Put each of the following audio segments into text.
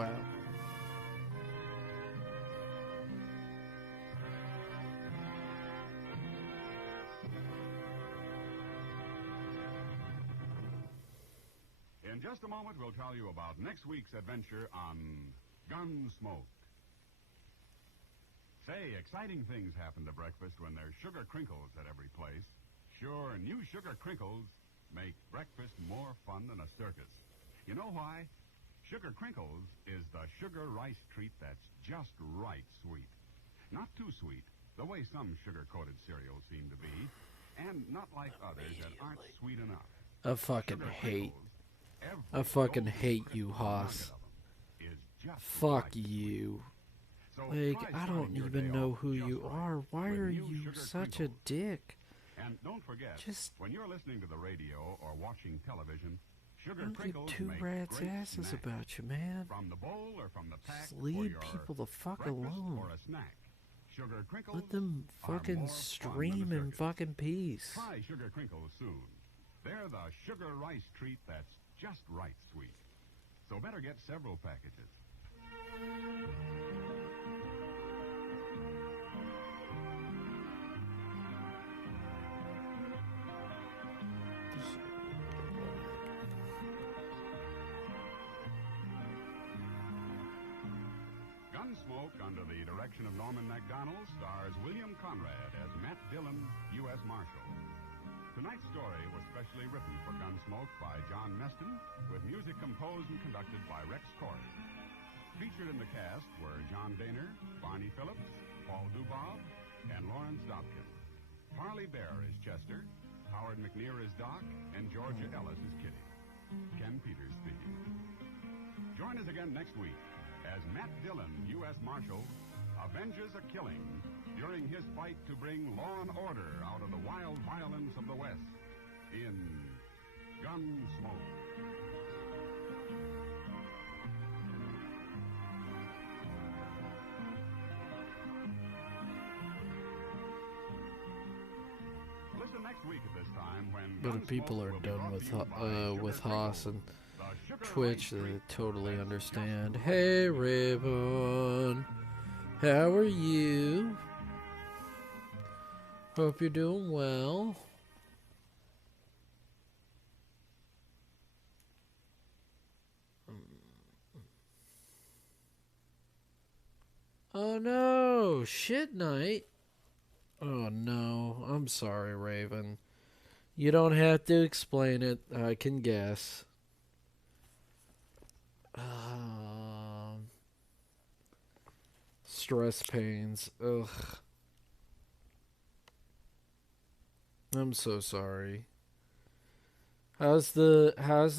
Wow. In just a moment, we'll tell you about next week's adventure on Gunsmoke. Say, exciting things happen to breakfast when there's sugar crinkles at every place. Sure, new sugar crinkles make breakfast more fun than a circus. You know why? Sugar crinkles is the sugar rice treat that's just right sweet. Not too sweet, the way some sugar-coated cereals seem to be, and not like others that aren't sweet enough. I fucking Sugar hate. crinkles, I every fucking golden hate crisp you, nugget Haas. of them is just Fuck right sweet. you. So Like, try I starting don't your even day know off who just you right are. Why with are new you sugar such crinkles. a dick? And don't forget, Just when you're listening to the radio or watching television, I sugar don't give crinkles two make rats' great asses snacks. about you, man. From the bowl or from the pack Just for leave your people the fuck breakfast alone. or a snack. Sugar crinkles Let them are fucking more fun stream than a in circus. fucking peace. Try sugar crinkles soon. They're the sugar rice treat that's just right sweet. So better get several packages. Gunsmoke, under the direction of Norman MacDonald, stars William Conrad as Matt Dillon, U.S. Marshal. Tonight's story was specially written for Gunsmoke by John Meston, with music composed and conducted by Rex Corey. Featured in the cast were John Daner, Barney Phillips, Paul Dubob, and Lawrence Dobkin. Harley Bear is Chester, Howard McNear is Doc, and Georgia Ellis is Kitty. Ken Peters speaking. Join us again next week as Matt Dillon, U.S. Marshal, avenges a killing during his fight to bring law and order out of the wild violence of the West in Gunsmoke. Listen next week at this time when But if Gunsmoke people are will be done brought with to you by with Sugar Haas Crinkles, and the sugar Twitch, rice they treat totally that's understand. just Hey, right sweet. Ribbon. How are you? Hope you're doing well. Oh no, shit night. Oh no, I'm sorry, Raven. You don't have to explain it. I can guess. Stress pains. Ugh. I'm so sorry. How's the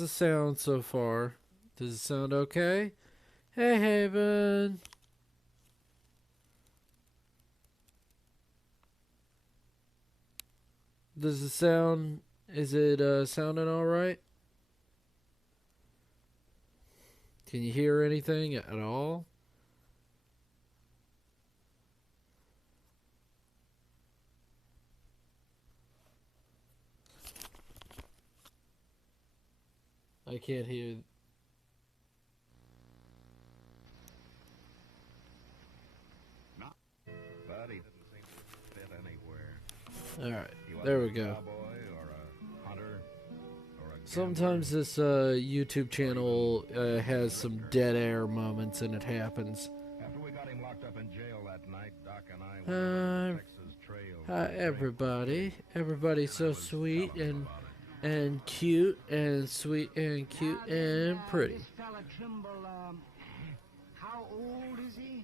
sound so far? Does it sound okay? Hey, Haven. Does it sound? Is it sounding all right? Can you hear anything at all? I can't hear. But he didn't seem to fit anywhere. All right, He there we wasn't a go. cowboy or a hunter or a Sometimes this YouTube channel has some dead air moments, and it happens. gambler. After we got him locked up in jail that night, Doc and I went Hi. over to Texas Trail. Hi, everybody. Everybody's so sweet and cute and sweet and cute and pretty. This fella Trimble, how old is he?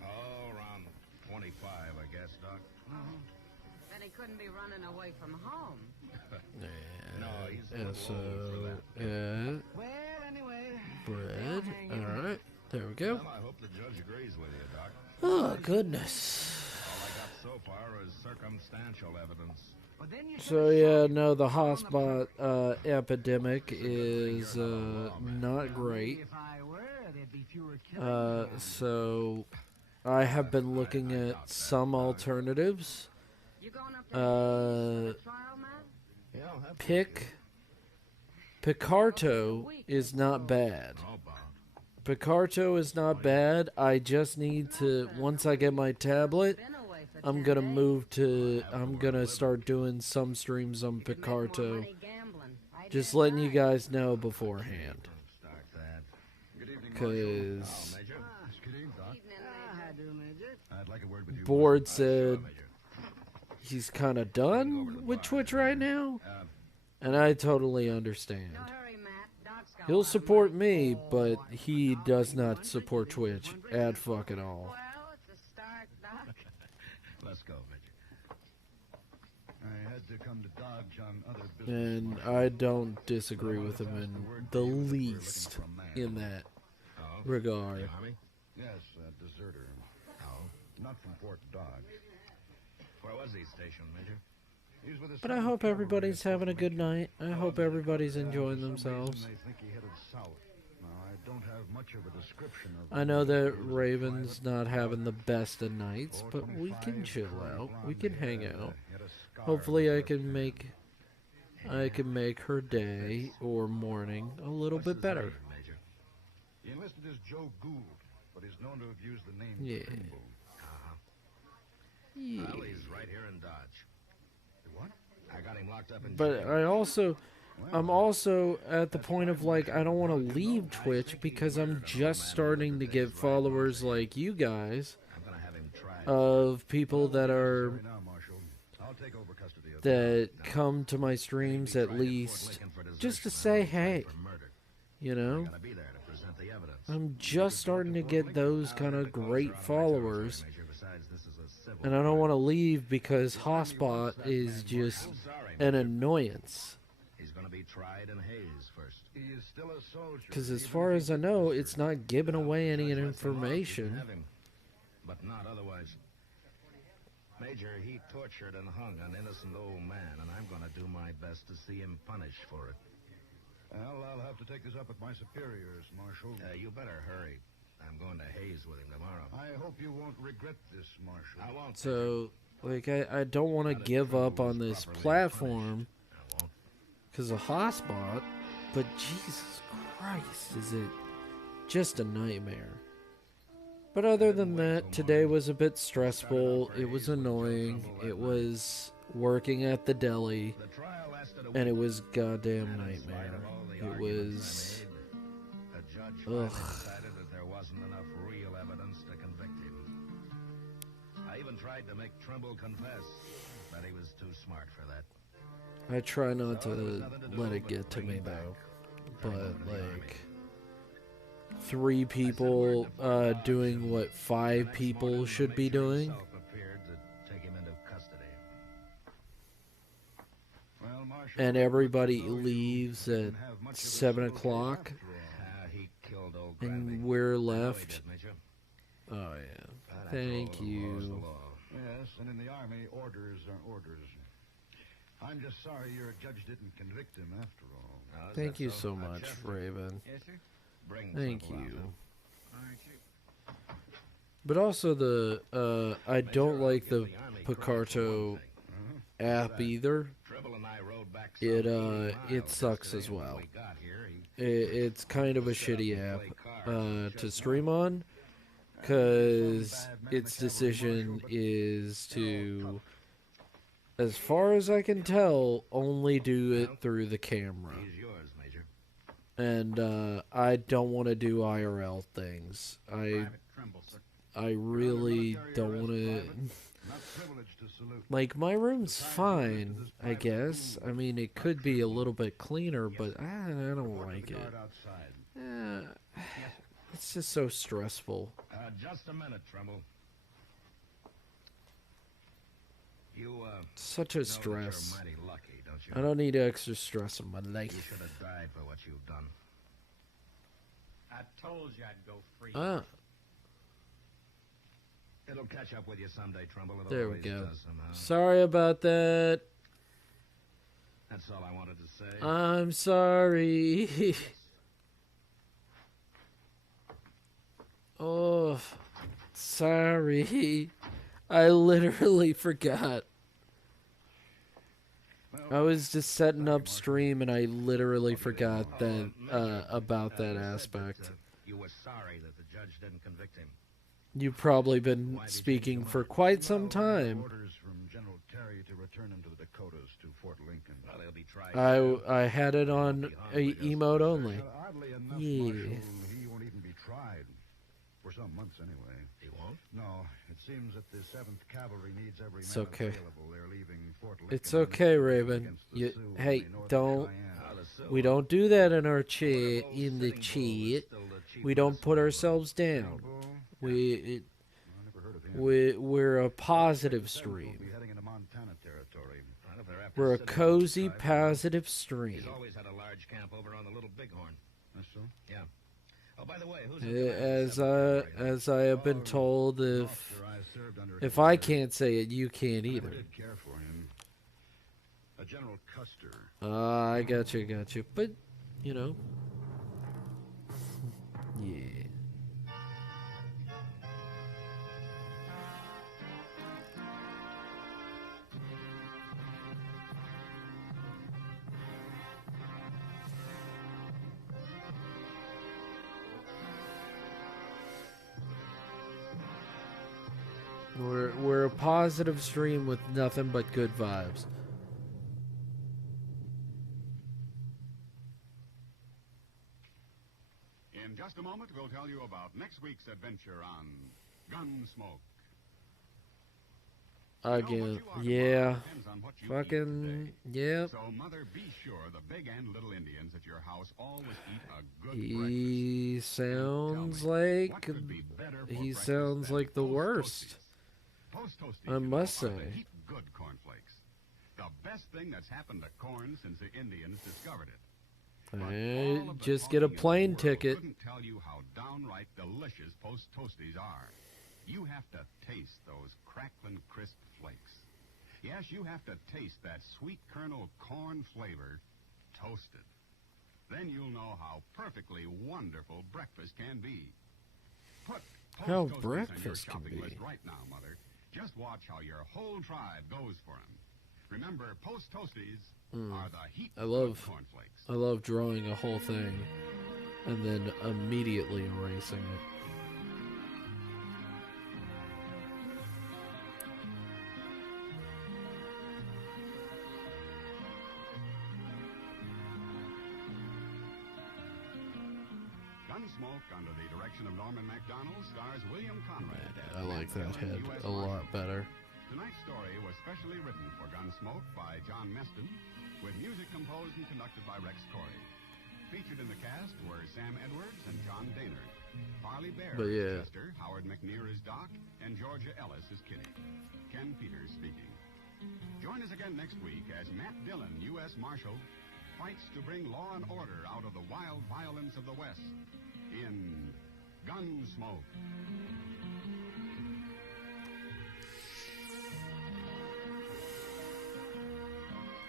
Oh, around 25, I guess, Doc. Then he couldn't be running away from home. No, he's a And little so, old for that. Well, anyway. bread. hang in All right, there we go. Well, I hope the judge agrees with you, Doc. Oh goodness. All I got so far is circumstantial evidence. But then you So yeah, no, the hotspot epidemic is not great. If I were, there'd be fewer killings. So I have been looking at some alternatives. You going up to the trial, man? Yeah, I'll have Picarto is not bad. How about? Picarto is not bad. I just need to, once I get my tablet, Been away for I'm 10 gonna days. move to, I'm gonna start doing some streams on You could make more Picarto. money gambling. Right Just there, letting you right. guys know beforehand. Start that. Good evening, Because Major. Good evening, Doc. Evening, How Major. do, Major? I'd like a word with you. Board Sure, said Major. he's kind of done with Twitch right now. And I totally understand. No hurry, Matt. Doc's got a He'll lot of support money. me, but he does not support Twitch at fucking all. Well, it's a start, Doc. Let's go, Major. I had to come to Dodge on other business. And Marshal. I don't disagree with him in the least in that Oh, regard. the Army? Yes, a deserter. Oh. Not from Fort Dodge. Where was he stationed, Major? He's with the But I 7th hope Cavalry everybody's at having a Fort good Lincoln. night. I hope everybody's enjoying For some themselves. reason, they think he headed south. Now, I don't have much of a description of I know him. that He was a Raven's private, not having the best of nights, but we can 425, chill curly out. We blonde can hang hair, out. he had a scar Hopefully on I his can left make her day or morning a little What's bit his better. name, Major? He enlisted as Joe Gould, but he's known to have used the name Yeah. Trimble. Yeah. Well, he's right here in Dodge. What? I got him locked up in But jail. I'm also at the point of like I don't want to leave Twitch because I'm just starting to get followers like you guys I'm gonna have him tried. of people that are Sorry now, Marshal. I'll take over custody of that come to my streams at least just to say hey, you know. Gonna be there to present the evidence. I'm just starting to get those kind of great followers, Major, besides, this is a civil and I don't want to leave because Hotspot is just I'm sorry, an Major. annoyance. He's gonna be tried in Hayes first. He is still a soldier. Because as even far if as I he's a know, prisoner. it's not giving away any Judge lets him off, you can information. have him, but not otherwise. Major, he tortured and hung an innocent old man, and I'm gonna do my best to see him punished for it. Well, I'll have to take this up with my superiors, Marshal. You better hurry. I'm going to Hayes with him tomorrow. I hope you won't regret this, Marshal. I won't. So, like, I don't want to give up on this platform I won't. because of Hotspot, but Jesus Christ, is it just a nightmare. But other than that, today was a bit stressful. It was annoying. It was working at the deli, The trial lasted a and it week, was goddamn and in spite nightmare. of all the It arguments was. I made, the judge finally Ugh. decided that there wasn't enough real evidence to convict him. I even tried to make Trimble confess, but he was too smart for that. I try not to let it get to me though, but like 3 people doing what 5 people should be doing. Appeared to take him into custody. Well, Marshal, And everybody though you leaves didn't at have much of a 7 social o'clock, after He killed old Granby. and we're I know he left. did, Major. Oh yeah, But after thank all, the law's the you. law. all. Yes, and in the Army, orders are orders. I'm just sorry your judge didn't convict him after all. Now, is Thank that you so much, Chester? Raven. Yes, sir. Bring Thank Trimble out, you. huh? All right, sir. But also the I don't Major, like I'll the give Army credit for Picarto one thing. app either. Trimble and I rode back It, some 80 it miles sucks yesterday, as and when well. we got here, he It's kind of a stood up shitty and app played cards to just stream on because its decision is to, as far as I can tell, only do it through the camera. now. He's yours, Major. And I don't want to do IRL things. Private Trimble, sir. I really don't want to. Not privileged to salute. Like, my room's fine, I guess. I mean, it could be a little bit cleaner, but I don't Report to like the it. guard outside. It's just so stressful. Just a minute, Trimble. You, Such a know that stress. you're mighty lucky, don't you? I don't need extra stress in my You life. should have died for what you've done. I told you I'd go free. Ah, It'll catch up with you someday, Trimble. It there we always go. does somehow. Sorry about that. That's all I wanted to say. I'm sorry. Oh, sorry. I literally forgot. I was just setting up stream and I literally forgot that about that aspect. You were sorry that the judge didn't convict him. You've probably been speaking for quite some time. Orders from General Terry to return him to the Dakotas to Fort Lincoln. Well, he'll be tried. I had it on emote only. Oddly enough, Yeah. Marshal, he won't even be tried. For some months, anyway. He won't? No, it seems that the 7th Cavalry needs every It's man okay. available. They're leaving Fort Lincoln. It's okay, Raven. against the Sioux in Hey, the northern don't. Cheyenne. We don't do that in our chat. In the chat, we don't put ourselves down. I never heard of him. We're a positive We'll stream. be heading into Montana territory. We're a cozy, positive stream. He's always had a large camp over on the Little Bighorn. That's so? Yeah. Oh, by the way, who's in command of As the 7th Cavalry? as I have been told, Officer I served under if his I orders. can't say it, you can't I either. did care for him. A General Custer. I got you. But you know, yeah. We're a positive stream with nothing but good vibes. In just a moment, we'll tell you about next week's adventure on Gunsmoke. Again, What you are yeah. tomorrow depends on what you eat Fucking, today. yeah. So, Mother, be sure the big and little Indians at your house always eat a good He breakfast. sounds Tell me, like what could be better for he breakfast sounds than like the Post worst. Toasties? Post Toasties, I you know, must are the say. heap good cornflakes. The best thing that's happened to corn since the Indians discovered it. But all of the Just get a talking in the plane world ticket. couldn't tell you how downright delicious Post Toasties are. You have to taste those crackling crisp flakes. Yes, you have to taste that sweet kernel corn flavor toasted. Then you'll know how perfectly wonderful breakfast can be. Put Post How Toasties on your breakfast can shopping be. list right now, Mother. Just watch how your whole tribe goes for them. Remember, Post Toasties are the heap I love- cornflakes. I love drawing a whole thing and then immediately erasing it. Gunsmoke, under the direction of Norman MacDonald, stars William Conrad. as I like Matt that Dillon, head U.S. a lot Marshal. better. Tonight's story was specially written for Gunsmoke by John Meston, with music composed and conducted by Rex Corey. Featured in the cast were Sam Edwards and John Daynard. Farley Bear But yeah. is Chester, Howard McNear is Doc, and Georgia Ellis is Kitty. Ken Peters speaking. Join us again next week as Matt Dillon, U.S. Marshal, fights to bring law and order out of the wild violence of the West in Gunsmoke.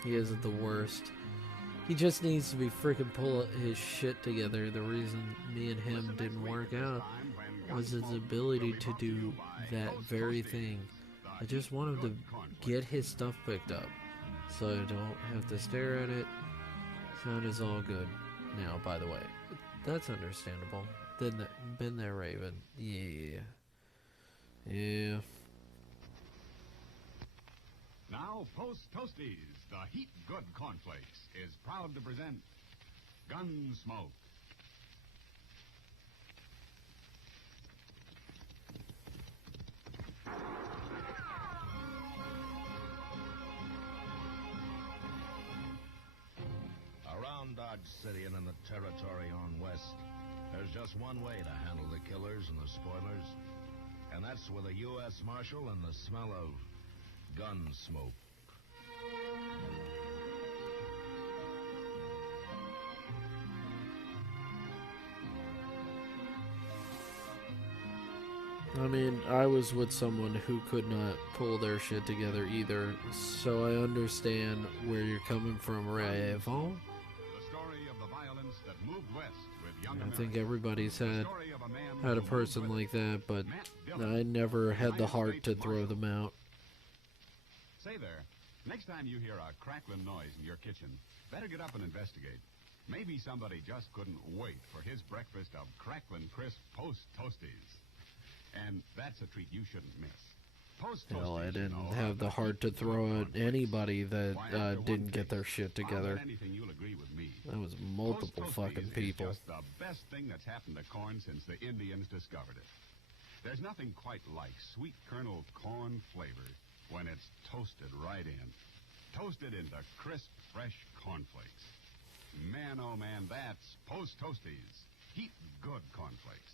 He isn't the worst. He just needs to be freaking pull his shit together. The reason me and him didn't work out was his ability to do that very thing. I just want him to get his stuff picked up, so I don't have to stare at it. Sound is all good now, by the way. That's understandable. Been there, Raven. Yeah. Yeah. Now, Post Toasties, the heat good cornflakes, is proud to present Gunsmoke. Around Dodge City and in the territory on west, there's just one way to handle the killers and the spoilers, and that's with a U.S. Marshal and the smell of gun smoke. I mean, I was with someone who could not pull their shit together either, so I understand where you're coming from, Raven. The story of the violence that moved west with young I America. think everybody's The had story of a man a who moved person west. like that, but Matt Dillon, I never had the United heart States to throw Marshal. them out. Say there, next time you hear a crackling noise in your kitchen, better get up and investigate. Maybe somebody just couldn't wait for his breakfast of cracklin' crisp Post Toasties. And that's a treat you shouldn't miss. Post Hell, I Toasties, you didn't know, have are the the heart to heat throw good at cornflakes. anybody that Why, after one didn't get taste, their shit I'll bet together. anything you'll agree with me. That was Post multiple Toasties fucking is people. just the best thing that's happened to corn since the Indians discovered it. There's nothing quite like sweet kernel corn flavor when it's toasted right in. Toasted into crisp, fresh cornflakes. Man, oh man, that's Post Toasties. Heat good cornflakes.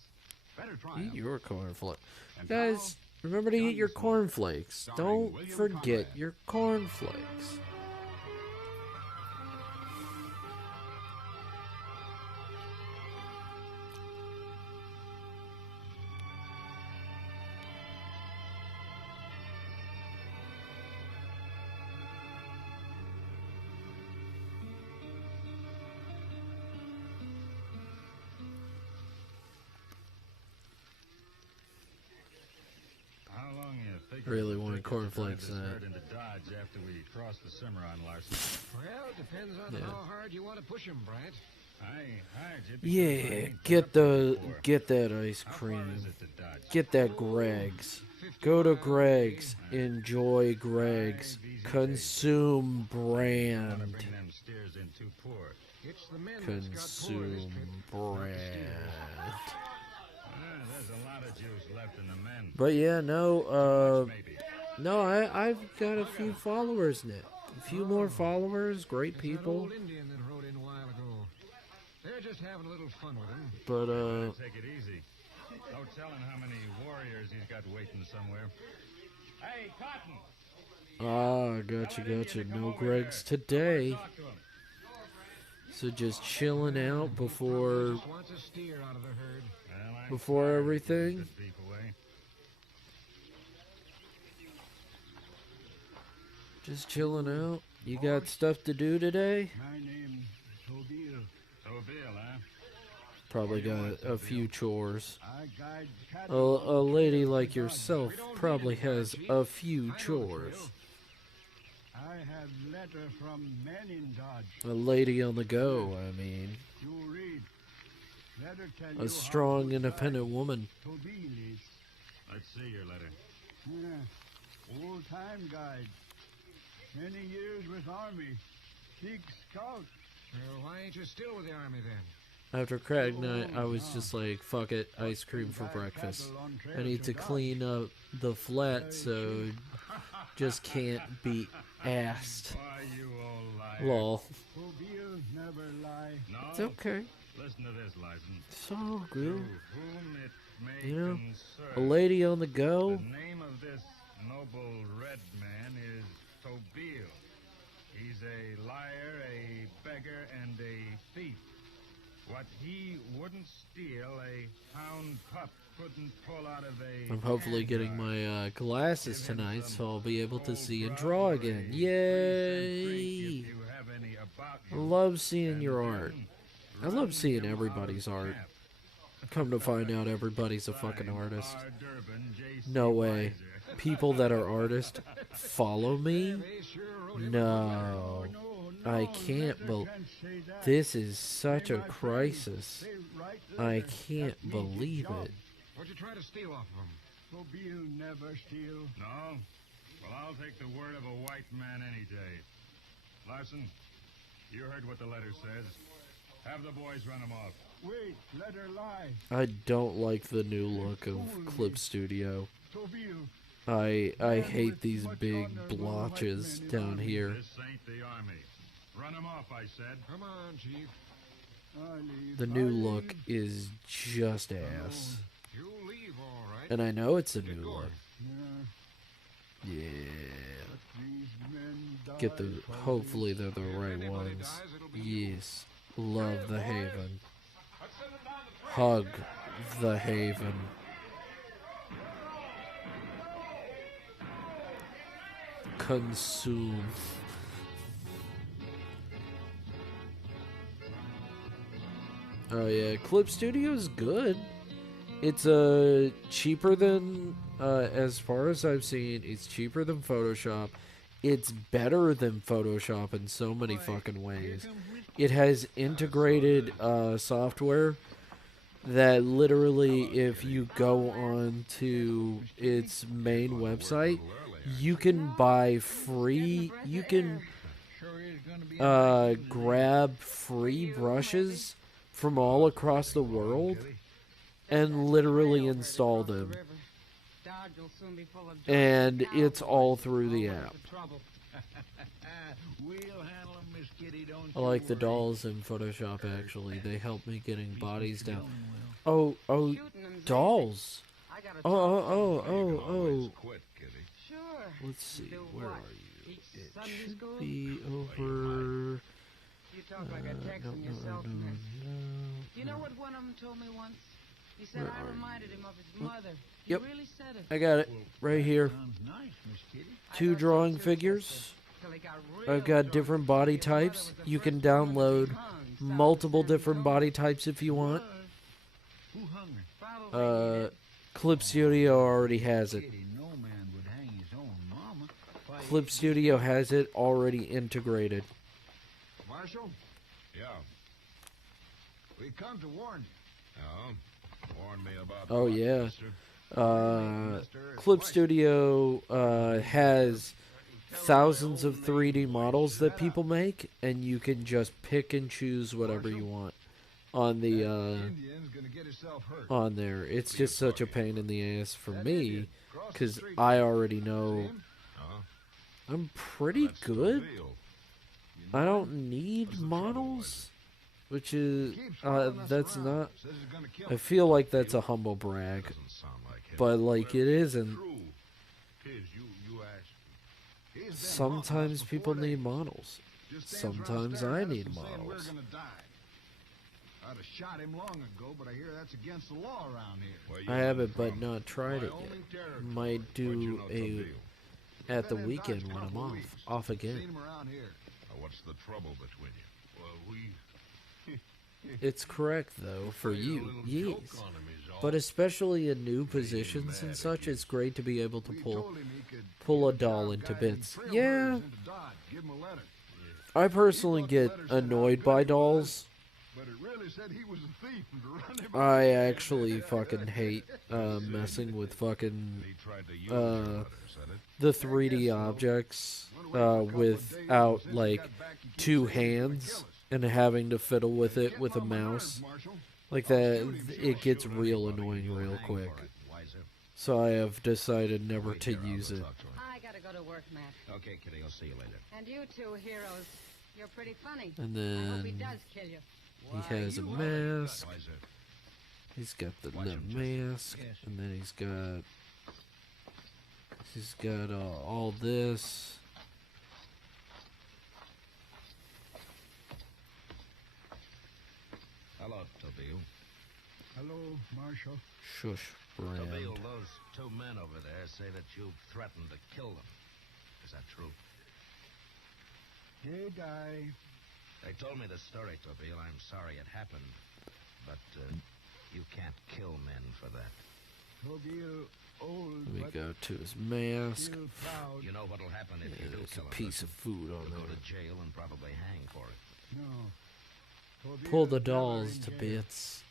Better try Eat 'em. your cornflakes. And Guys, remember to eat your Gunsmoke, cornflakes. starring Don't William forget Conrad. your cornflakes. How long you think Really it'll want take us to drive cornflakes, this herd into Dodge after we cross the Cimarron, Larson? Well, it depends on Yeah. how hard you want to push him, Brant. I hired you because I Yeah, ain't get been up there the before. get that ice How far cream. is it to Dodge? Get that Greg's. Go to Greg's. Enjoy Greg's. Consume I want to brand. bring them steers in too poor. It's the men that's got poor this Consume trip. brand. There's a lot of juice left in the men. But yeah, no, Maybe. no, I've got a few followers now. A few more followers, great It's that people. old Indian that rode in a while ago. They're just having a little fun with him. But Take it easy. No telling how many warriors he's got waiting somewhere. Hey, Cotton! gotcha. No Greg's today. Talk to him. So just chilling out before Just wants a steer out of the herd. Well, I'm Before sorry to everything? keep this beef away. just chilling out. You got stuff to do today? My name's Tobil. Tobil, huh? Probably got a few chores. I guide A cattle. lady like yourself probably has a few chores. I have letter from men in Dodge. A lady on the go, I mean. You read. Letter tell you A how strong, good independent woman. Tobil is. Let's see your letter. Yeah. Old time guide. Many years with army. Big scout. Well, why ain't you still with the army then? After crack night, I was just like, fuck it, ice cream for breakfast. I need to clean up the flat, so just can't be asked. Why, you old liar. Lol. Tobil never lie. No. It's okay. Listen to this, Lyson. It's all To good. whom it may You know, concern. a lady on the go. The name of this noble red man is Tobil. He's a liar, a beggar, and a thief. What he wouldn't steal, a hound pup couldn't pull out of a... I'm hopefully getting handguard. my glasses Give him tonight, some so I'll be able to cold see and grub draw or a again. 3-cent Yay! drink if you have any about I you. love seeing And your then art. I run love seeing him out of everybody's art. camp. Come to find out, everybody's a fucking Signed, artist. R. Durbin, J.C. No way. Weiser. People that are artists follow me? They sure rode him. No. I can't believe. This is such a crisis. I can't believe it. What'd you try to steal off of him? Tobil never steal. No? Well, I'll take the word of a white man any day. Larson, you heard what the letter says. Have the boys run him off. Wait, let her lie. I don't like the new look of Clip Studio. Tobil, I hate these big blotches down here. this ain't the army. Run him off, I said. Come on, Chief. The new look is just ass. You'll leave all right. And I know it's a Get new going. look. Yeah. Get the. Hopefully they're the If right anybody ones. dies, it'll be you. Yes. Love the Haven. Hug the Haven. Consume. Oh yeah, Clip Studio's good. It's cheaper than as far as I've seen, it's cheaper than Photoshop. it's better than Photoshop in so many fucking ways. It has integrated software that literally, if you go on to its main website, you can buy free, you can grab free brushes from all across the world and literally install them. And it's all through the app. I like the dolls in Photoshop, actually. They help me getting bodies down. Oh, dolls. Oh. Quit, Kitty. Sure. Let's see, Do where what? are you? Teach It Sunday should school? be over... You talk like a Texan yourself, miss. You know what one of them told me once? He said Where I are reminded him of his mother. He Yep. really said it. I got it, right here. I 2 thought so drawing too, figures. Chester, till he got real I've got drunk different and body his mother types. was the You can first woman to download be hung south of multiple San different Antonio. body types if you want. Who hung her? Probably he did. Clip Studio already has it. Kitty, no man would hang his own mama. Why, Clip Studio has it already integrated. Marshal? Yeah. we come to warn you. Oh, warn me about Oh, what, yeah. mister? Clip Studio has thousands of 3D models that people make, and you can just pick and choose whatever you want on the Indian's gonna get himself hurt. on there. It's just such a pain in the ass for me, because I already know Uh-huh. I'm pretty That's the good. deal. I don't need models, which is that's not. Says he's gonna kill I him. feel like that's a humble brag, Doesn't sound like him. but like it isn't. True. Tis you asked. He's been Sometimes haunting us for people 4 need days. models. Just stands around Sometimes staring I at us need and saying models. We're gonna die. I'd have shot him long ago, but I hear that's against the law around here. Where you I haven't, from? but not tried it Wyoming yet. territory. Might Where'd do you know a Tobeel? at the Been in weekend Dodge when I'm couple off. weeks. Off again. Seen him around here. What's the trouble between you? Well, It's correct though for we you, a little yes. joke on him is all. But especially in new positions and mad such, at you. it's great to be able to We pull told him he could pull a get doll job into guy bits. trail Yeah, birds into Dodge. Give him a letter. I personally get annoyed by dolls. But it really said he was a thief and to run him I actually fucking hate messing with fucking He tried to use your letter, said it. the 3D objects without like 2 hands and having to fiddle with it with a mouse. Like that, it gets real annoying real quick. Wiser. So I have decided never Wait to here, I'll use go it. talk to him. I gotta go to work, Matt. Okay, Kitty, I'll see you later. And you two heroes, you're pretty funny. And I hope he then does kill you. he has a mask. Wiser. He's got the Watch him, Jesse. mask, and then he's got all this. Hello, Tobeel. Hello, Marshal. Shush, brand. Tobeel, those 2 men over there say that you've threatened to kill them. Is that true? Did I? They told me the story, Tobeel. I'm sorry it happened. But you can't kill men for that. Tobeel, old, Let me but go to his mask. still proud. You know what'll happen if you do There's kill a him. piece of food on You'll go there. to jail and probably hang for it. No. Tobeel Pull the never dolls in to jail. bits.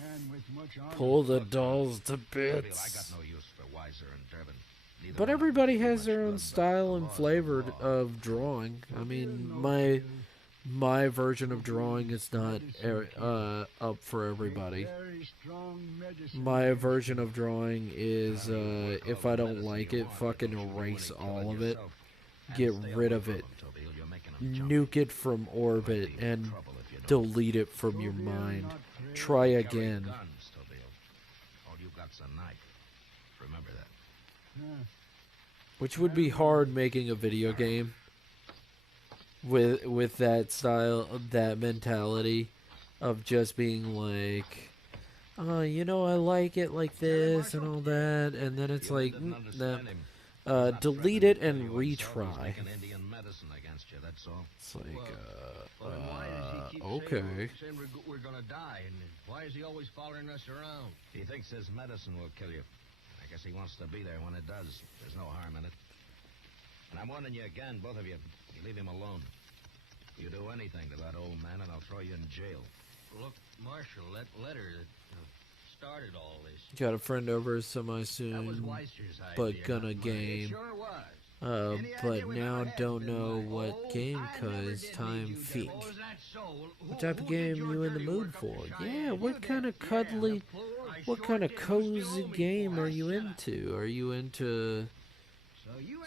Man with much honor. Pull the dolls to Tobeel, I bits. got no use for Weiser and Durbin. Neither But one of them everybody too has much their blood, own but style the and law's the flavor law. of drawing. I mean, Tobeel, my version of drawing is not up for everybody. Very strong medicine. My version of drawing is if I don't like it, fucking erase all of it, get rid of it, nuke it from orbit, and delete it from your mind. Try again. Guns, Tobeel. All you got's a knife. Remember that. Which would be hard making a video game with that style, that mentality of just being like, you know, I like it like this and all that, and then it's You like, didn't understand him. delete it and retry. Making Indian medicine against you, that's all. It's like, Well, then why does he keep okay. saying we're gonna die? And why is he always following us around? He thinks his medicine will kill you. I guess he wants to be there when it does. There's no harm in it. And I'm warning you again, both of you. You leave him alone. You do anything to that old man, and I'll throw you in jail. Look, Marshal, that letter that started all this. Got a friend over semi That was soon, Weister's idea. but gonna not mine. It game. sure was. But now don't know what game cause time feet. Oh, is that so? What type of game you in the mood for? Yeah, what kind of cuddly, what kind of cozy game are you into? Are you into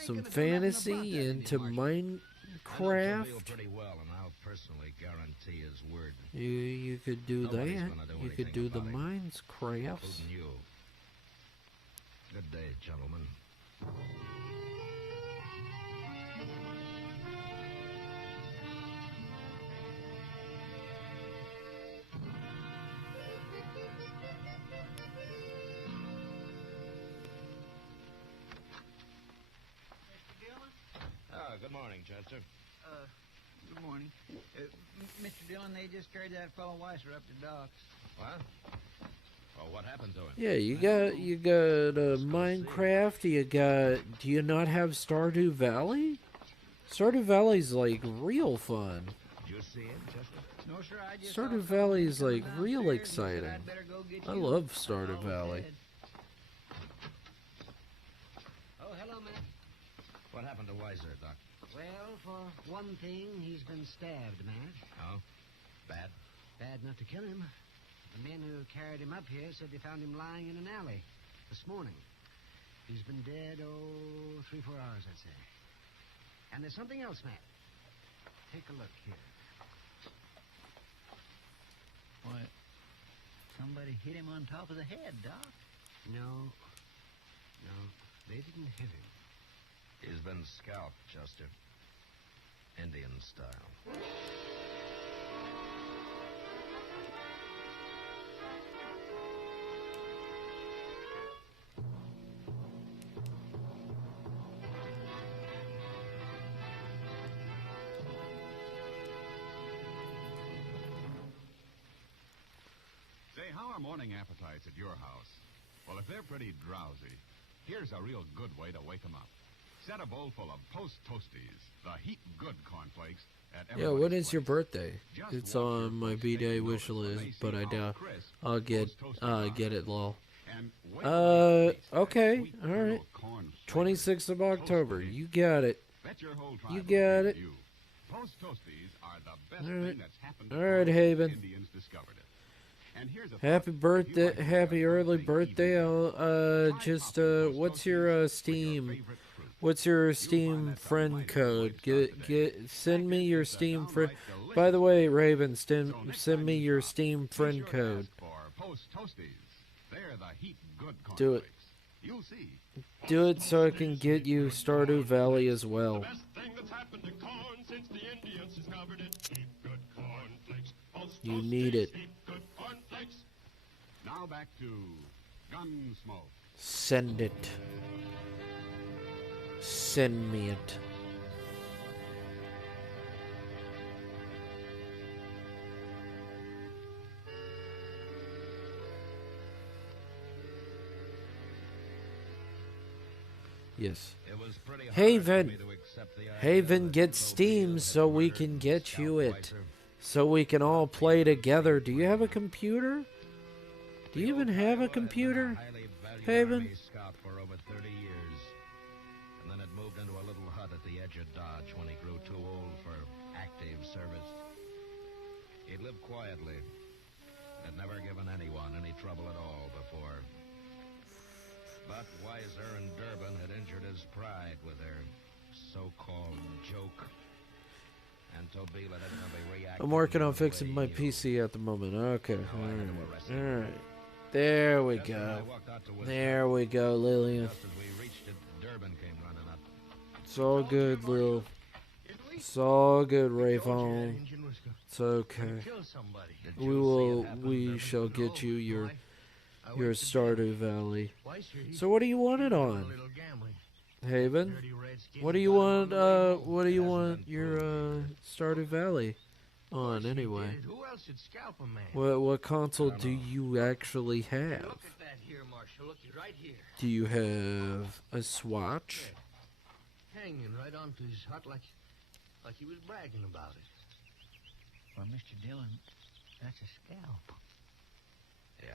some fantasy, into I know Tobeel Minecraft? pretty well, and I'll personally guarantee his word, You could do Nobody's that. gonna do You could anything do the about it. Minecrafts. including you. Good day, gentlemen. Good morning, Chester. Good morning. Mr. Dillon, they just carried that fellow Weiser up to docks. What? Well, what happened to him? Yeah, you got Minecraft. Do you not have Stardew Valley? Stardew Valley's like real fun. Did you see him, Chester? No, sir, I just Stardew saw Valley is someone like coming real downstairs. He said exciting. I'd better go get I you. love Stardew Oh, Valley. Ted. Oh, hello, Matt. What happened to Weiser, Doc? Well, for one thing, he's been stabbed, Matt. Oh? Bad? Bad enough to kill him. The men who carried him up here said they found him lying in an alley this morning. He's been dead, 3-4 hours, I'd say. And there's something else, Matt. Take a look here. What? Somebody hit him on top of the head, Doc. No, they didn't hit him. He's been scalped, Chester. Indian style. Say, how are morning appetites at your house? Well, if they're pretty drowsy, here's a real good way to wake them up. Set a bowl full of Post Toasties, the heat good cornflakes at Yeah, everybody's when is your place. birthday? Just It's watch on your my folks B-Day take wish notice when list, they but see I how doubt crisp I'll get Post Toasties are. get it, lol. And wait till they taste that Okay, sweet all kernel right. corn flavor. 26th of October. Toasted. You got it. Bet your whole tribe You will got give it. You. Post Toasties are the best All right. thing that's happened to All right, us since Haven. Indians discovered it. And here's a Happy thought. birthday, If you like to happy have early birthday birthday. evening, I'll try just popping Post what's your Toasties with Steam? favorite fruit. What's your You'll Steam find that some friend mighty code? boys start Get send me Second, your it's a Steam friend. downright By the delicious way, Raven, So next send time me you your shop, Steam be friend sure to code. ask for Post Toasties. They're the heat good Do it. cornflakes. You'll see. Do it so I can get you Stardew Valley as well. Best thing that's happened to corn since the Indians discovered it. Keep good cornflakes. Post You Toasties, need it. keep good cornflakes. Now back to Gunsmoke. Send it. Send me it. Yes. It was pretty hard Haven. for me to accept the idea Haven, that get Tobiel Steam had so we murdered can and get scalped you it. Weiser. So we can all play together. Do you have a computer? Do you even have a computer? Haven? Army scout for over 30 years. And then had moved into a little hut at the edge of Dodge when he grew too old for active service. He'd lived quietly. Had never given anyone any trouble at all before. But Weiser and Durbin had injured his pride with their so-called joke. And Tobeel had evidently reacted. I'm working on the way fixing my he knew. PC at the moment. Okay. So I had to arrest him. Alright. There we Just when I go. walked out to whisper, There we go, Lillian. Just as we reached it, Durbin came running up. It's all good, Lil. It's all good, Rayvon. It's okay. Did We you see will. it happen, We Durbin? shall get you your Your Stardew Valley. Weiser, So what do you want it on, little gambling. Haven? Dirty redskin. What do you want? What do you Hasn't want been your Stardew Valley on anyway? Who else should scalp a man? What console do you actually have? Look at that here, Marshal. Look, right here. Do you have a Swatch? hanging right onto his hut like he was bragging about it. Well, Mr. Dillon, that's a scalp. Yeah.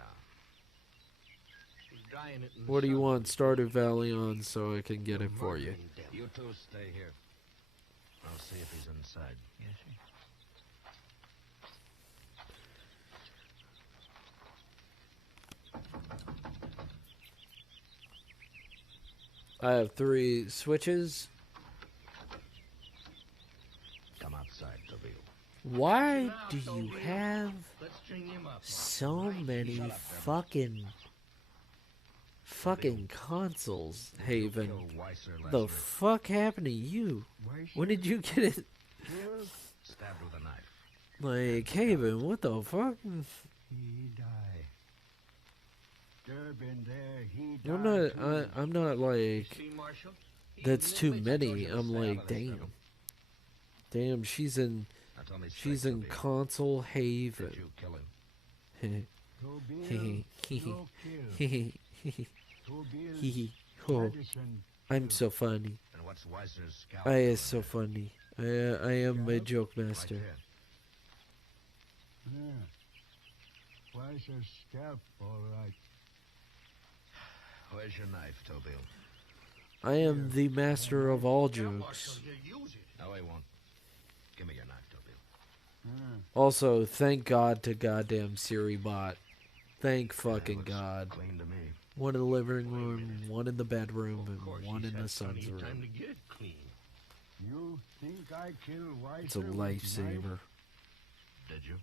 He's drying it in the What do you sun. want Stardew Valley on so I can get it for you? Murdering devil. You two stay here. I'll see if he's inside. Yes, sir. I have 3 switches. Come outside, Tobil. Why do you have Let's string him up. so many fucking consoles, Haven? Kill Weiser last The week. fuck happened to you? When did you get it? Stabbed with a knife. Like, Haven, what the fuck? He died. Durbin there, he died. I'm not like, See, Marshal? He that's too even admits I told many. you to I'm stay out like, of this damn. trouble. Damn, she's in Now tell me straight, she's in Tobil. console Did Haven. you kill him? Tobil, no kill. Tobil, Oh, medicine. I'm so funny. And what's Weiser's scalp? I doing is so there? funny. I am a joke Right master. here. Yeah. Weiser's scalp, all right. Where's your knife, Tobil? I am the master of all Yeah, jokes. Marshal, you use it. No, he won't. Give me your knife, Tobil. Also, thank God to goddamn Siri bot. Thank fucking Looks God. Clean to me. One in the living room, one in the bedroom, Of course, and one he's in the had son's plenty of time room. to get it clean. You think I kill Weiser? It's a with lifesaver. knife? Did you?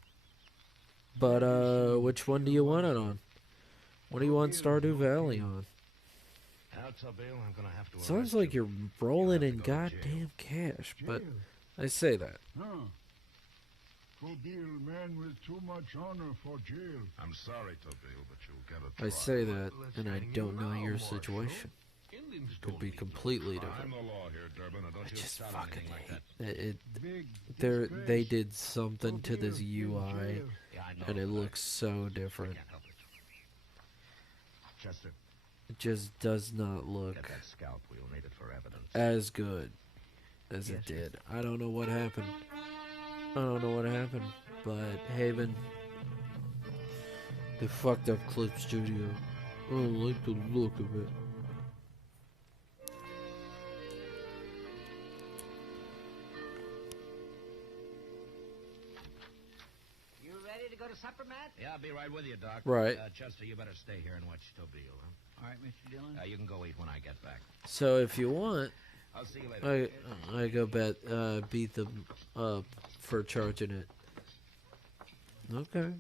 But which one do you want it on? What do you want Stardew Valley on? Now, Tobil, I'm gonna have to. Sounds arrest like you. you're rolling You'll in have to go to goddamn cash, but Jail. I say that. Huh. Tobil, man with too much honor for jail. I'm sorry, Tobil, but you'll get a I try. say that, Let's and I hang don't know around, your Marshal. situation. Indians Could don't be need no completely I'm different. the law here, Durbin, and don't I you just start fucking anything like hate that. it. Big They disgrace. did something to this Tobil in UI, jail. Yeah, I know. and it but I looks so different. can't help it. Chester, It just does not look get that scalp. We'll need it for evidence. as good as it did. I don't know what happened. But Haven, the fucked up clip studio. I don't like the look of it. You ready to go to supper, Matt? Yeah, I'll be right with you, Doc. Right. Chester, you better stay here and watch Tobil, huh? All right, Mr. Dillon. You can go eat when I get back. So if you want, I'll see you later. I go beat them up for charging it. Okay.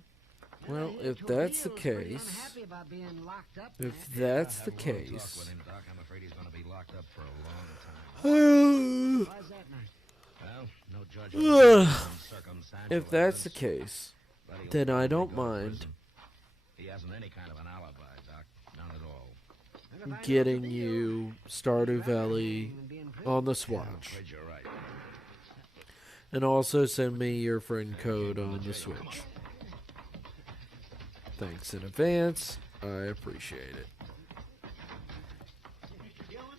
Well, if that's the case, Unhappy about being locked up, if Matt. that's the Have a little talk case, with him, Doc. I'm afraid he's going to be locked up for a long time. Why's that, Matt? Well, no judgment. Circumstantial if that's the evidence, case, but he'll then I probably don't go to mind prison. He hasn't any kind of an alibi, Doc. None at all. And if I know getting the deal, you Stardew Valley and being prison- on the Yeah, I'm Swatch, afraid you're right. and also send me your friend code on the Switch. Thanks in advance. I appreciate it.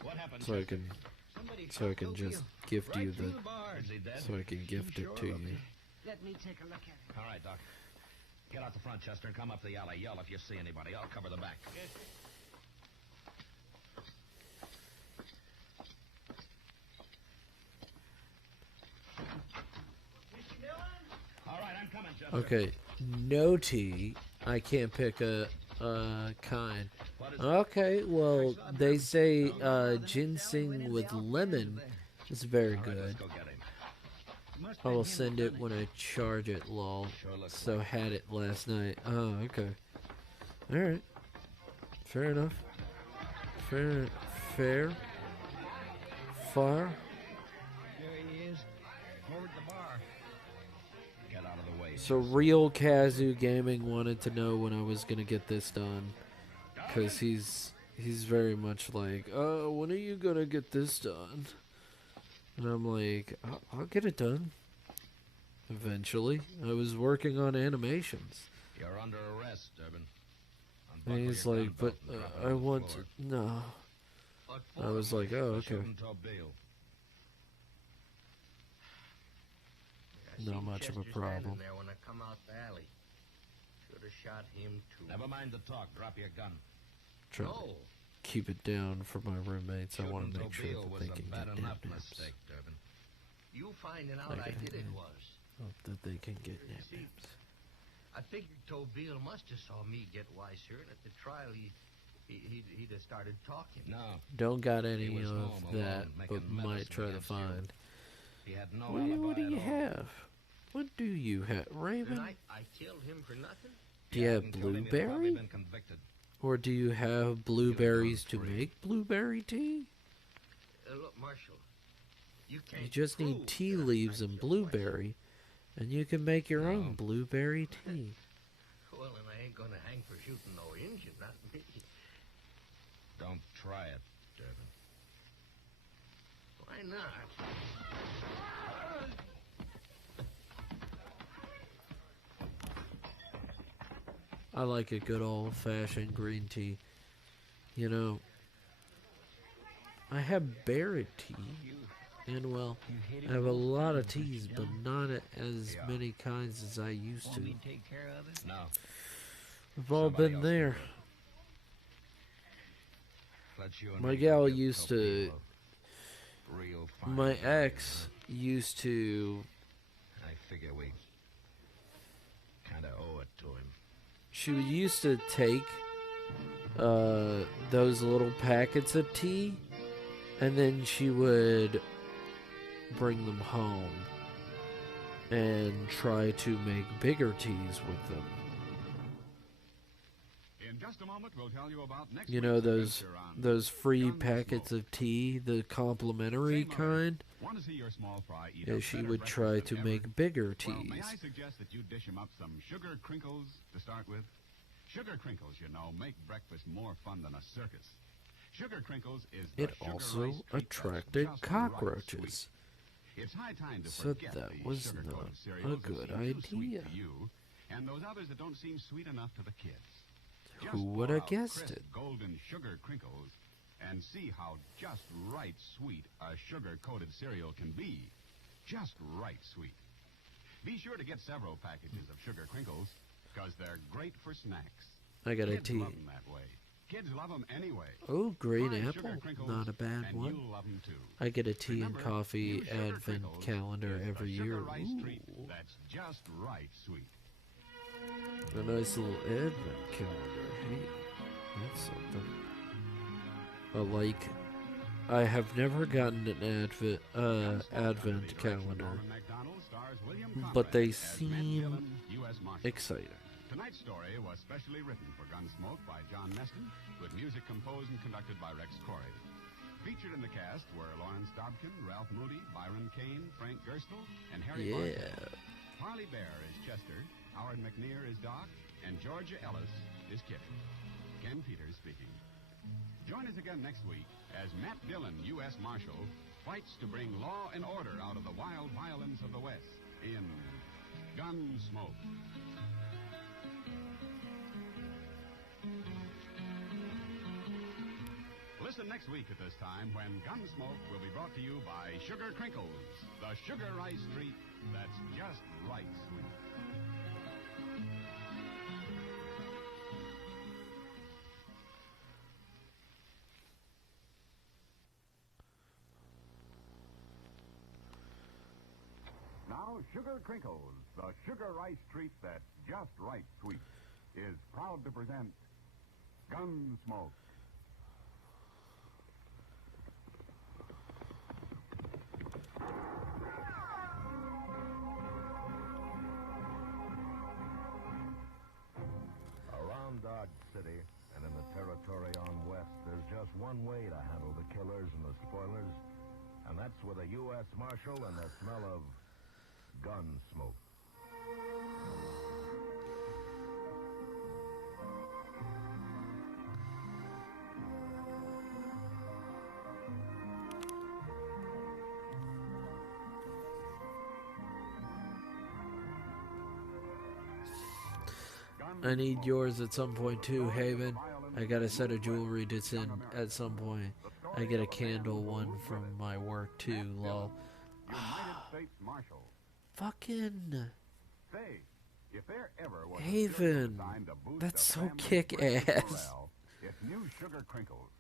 What happened? So I can, just gift you the, Is he dead? so I can gift it to you. Let me take a look at it. All right, Doc. Get out the front, Chester, and come up the alley. Yell if you see anybody. I'll cover the back. All right, I'm coming, Chester. Okay, no tea. I can't pick a kind. What is Okay, well they say ginseng with lemon is very All right, let's good. go get him. I will send it when I charge it. Lol. Sure looks So had it last night. Oh, okay. All right. Fair enough. Fair. Far. There he is, over at the bar. Get out of the way. So real Kazoo Gaming wanted to know when I was gonna get this done, cause he's very much like, when are you gonna get this done? And I'm like, I'll get it done. Eventually, I was working on animations, You're under arrest, Durbin. and Unbuckle he's your like, gun but belt and drop it I on the want floor. to, no. What I was like, oh, For okay. shooting Tobil. not much of a Chester standing problem. there when I come out the alley. Should have shot him too. Never mind the talk. Drop your gun. Trying No. to keep it down for my roommates. I want to Shooting make sure Tobeel that was they a can bad get enough nap naps. mistake, Durbin. You finding out I did it was. Hope that they can get nap See, naps. I figured Tobeel must have saw me get Weiser, and at the trial he'd have started talking. No. Don't got He any was of home that, alone, but making might medicine try to against you. find. He had no What alibi do you at all. have? What do you have, Then Raven? I killed him for nothing? Do you have Hadn't killed him, he'd probably blueberry? been convicted. Or do you have blueberries to free. make blueberry tea? Look, Marshal, you can't You just need prove tea that I leaves and killed Weiser. blueberry, and you can make your own No. blueberry tea. Well, and I ain't gonna hang for shooting no Injun, not me. Don't try it, Durbin. Why not? I like a good old-fashioned green tea. You know, I have berry tea, and well, I have a lot of teas, but not as many kinds as I used Want to. me to take care of it? No. We've all Somebody been else there. can do it. Let you and My me gal give used Tobeel to. a real fine My beating, ex used to. huh? I figure we kind of owe it to him. She used to take those little packets of tea, and then she would bring them home and try to make bigger teas with them. In just a moment, we'll tell you about next You know week's those adventure on those free Gunsmoke. packets of tea, the complimentary Say, Mother, kind. Want to see your small fry eat Yeah, a she better would breakfast try than to ever? make bigger Well, may I teas. suggest that you dish him up some sugar crinkles to start with? Sugar crinkles, you know, make breakfast more fun than a circus. Sugar crinkles is the It sugar also rice treat that's attracted just right cockroaches. sweet. It's high time to So forget that the was sugar-coated not cereals a that good seem too sweet idea. to you, and those others that don't seem sweet enough to the kids. Just Who would pour have out guessed crisp it? golden sugar crinkles and see how just right sweet a sugar-coated cereal can be. Just right sweet. Be sure to get several packages of sugar crinkles, because they're great for snacks. I got a Kids tea. love 'em that way. Kids love 'em anyway. Oh, green Try apple. Sugar Crinkles, Not a bad and one. you'll love 'em too. I get a tea and Remember, coffee new Sugar advent Crinkles calendar is the every sugar year. rice treat Ooh, that's just right sweet. a nice little advent calendar. Hey, that's something. I have never gotten an advent calendar, but they seem exciting. Tonight's story was specially written for Gunsmoke by John Meston, with music composed and conducted by Rex Corey. Featured in the cast were Lawrence Dobkin, Ralph Moody, Byron Kane, Frank Gerstle, and Harry Yeah. Bartell. Harley Bear is Chester, Howard McNear is Doc, and Georgia Ellis is Kitty. Ken Peters speaking. Join us again next week as Matt Dillon, U.S. Marshal, fights to bring law and order out of the wild violence of the West in Gunsmoke. Listen next week at this time when Gunsmoke will be brought to you by Sugar Crinkles, the sugar rice treat that's just right sweet. Now, Sugar Crinkles, the sugar rice treat that's just right sweet, is proud to present Gunsmoke. Around Dodge City and in the territory on West, there's just one way to handle the killers and the spoilers, and that's with a U.S. Marshal and the smell of gun smoke. I need yours at some point too, Haven. I got a set of jewelry to send at some point. I get a candle one from my work too, lol. United States Marshal. Fucking Say, if there ever was a Haven. cereal designed to boost That's a so family's kick-ass. breakfast morale, it's new Sugar Crinkles.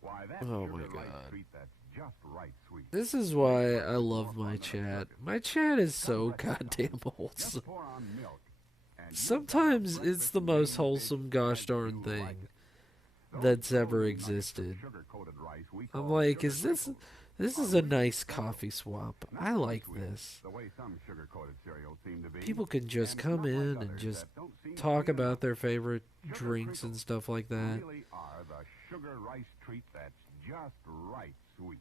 Why, that Oh sugar my light God. treat that's just right sweet. This is why I love my chat. My chat is so goddamn wholesome. Just pour on milk, and you've got a Sometimes it's breakfast the most made wholesome big gosh as darn you thing like it. Those that's ever frozen nuggets of existed. sugar-coated rice we I'm call like, Sugar is this Crinkles this are is a really nice simple. coffee swap. Not I so like sweet, this. the way some sugar-coated cereals seem to be, People can just and come not like in and others just that don't seem talk sweet enough. about their favorite Sugar drinks and Crinkles stuff like that. really are the sugar rice treat that's just right sweet.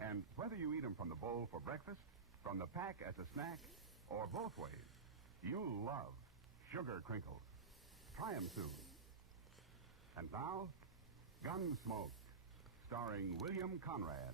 And whether you eat them from the bowl for breakfast, from the pack as a snack, or both ways, you'll love Sugar Crinkles. Try them soon. And now, Gunsmoke, starring William Conrad.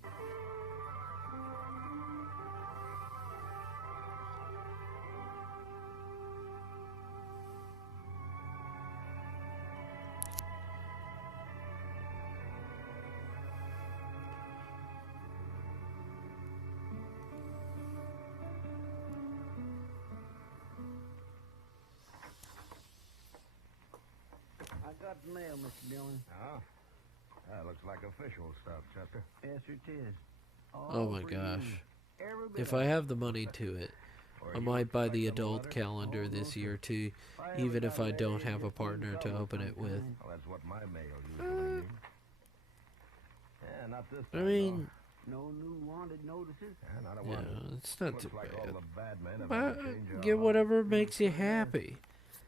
I got the mail, Mr. Dillon. Oh? That looks like official stuff, Chester. Yes, sir, it is. Oh my for you. gosh. Every bit If of I it. have the money to it, I might buy the adult calendar this year too, even if I don't have a partner to open it with. Well, that's what my mail usually means. Yeah, not this I time, mean, No new wanted notices? though. Yeah, not a yeah, one. it's not Looks too like bad. all the bad men have But had to change get their whatever makes you happy.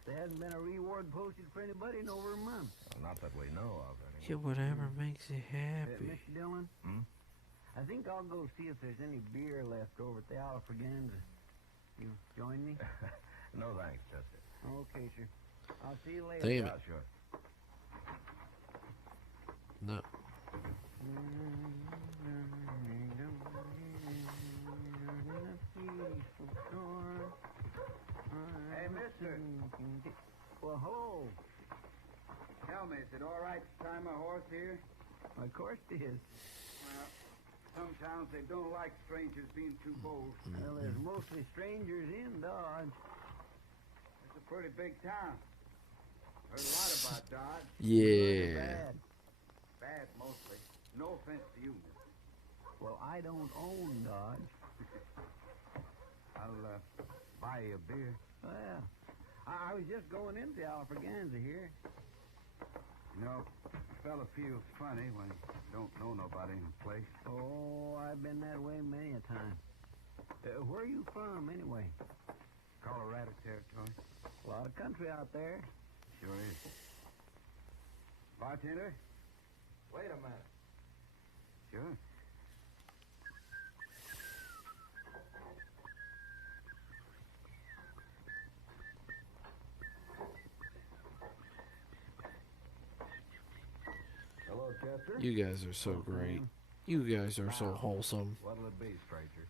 There hasn't been a reward posted for anybody in over a month. Well, not that we know of, anyway. Get whatever makes you happy. Mr. Dillon? Hmm? I think I'll go see if there's any beer left over at the Alfreganza. You join me? No thanks, Chester. Okay, sir. I'll see you later. Damn Yeah, it. sure. No. Hey, mister. Well, hello. Tell me, is it all right to tie my horse here? Of course it is. Well, some towns they don't like strangers being too bold. Well, there's mostly strangers in Dodge. It's a pretty big town. Heard a lot about Dodge. Yeah. Bad. Bad mostly. No offense to you, mister. Well, I don't own Dodge. I'll buy you a beer. Well, I was just going into the Alfreganza here. You know, a fella feels funny when he don't know nobody in the place. Oh, I've been that way many a time. Where are you from, anyway? Colorado territory. A lot of country out there. Sure is. Bartender? Wait a minute. Sure. Hello, Chester. You guys are so great. You guys are so wholesome. What'll it be, stranger?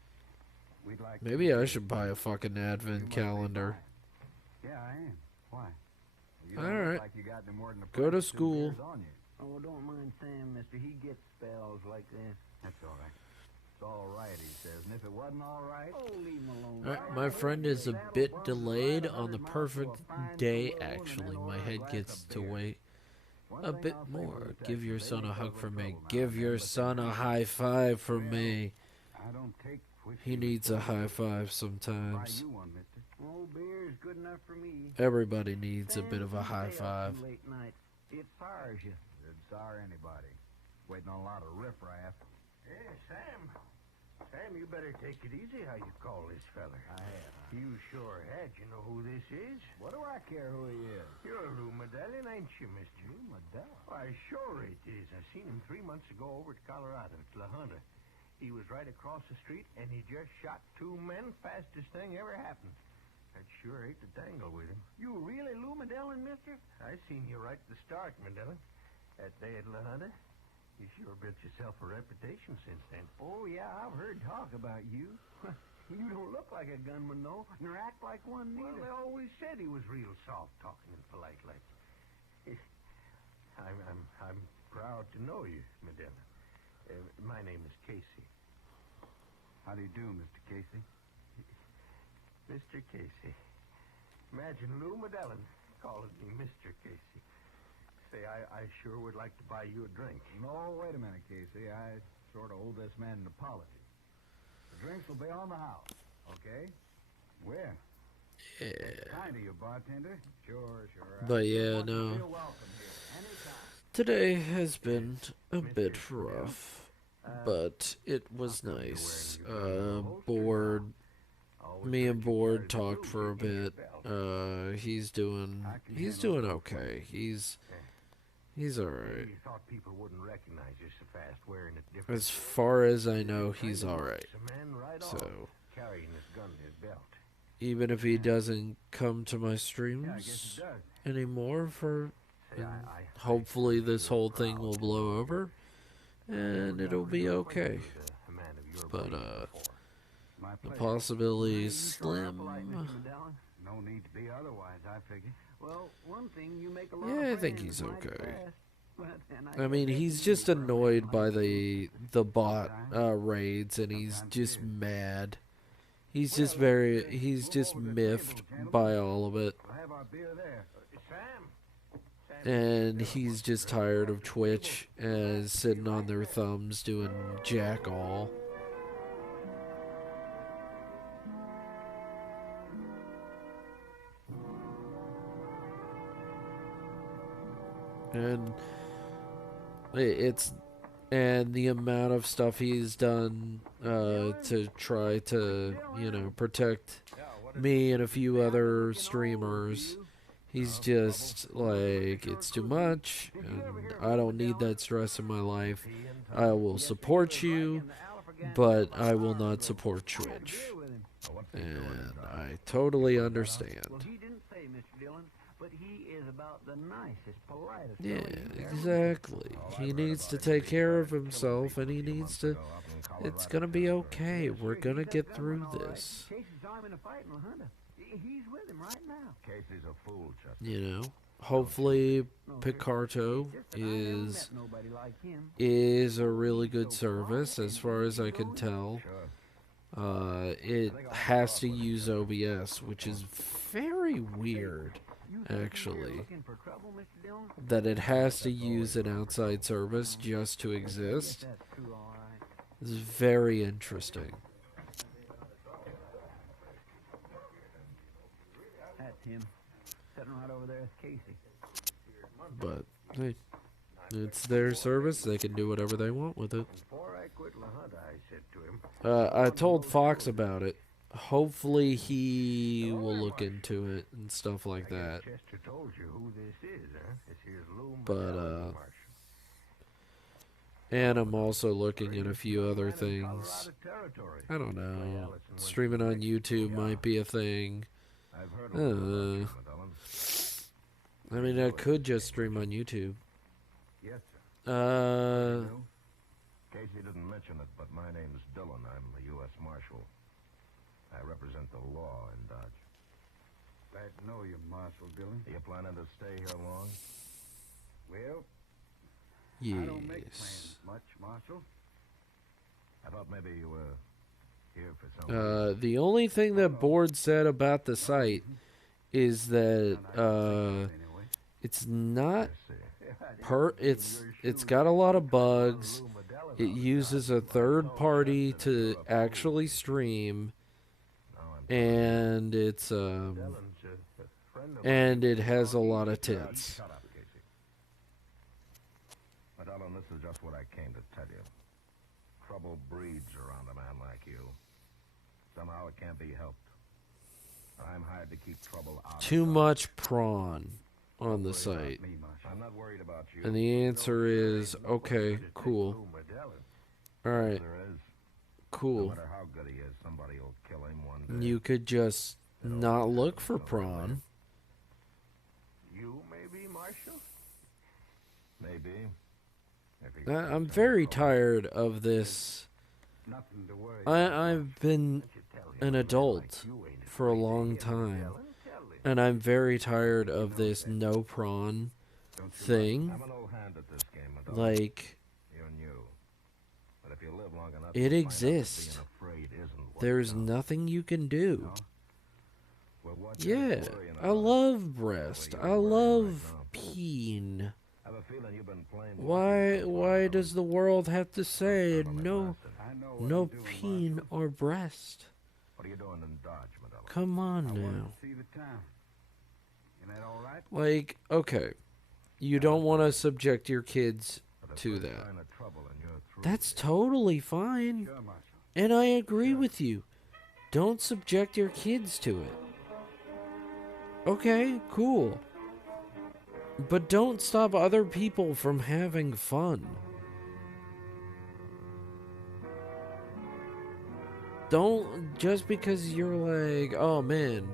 We'd like Maybe I should buy a fucking advent calendar. Yeah, I am. Why? You don't All look right. like you got any more than a Go to precious 2 school. years on you. Oh, don't mind Sam, mister. He gets spells like this. That's all right. It's all right, he says. And if it wasn't all right, Oh, leave him alone. Alright, my friend is a bit delayed on the perfect day, actually. My head gets to wait a bit more. Give your son a hug from me. Give your son a high five from me. I don't take whiskey. He needs a high five Buy sometimes. you one, mister. Oh, beer's good enough for me. Everybody needs a bit of a high five. Late night. It fires you. it'd sour anybody. Waiting on a lot of riffraff. Hey, Sam. Sam, you better take it easy how you call this feller. I have. You sure had. You know who this is? What do I care who he is? You're Lou Medallion, ain't you, mister? Lou Medallion? Why, sure it is. I seen him 3 months ago over at Colorado, at La Junta. He was right across the street, and he just shot 2 men. Fastest thing ever happened. I'd sure hate to tangle with him. You really Lou Medellin, mister? I seen you right at the start, Medallion. That day at La Junta. You sure built yourself a reputation since then. Oh, yeah, I've heard talk about you. You don't look like a gunman, though, nor act like one Well, neither. they always said he was real soft-talking and polite like. I'm proud to know you, Medallion. My name is Casey. How do you do, Mr. Casey? Mr. Casey. Imagine Lou Medellin calling me Mr. Casey. Say, I sure would like to buy you a drink. No, wait a minute, Casey. I sort of owe this man an apology. The drinks will be on the house, okay? Where? Yeah. Kind of you, bartender. Sure. But yeah, no. Today has been a bit rough, but it was nice. Me and Board talked for a bit. He's doing okay. He's alright. As far as I know, he's alright. So, even if he doesn't come to my streams anymore hopefully this whole thing will blow over and it'll be okay. But the possibility is slim. No need to be otherwise, I figure. Well, one thing you make a lot Yeah, I think he's okay. I mean, he's just annoyed by the bot raids, and he's just mad. He's just miffed by all of it. And he's just tired of Twitch and sitting on their thumbs doing jack all. And the amount of stuff he's done to try to, protect me and a few other streamers. He's just like, it's too much, and I don't need that stress in my life. I will support you, but I will not support Twitch. And I totally understand. But he is about the nicest, politest. Yeah, exactly. He needs to take care of himself, and he needs to... It's gonna be okay. We're gonna get through this. Casey's arm in a fight in La Junta. He's with him right now. Casey's a fool, Chuck. Hopefully Picarto is a really good service, as far as I can tell. It has to use OBS, which is very weird. Actually, that it has to use an outside service just to exist is very interesting. That's him. Sitting right over there is Casey. But, hey, it's their service. They can do whatever they want with it. I told Fox about it. Hopefully he will look into it and stuff like that. But, and I'm also looking at a few other things. I don't know. Streaming on YouTube might be a thing. I mean, I could just stream on YouTube. Casey didn't mention it, but my name's Dillon. I'm a U.S. Marshal. I represent the law in Dodge. Glad to know you, Marshal Dillon. Are you planning to stay here long? Well, yes. I don't make plans much, Marshal. I thought maybe you were here for something. The only thing that Board said about the site is that it's not it's got a lot of bugs. It uses a third party to actually stream. And it's and it has a lot of tits. Shut up, Casey. Madonna, this is just what I came to tell you. Trouble breeds around a man like you. Somehow it can't be helped. I'm hired to keep trouble out. Too much prawn on the site. I'm not worried about you. And the answer is, okay, cool. Alright. Cool. No matter how good he is, somebody will kill him one day. You could just not look for prawn. You maybe, Marshal? Maybe. I'm very tired of this. I've been an adult for a long time, and I'm very tired of this no prawn thing. Like, it exists. There's nothing you can do. Yeah, I love breast. I love peen. Why does the world have to say no peen or breast? What are you doing in Dodge, Medella? Come on now. See the town. Isn't that all right? Like, okay, you don't want to subject your kids to that. That's totally fine. And I agree with you. Don't subject your kids to it. Okay, cool. But don't stop other people from having fun. Don't, just because you're like, oh man,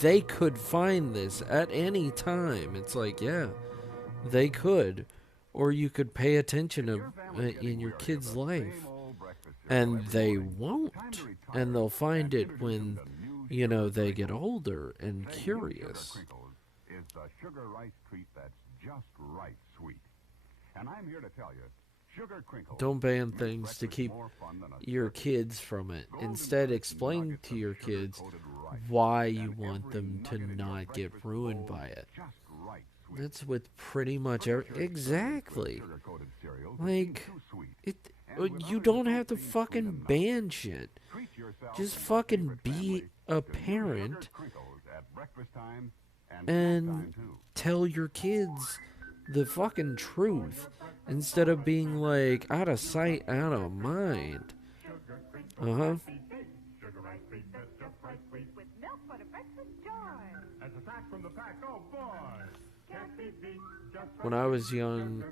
they could find this at any time. It's like, yeah, they could. Or you could pay attention in your kid's life. And they won't. And they'll find it when, you know, they get older and curious. Is the sugar rice treat that's just right sweet. And I'm here to tell you, Sugar Crinkles. Don't ban things to keep your kids from it. Instead, explain to your kids why you want them to not get ruined by it. That's with pretty much exactly. Like, you don't have to fucking ban shit. Just fucking be a parent and tell your kids the fucking truth instead of being like out of sight, out of mind. Uh-huh. When I was young,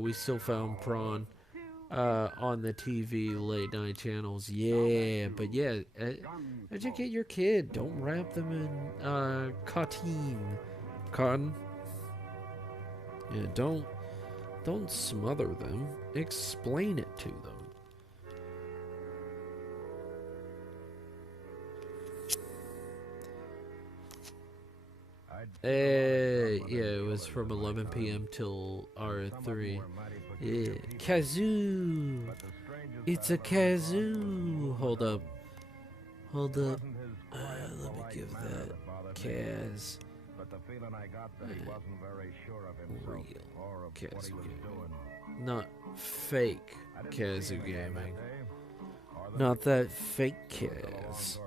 we still found prawn on the TV late night channels. Yeah, but yeah, educate your kid. Don't wrap them in cotton. Yeah, don't smother them. Explain it to them. Yeah, it was from 11 p.m. till R3. Yeah, kazoo. It's a kazoo. Hold up. Let me give that Kaz. But the feeling I got that he wasn't very sure of himself or of what he was doing. Not fake Kazoo Gaming. Not that fake Kaz.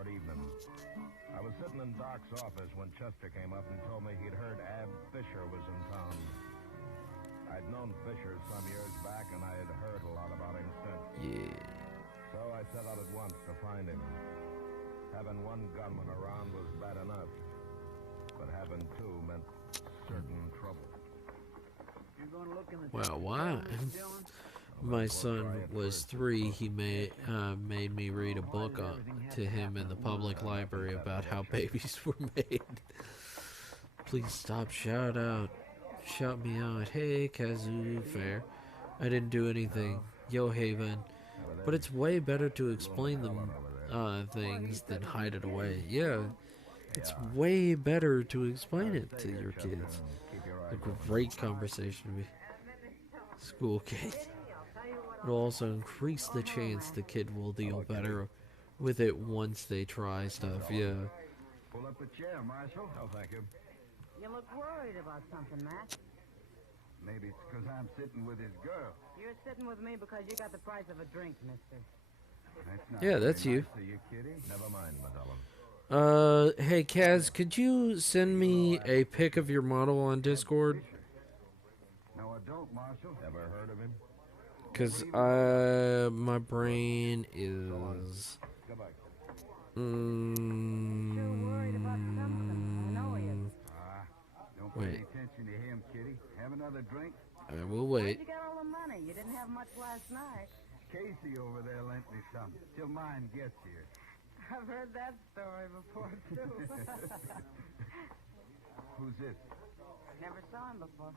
I was sitting in Doc's office when Chester came up and told me he'd heard Ab Fisher was in town. I'd known Fisher some years back, and I had heard a lot about him since. Yeah. So I set out at once to find him. Having one gunman around was bad enough, but having two meant certain trouble. Well, why? My son was 3. He made me read a book to him in the public library about how babies were made. Please stop. Shout me out. Hey, Kazoo, fair. I didn't do anything. Yo, Haven. But it's way better to explain them things than hide it away. Yeah, it's way better to explain it to your kids. A great conversation with school kid. It'll also increase the chance the kid will deal better with it once they try stuff. Yeah. Pull up the chair, Marshal. Oh, thank you. You look worried about something, Matt. Maybe it's because I'm sitting with his girl. You're sitting with me because you got the price of a drink, mister. Yeah, that's you. Never mind, Medella. Hey, Kaz, could you send me a pic of your model on Discord? No, I don't, Marshal. Ever heard of him? Because my brain is... Don't pay any attention to him, Kitty. Have another drink? I will wait. Where'd you get all the money? You didn't have much last night. Casey over there lent me some till mine gets here. I've heard that story before, too. Who's this? Never saw him before.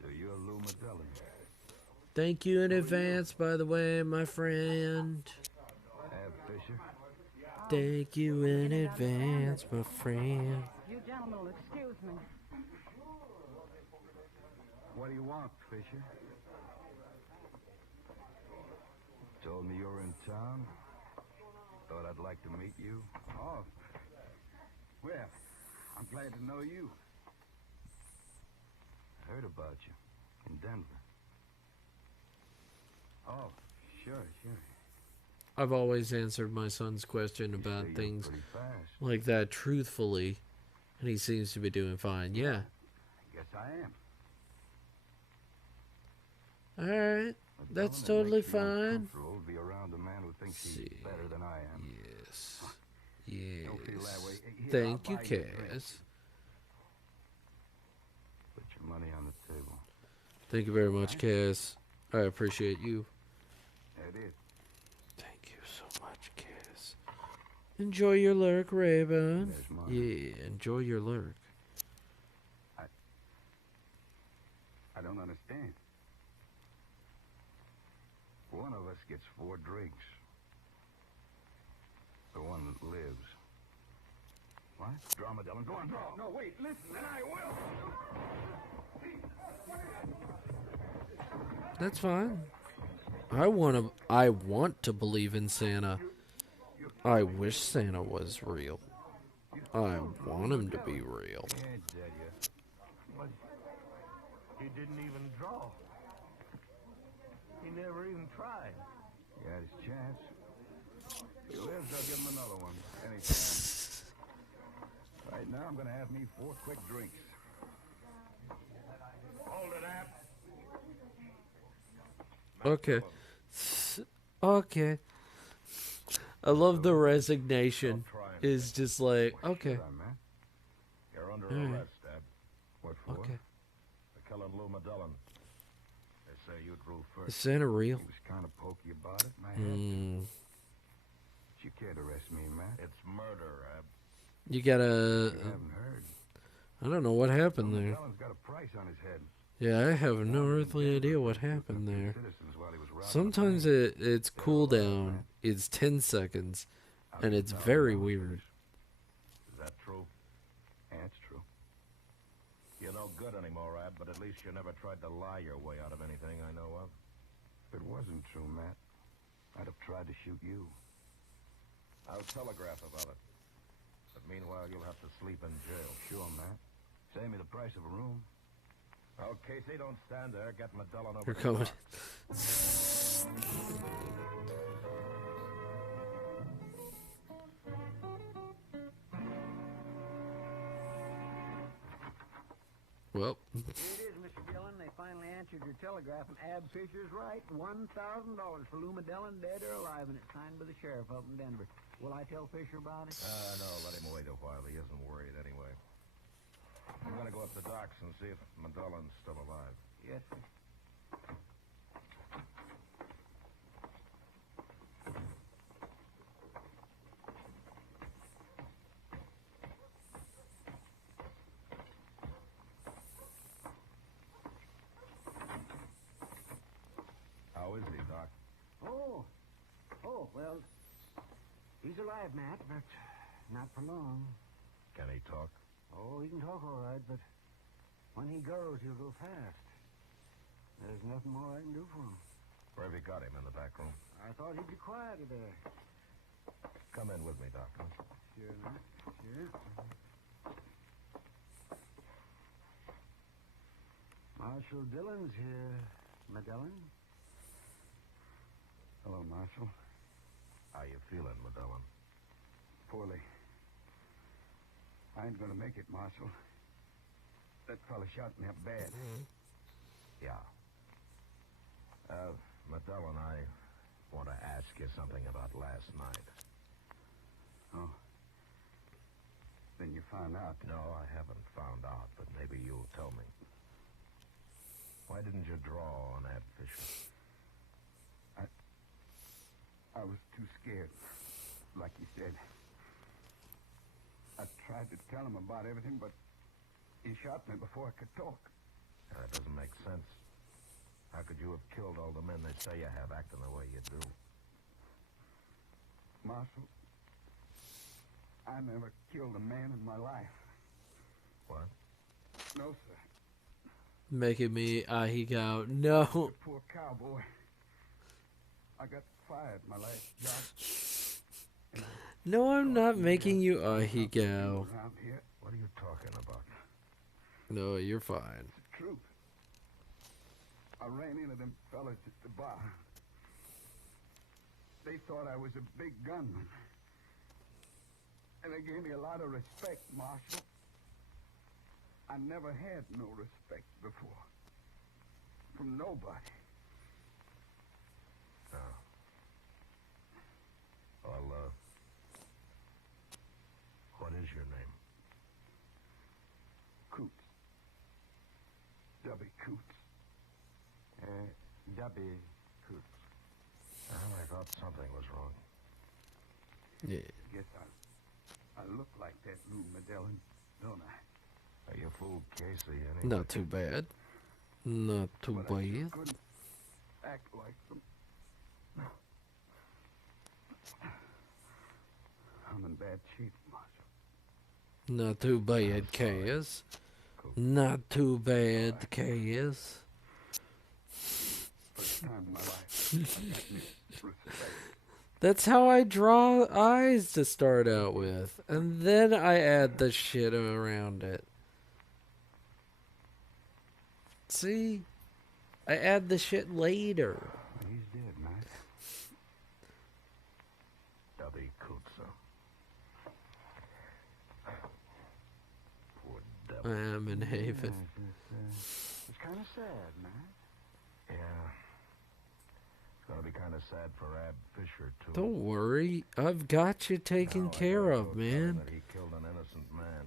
So you're Lou Medella. Thank you in advance, by the way, my friend. Ab Fisher. Thank you in advance, my friend. You gentlemen will excuse me. What do you want, Fisher? Told me you're in town. Thought I'd like to meet you. Oh, glad to know you. I heard about you in Denver. Oh, sure. I've always answered my son's question about things like that truthfully, and he seems to be doing fine. Yeah. Guess I am. Alright. That's totally fine. To be around a man who thinks he's better than I am. Yes. Don't feel that way. Here, Thank you, I'll buy you a drink. Cass. Put your money on the table. Thank you very much, Cass. I appreciate you. There it is. Thank you so much, Cass. Enjoy your lurk, Raven. There's mine. Yeah, enjoy your lurk. I don't understand. One of us gets 4 drinks. The one that lives. What? Draw, Dylan. Go on, draw. No, wait, listen, and I will. That's fine. I want to believe in Santa. I wish Santa was real. I want him to be real. But he didn't even draw. He never even tried. He had his chance. If he lives, I'll give him another one. Anytime. Right now, I'm going to have me 4 quick drinks. Hold it up. Okay. Okay. I love the resignation. Is just like, okay. You're under All right. arrest, Dad. What for? Okay. For killing Lou Medellin. They say you drew first. Is Santa real? He was kind of pokey about it, man. You can't arrest me, man. It's murder, Ab. You gotta. You haven't heard. I don't know what happened there. Medellin got a price on his head. Yeah, I have no earthly idea what happened there. Sometimes its cooldown is 10 seconds, and it's very weird. Is that true? Yeah, it's true. You're no good anymore, Ab, but at least you never tried to lie your way out of anything I know of. If it wasn't true, Matt, I'd have tried to shoot you. I'll telegraph about it. But meanwhile, you'll have to sleep in jail. Sure, Matt. Save me the price of a room. Oh, Casey, don't stand there. Get Medellin over You're to coming. Well. Here it is, Mr. Dillon. They finally answered your telegraph, and Ab Fisher's right. $1,000 for Lou Medellin, dead or alive, and it's signed by the sheriff up in Denver. Will I tell Fisher about it? No, let him wait a while. He isn't worried anyway. I'm going to go up the docks and see if Medellин's still alive. Yes, sir. How is he, Doc? Oh, well, he's alive, Matt, but not for long. Can he talk? Oh, he can talk all right, but when he goes, he'll go fast. There's nothing more I can do for him. Where have you got him? In the back room? I thought he'd be quieter there. Come in with me, Doctor. Sure, Matt. Sure. Marshal Dillon's here, Medellin. Hello, Marshal. How you feeling, Medellin? Poorly. I ain't gonna make it, Marshal. That fella shot me up bad. Yeah. Medellin, I want to ask you something about last night. Oh. Then you found out. No, I haven't found out, but maybe you'll tell me. Why didn't you draw on Ab Fisher? I was too scared, like you said. I tried to tell him about everything, but he shot me before I could talk. That doesn't make sense. How could you have killed all the men they say you have acting the way you do? Marshal, I never killed a man in my life. What? No, sir. Making me ahigao. No. The poor cowboy. I got fired my last job. No, I'm not making you ahigao. Around here. What are you talking No, you're fine. It's the truth. I ran into them fellas at the bar. They thought I was a big gunman. And they gave me a lot of respect, Marshal. I never had no respect before. From nobody. Well, what is your name? Coots. W. Coots. W. Coots. I thought something was wrong. Yeah. Guess I look like that Lou Medellin, don't I? You fooled Casey anyway. Not too bad. Not too But I bad. just couldn't act like them. I'm in bad shape, Marshal. Not too bad, Cass. Not too bad, Cass. First time in my life. I got any respect. That's how I draw eyes to start out with. And then I add the shit around it. See? I add the shit later. He's dead, man. W. Coots, Poor devil. I'm in Haven. It's kind of sad, man. Yeah. It's gonna be kind of sad for Ab Fisher, too. Don't worry. I've got you taken care of, man. That he killed an innocent man.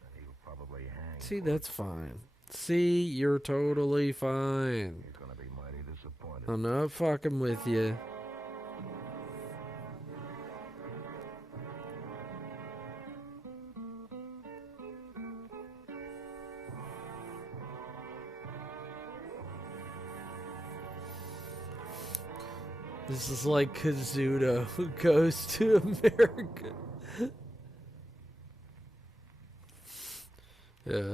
And he'll probably hang. See, that's fine. See, you're totally fine. He's gonna be mighty disappointed. I'm not fucking with you. This is like Kazuto who goes to America. Yeah.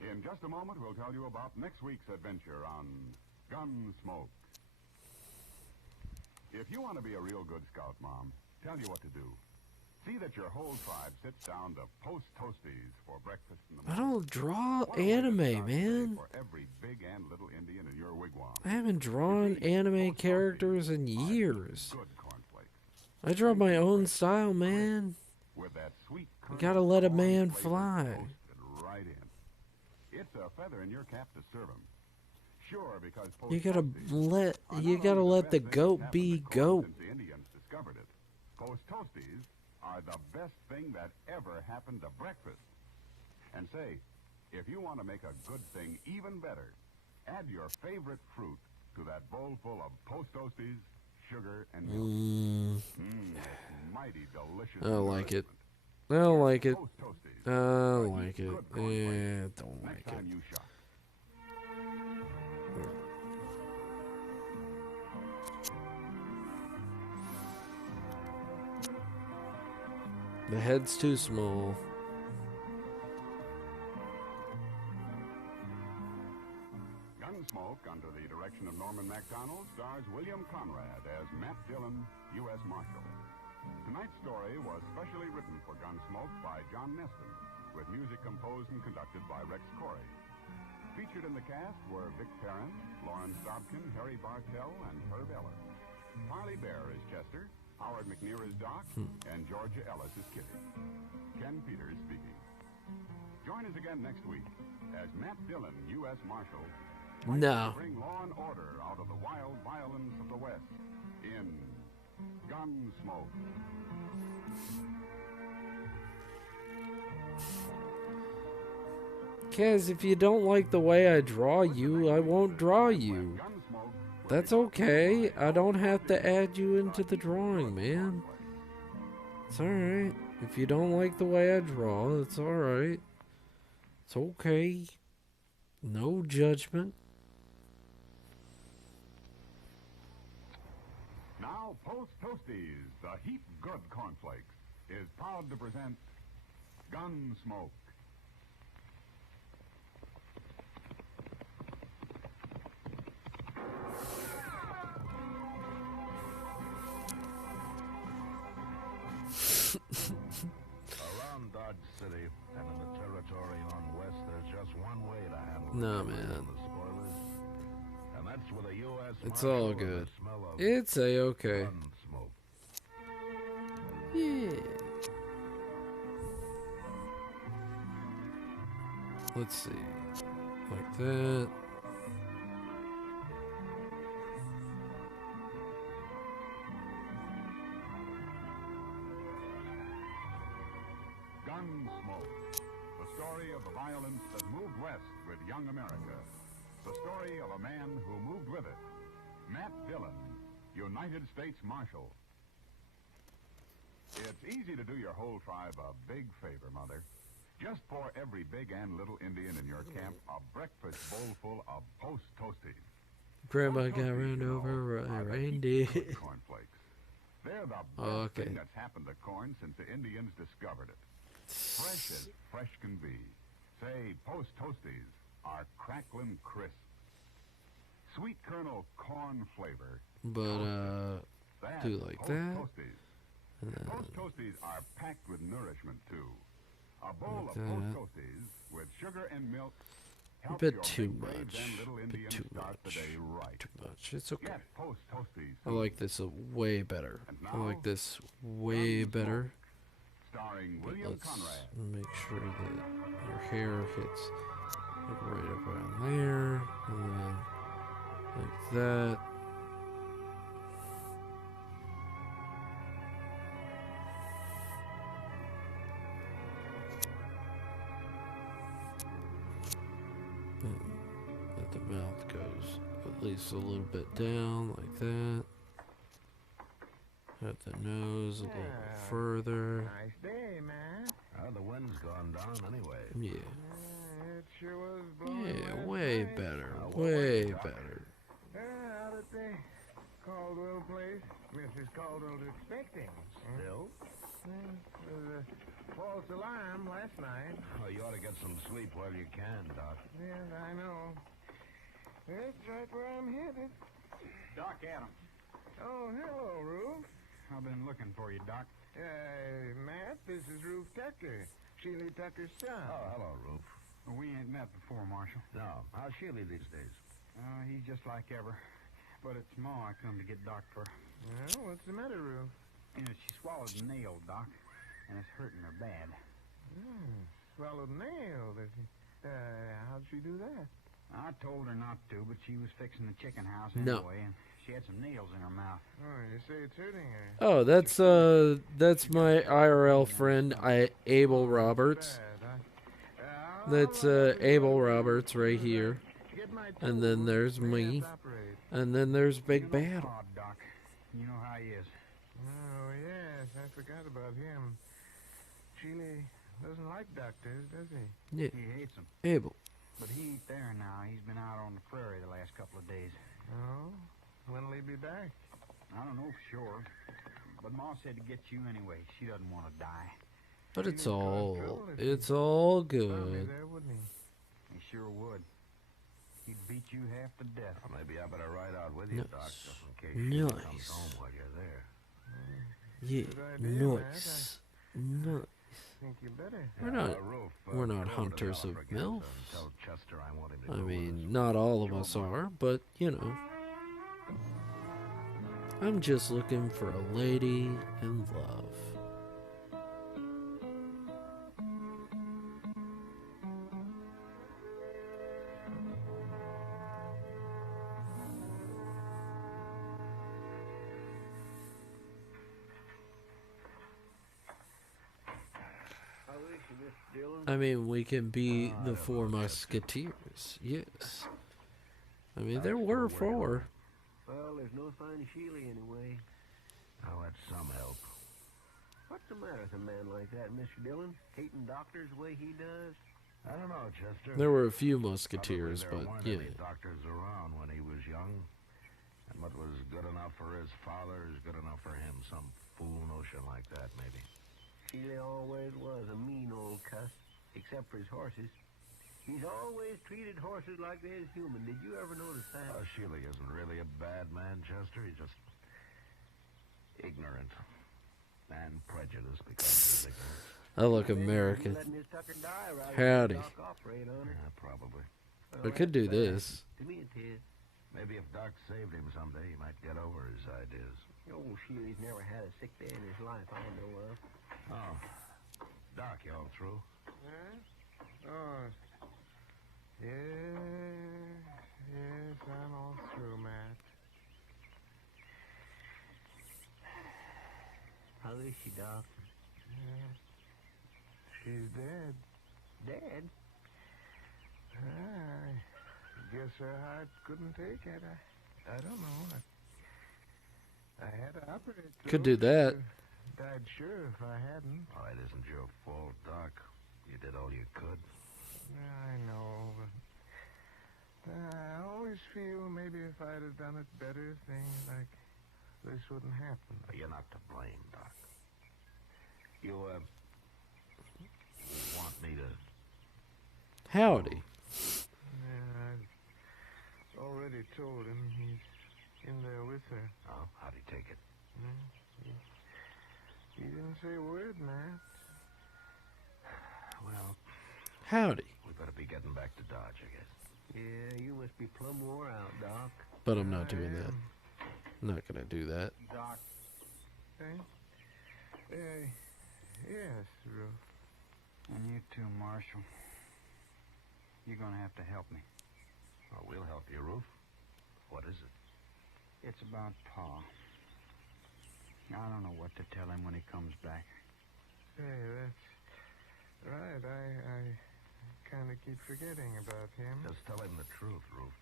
In just a moment, we'll tell you about next week's adventure on Gunsmoke. If you want to be a real good scout, Mom, tell you what to do. See that your whole tribe sits down to post toasties for breakfast in the I morning. don't draw What a way to anime, start the day man. For every big and little Indian in your wigwam. I haven't drawn anime characters in years. I draw my own style, man. With that sweet You gotta let a man flavor fly. toasted right in. It's a feather in your cap to serve 'em. Sure, because You gotta Post-Toasties are you not gotta only let the best thing goat that's be happened to corn goat. since the Indians discovered it. Post Toasties are the best thing that ever happened to breakfast. And say, if you want to make a good thing even better, add your favorite fruit to that bowl full of Post Toasties, sugar, and milk. It's mighty delicious. I don't like it. nourishment. I don't like it. Post Toasties. I don't like it. Yeah, don't Next like time it. you shop. The head's too small. Gunsmoke, under the direction of Norman MacDonald, stars William Conrad as Matt Dillon, U.S. Marshal. Tonight's story was specially written for Gunsmoke by John Neston, with music composed and conducted by Rex Corey. Featured in the cast were Vic Perrin, Lawrence Dobkin, Harry Bartell, and Herb Ellis. Harley Bear is Chester, Howard McNear is Doc, and Georgia Ellis is Kitty. Ken Peters speaking. Join us again next week as Matt Dillon, U.S. Marshal, fights No. to bring law and order out of the wild violence of the West in Gunsmoke. Kaz, if you don't like the way I draw you, I won't draw you. That's okay. I don't have to add you into the drawing, man. It's alright. If you don't like the way I draw, it's alright. It's okay. No judgment. Now, Post Toasties, the heap good cornflakes, is proud to present Gunsmoke. Around Dodge City and in the territory on west, there's just one way to handle No, the killers man. and the spoilers. And that's with a U.S. It's Marshal all and the good. smell of It's a-okay. gun smoke. Yeah. Let's see. Like that. Gunsmoke, the story of the violence that moved west with young America. The story of a man who moved with it. Matt Dillon, United States Marshal. It's easy to do your whole tribe a big favor, Mother. Just pour every big and little Indian in your camp a breakfast bowl full of Post Toasties. Grandma Post got Toasties, run you know, over by are a the reindeer. good cornflakes. They're the best Okay. thing that's happened to corn since the Indians discovered it. Fresh as fresh can be. Say, Post Toasties are crackling crisp. Sweet kernel corn flavor. But, That's do like Post that. Toasties. And then, Post Toasties are packed with nourishment, too. A bowl Like of Post that. Toasties with sugar and milk a helps bit your too big braves much. and little Bit Indians too start the much. day right. Too much. It's okay. Get Post Toasties. I like this way better. And I now, like this way Gunsmoke, better. Starring But William let's Conrad. make sure that your hair hits like right up around there, and then like that. And that the mouth goes at least a little bit down like that. At the nose a little bit further. Nice day, man. The wind's gone down anyway. Yeah. It sure was blowing Yeah, last way night. better. what Way was it, Doc? better. Out at the Caldwell place, Mrs. Caldwell was expecting. Still? There was a false alarm last night. Oh, you ought to get some sleep while you can, Doc. Yes, I know. That's right where I'm headed. Doc Adams. Oh, hello, Roof. I've been looking for you, Doc. Matt, this is Roof Tucker, Sheila Tucker's son. Oh, hello, Roof. Well, we ain't met before, Marshal. No, how's Sheely these days? He's just like ever. But it's Ma I come to get Doc for. Well, what's the matter, Roof? She swallowed a nail, Doc, and it's hurting her bad. Swallowed nail. How'd she do that? I told her not to, but she was fixing the chicken house No. anyway, and she had some nails in her mouth. Oh, you say it's hurting her. Oh, that's my IRL friend, Abel Roberts. That's Abel Roberts right here. And then there's me. And then there's Big Battle. Oh, Doc, you know how he is. Oh, yes, I forgot about him. Sheila doesn't like doctors, does he? Yeah, He hates them. Abel. But he ain't there now. He's been out on the prairie the last couple of days. Oh? When'll he be back? I don't know for sure. But Ma said to get you anyway. She doesn't want to die. But it's He'd cause all trouble if all Found me good. there, wouldn't he? He sure would. He'd beat you half to death. Well, maybe I better ride out with you, Nice. Doc, just in case she comes Nice. home while you're there. Yeah, Good idea, nice. Nice. Think you better. We're not Roof, we're go not over to the hunters of Oliver Gets MILF. and tell Chester I want him to I go with mean, us. not all of us are, but you know. I'm just looking for a lady and love. I mean, we can be the Four Musketeers, yes. I mean, there were four. Well, there's no sign of Sheila anyway. Oh, that's some help. What's the matter with a man like that, Mr. Dillon? Hating doctors the way he does? I don't know, Chester. There were a few Musketeers, Probably but there yeah. weren't any doctors around when he was young. And what was good enough for his father is good enough for him. Some fool notion like that, maybe. Sheila always was a mean old cuss, except for his horses. He's always treated horses like they're human. Did you ever notice that? Sheila isn't really a bad man, Chester. He's just ignorant. And prejudiced because of his ignorance. I look American. Letting his tucker die right Howdy. Doc off right on it. Yeah, probably. I could do this. To me it is. Maybe if Doc saved him someday, he might get over his ideas. Oh, shit, he's never had a sick day in his life I know of. Oh, Doc, you all through? Huh? Oh. Yes, I'm all through, Matt. How is she, Doc? She's dead. Dead? I guess her heart couldn't take it. I don't know. I had to operate. Could do that. Died sure if I hadn't. Oh, it isn't your fault, Doc. You did all you could. I know, but I always feel maybe if I'd have done it better, things like this wouldn't happen. You're not to blame, Doc. You, want me to... Howdy. Yeah, I've already told him he's in there with her. Oh, how'd he take it? He didn't say a word, Matt. Well, Howdy. we better be getting back to Dodge, I guess. Yeah, you must be plumb wore out, Doc. But I'm not doing that. I'm not gonna do that. Doc. Hey? Yes, Ruth. And you too, Marshal. You're gonna have to help me. Well, we'll help you, Roof. What is it? It's about Pa. I don't know what to tell him when he comes back. Hey, that's right. I kind of keep forgetting about him. Just tell him the truth, Roof.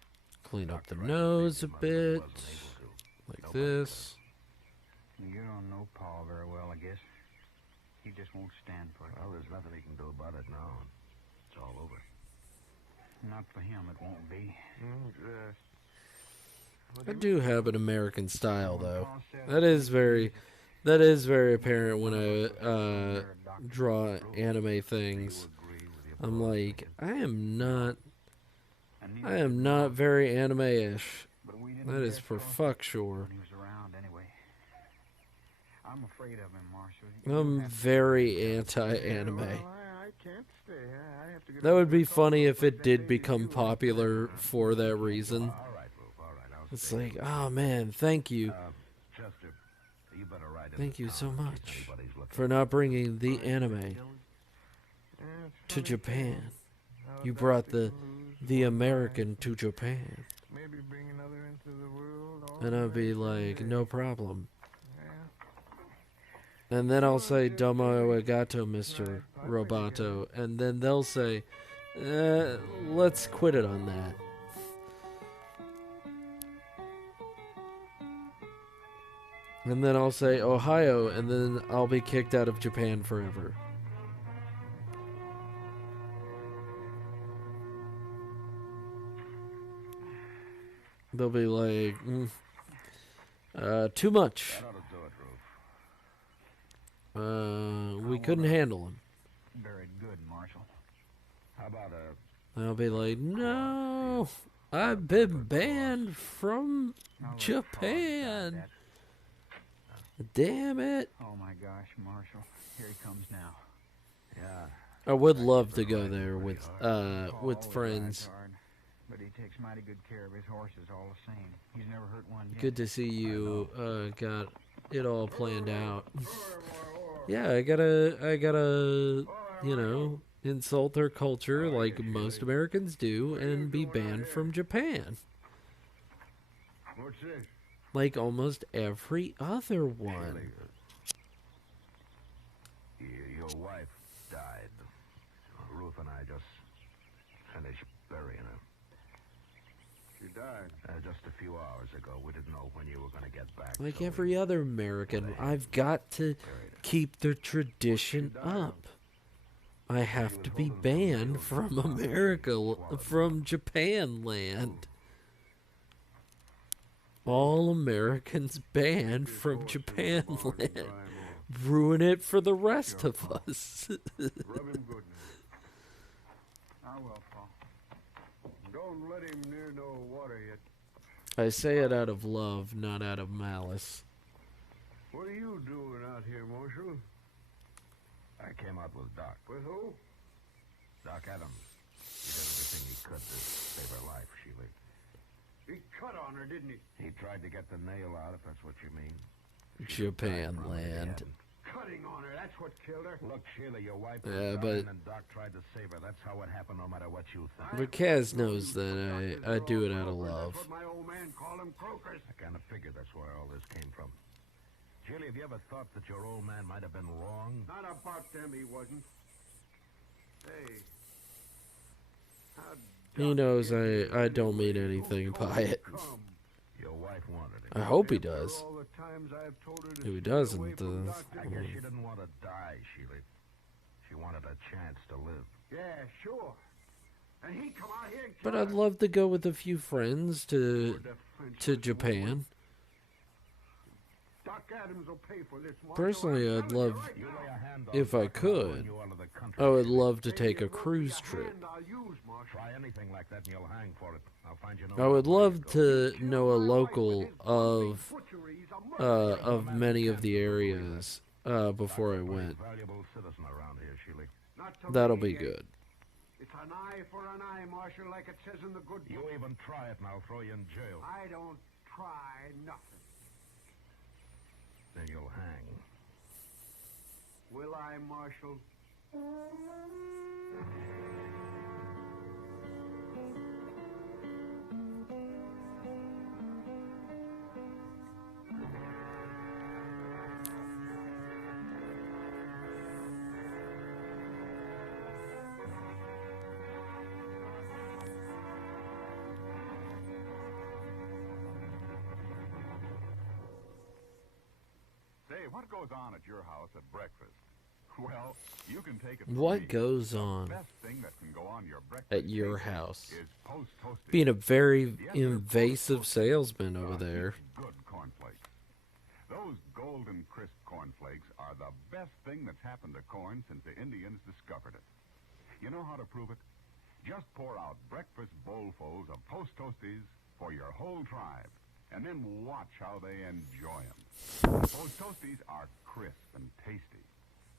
Clean up the Dr. nose a Reitman bit. wasn't able to. Like Nobody this. You don't know Pa very well, I guess. He just won't stand for it. Well, there's nothing he can do about it now. It's all over. Not for him, it won't be. I do have an American style, though. That is very apparent when I draw anime things. I'm like, I am not very anime-ish. That is for fuck sure. He was around anyway. I'm afraid of him, Marshal. I'm very anti-anime. Well, I can't stay. I have to get That would be funny if it did become popular for that reason. All right, Roof, all right. I'll It's stay. like, oh man, thank you. Chester, you better ride Thank you so in case much anybody's looking. for not bringing the anime to Japan. You brought the American to Japan. Maybe bring another into the world. And I'd be like, no problem. Yeah. And then I'll say, Domo arigato, Mr. Roboto. And then they'll say, let's quit it on that. And then I'll say, Ohio, and then I'll be kicked out of Japan forever. They'll be like, too much. That ought to do it, Roof. We couldn't handle him. Very good, Marshal. How about I'll be like, no, I've been banned from Japan. Damn it. Oh my gosh, Marshal. Here he comes now. yeah? I would love to go there with Always friends. rides hard, but he takes mighty good care of his horses all the same. He's never hurt one yet. Good to see you got it all planned out. Yeah, I gotta, you know, insult their culture like most Americans do and be banned from Japan. What's this? Like almost every other one. Your wife died. Ruth and I just finished burying her. She died. Just a few hours ago. We didn't know when you were going to get back. Like so every other American, I've got to keep the tradition up. I have to be banned from America, from Japan land. All Americans banned from Japan land. Ruin it for the rest of us. Rub him good I will, Pa. Don't let him near no water yet. I say it out of love, not out of malice. What are you doing out here, Marshal? I came out with Doc. With who? Doc Adams. He did everything he could to save her life, Sheila. He cut on her, didn't he? He tried to get the nail out, if that's what you mean. Japan land. Cutting on her, that's what killed her. Look, Sheila, your wife was Yeah, dying but and Doc tried to save her. That's how it happened, no matter what you think. but Kaz knows that I do it out of love. That's what my old man called him, croakers. I kind of figured that's where all this came from. Sheila, have you ever thought that your old man might have been wrong? Not about them, he wasn't. Hey. He knows I don't mean anything by it. Your wife wanted it. I hope he does. All the times I've told her to If he stay doesn't, away from Dr. I guess she didn't want to die, Sheila. She wanted a chance to live. Yeah, sure. And he come out here and But I'd love to go with a few friends to Japan. Doc Adams will pay for this. Personally, I'd love, if I could, I would love to take a cruise trip. Try anything like that and you'll hang for it. I'll find you I would love to know a local of many of the areas before I went. Valuable citizen around here, Sheila. That'll be good. It's an eye for an eye, Marshal, like it says in the good book. You even try it and I'll throw you in jail. I don't try nothing. Then you'll hang. Will I, Marshal? Say, what goes on at your house at breakfast? Well, you can take it from What me. goes on The best thing that can go on your breakfast at your tasting house? is Post Toasties. Being a very Yes, they're invasive Post salesman Toasties. over there. Good cornflakes. Those golden crisp cornflakes are the best thing that's happened to corn since the Indians discovered it. You know how to prove it? Just pour out breakfast bowlfuls of Post Toasties for your whole tribe, and then watch how they enjoy them. Post Toasties are crisp and tasty.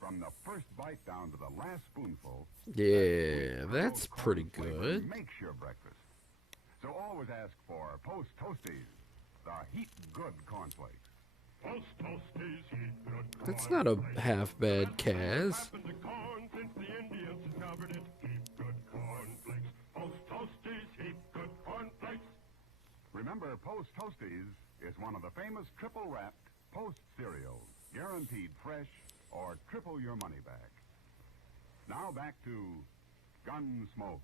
From the first bite down to the last spoonful, Yeah, that's pretty flavor good. makes your breakfast. So always ask for Post Toasties, the heat good cornflakes. Post Toasties, heat good That's not a half bad Kaz. happened to corn since the Indians discovered it. Heap good cornflakes. Post Toasties, heap good cornflakes. Remember, Post Toasties is one of the famous triple-wrapped Post cereals, guaranteed fresh or triple your money back. Now back to Gunsmoke.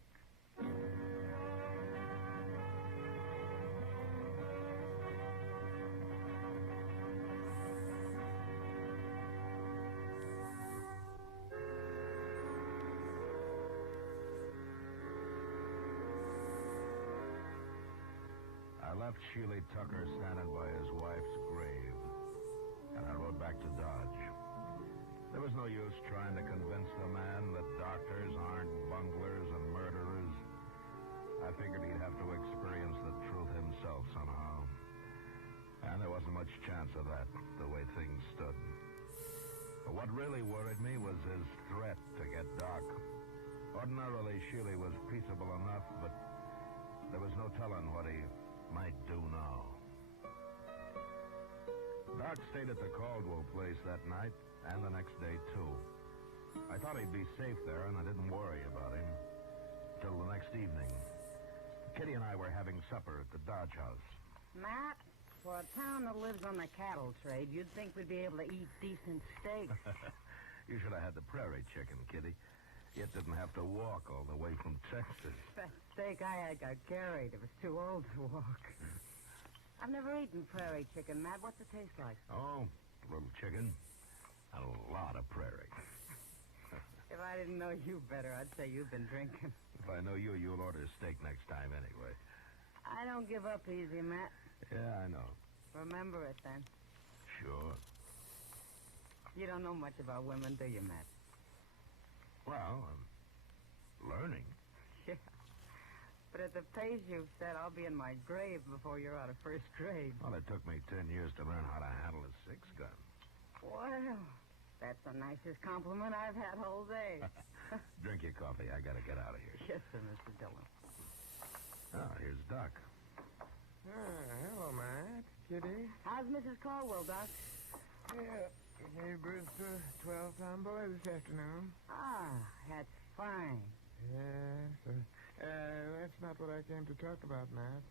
I left Sheely Tucker standing by his wife's grave, and I rode back to Dodge. There was no use trying to convince the man that doctors aren't bunglers and murderers. I figured he'd have to experience the truth himself somehow. And there wasn't much chance of that, the way things stood. But what really worried me was his threat to get Doc. Ordinarily, Sheely was peaceable enough, but there was no telling what he might do now. Doc stayed at the Caldwell place that night, and the next day, too. I thought he'd be safe there, and I didn't worry about him. Till the next evening. Kitty and I were having supper at the Dodge House. Matt, for a town that lives on the cattle trade, you'd think we'd be able to eat decent steak. You should have had the prairie chicken, Kitty. It didn't have to walk all the way from Texas. That steak I had got carried. It was too old to walk. I've never eaten prairie chicken, Matt. What's it taste like? Oh, a little chicken and a lot of prairie. If I didn't know you better, I'd say you've been drinking. If I know you, you'll order steak next time anyway. I don't give up easy, Matt. Yeah, I know. Remember it, then. Sure. You don't know much about women, do you, Matt? Well, I'm learning. Yeah. But at the pace you've set, I'll be in my grave before you're out of first grade. Well, it took me 10 years to learn how to handle a six-gun. Well, That's the nicest compliment I've had all day. Drink your coffee. I gotta get out of here. Yes, sir, Mr. Dillon. Oh, here's Doc. Hello, Matt. Kitty. How's Mrs. Caldwell, Doc? Yeah, gave birth to a 12-pound boy this afternoon. Ah, that's fine. Yes. That's not what I came to talk about, Matt.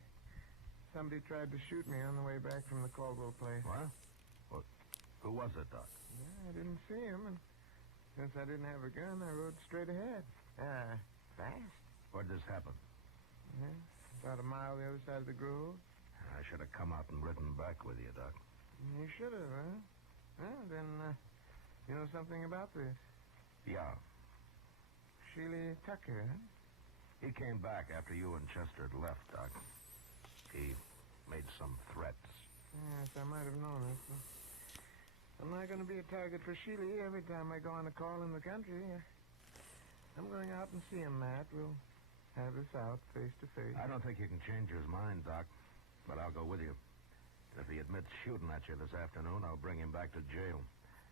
Somebody tried to shoot me on the way back from the Caldwell place. What? Who was it, Doc? I didn't see him, and since I didn't have a gun, I rode straight ahead. Fast. Where'd this happen? Yeah, about a mile the other side of the grove. I should have come out and ridden back with you, Doc. You should have, huh? Well, then, you know something about this. Yeah. Sheely Tucker, huh? He came back after you and Chester had left, Doc. He made some threats. Yes, I might have known it. I'm not going to be a target for Sheely every time I go on a call in the country. I'm going out and see him, Matt. We'll have this out face to face. I don't think you can change his mind, Doc, but I'll go with you. If he admits shooting at you this afternoon, I'll bring him back to jail.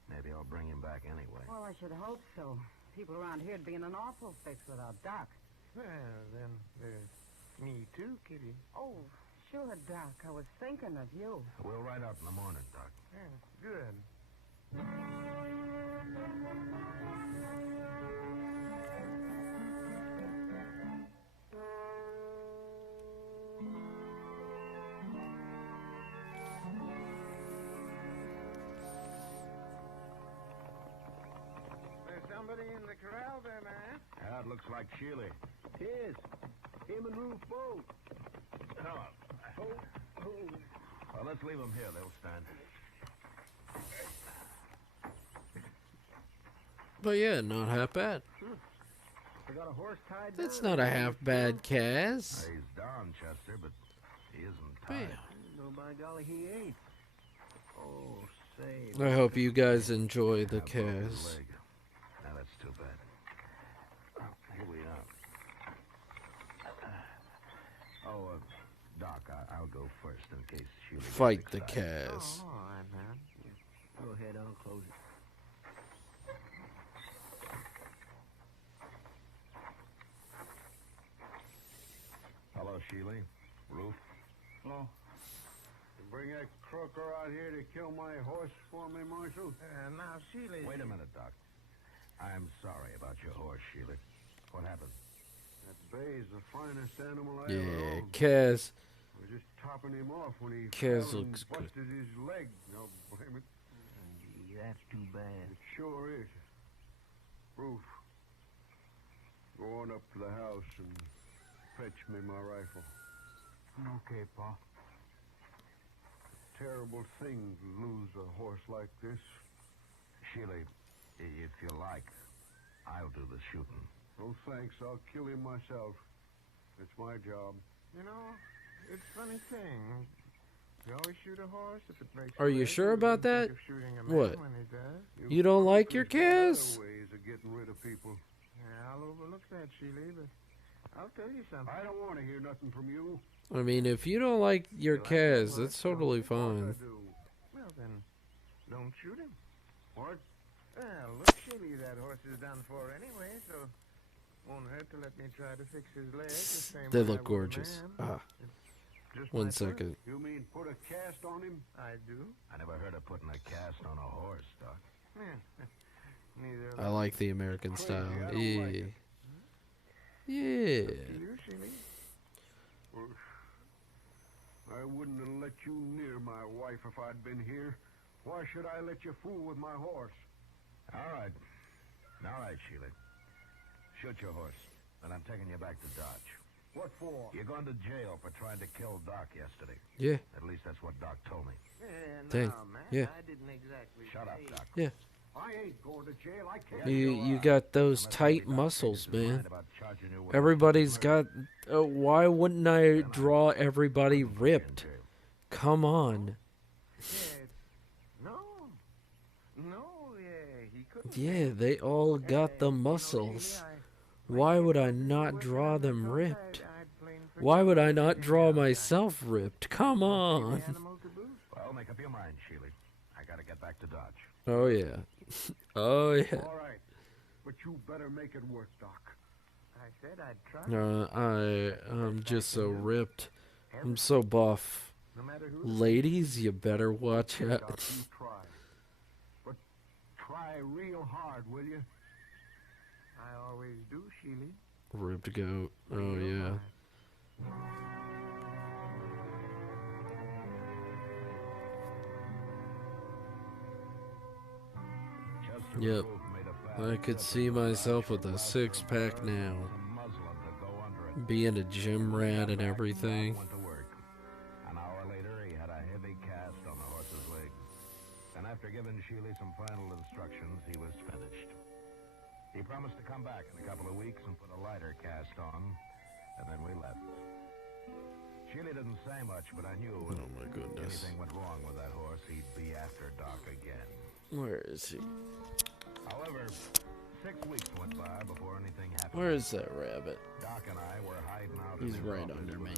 Maybe I'll bring him back anyway. Well, I should hope so. People around here'd be in an awful fix without Doc. Well, then there's me too, Kitty. Oh, sure, Doc. I was thinking of you. We'll ride out in the morning, Doc. Yeah, good. Somebody in the corral there, man. Yeah, it looks like Sheely. Yes. Him and Ruth both. Come on. Well, let's leave them here. They'll stand. But yeah, not half bad. I got a horse tied That's down. not a half bad Kaz. He's down, Chester, but he isn't Bam. tied. No, by golly, he ain't. Oh, say. I hope you guys enjoy the I broke his Kaz. leg. Now, that's too bad. Here we are. Doc, I'll go first in case Sheila gets Fight the excited. Kaz. Oh, all right, man. Go ahead, I'll close it. Hello, Sheila. Ruth. Hello. You bring that croaker out here to kill my horse for me, Marshal? Now, Sheila. Wait a minute, Doc. I'm sorry about your horse, Sheila. What happened? That bay's the finest animal I ever Yeah, owned. Kaz. We're just topping him off when he Kaz fell and looks good. busted his leg. No, blame it. Gee, that's too bad. It sure is. Ruth, go on up to the house and fetch me my rifle. Okay, Pa. Terrible thing to lose a horse like this. Sheila, if you like, I'll do the shooting. No thanks, I'll kill him myself. It's my job. You know, it's a funny thing. You always shoot a horse if it breaks. Are a you leg, sure you about wouldn't think that? of shooting a man What? when he does. You don't like your There's Kaz? other ways of getting rid of people. Yeah, I'll overlook that, Sheila, but I'll tell you something. I don't want to hear nothing from you. I mean, if you don't like your Kaz, that's totally What I fine. do. Well, then, don't shoot him. What? Well, look, Sheila, that horse is done for anyway, so won't hurt to let me try to fix his leg the same They way I look would a gorgeous. man. Ah, Just one my turn. second. You mean put a cast on him? I do. I never heard of putting a cast on a horse, Doc. Yeah. Neither of I us. like the American Crazy, style. I don't like Yeah. it. Yeah. You, Sheila? Well, I wouldn't have let you near my wife if I'd been here. Why should I let you fool with my horse? All right. All right, Sheila. Shoot your horse, and I'm taking you back to Dodge. What for? You're going to jail for trying to kill Doc yesterday. Yeah. At least that's what Doc told me. Yeah, Dang. no, man. Yeah. I didn't exactly Shut up, say- Doc. Yeah. I ain't going to jail. I can't. You got those tight muscles, man. Mind about charging you with Everybody's murder. got. Why wouldn't I draw everybody I'm ripped? in jail. Come on. Yeah, no. No, yeah, he couldn't. Yeah, they all got the muscles. Why would I not draw them ripped? Why would I not draw myself ripped? Come on. Well, make up your mind, Sheila. I gotta get back to Dodge. Oh, yeah. Oh, yeah. All right. But you better make it work, Doc. I said I'd try. I'm just so ripped. I'm so buff. No matter who. Ladies, you better watch out. Doc, you try. But try real hard, will you? I always do, Sheely. Ripped goat. Oh, yeah. Yep. I could see myself with a six-pack now. Being a gym rat and everything. An hour later, he had a heavy cast on the horse's leg. And after giving Sheely some final instructions, he was finished. He promised to come back in a couple of weeks and put a lighter cast on, and then we left. Sheely didn't say much, but I knew if anything went wrong with that horse, he'd be after Doc again. Where is he? However, 6 weeks went by before anything happened. Where is that rabbit? Doc and I were hiding out. He's right under me.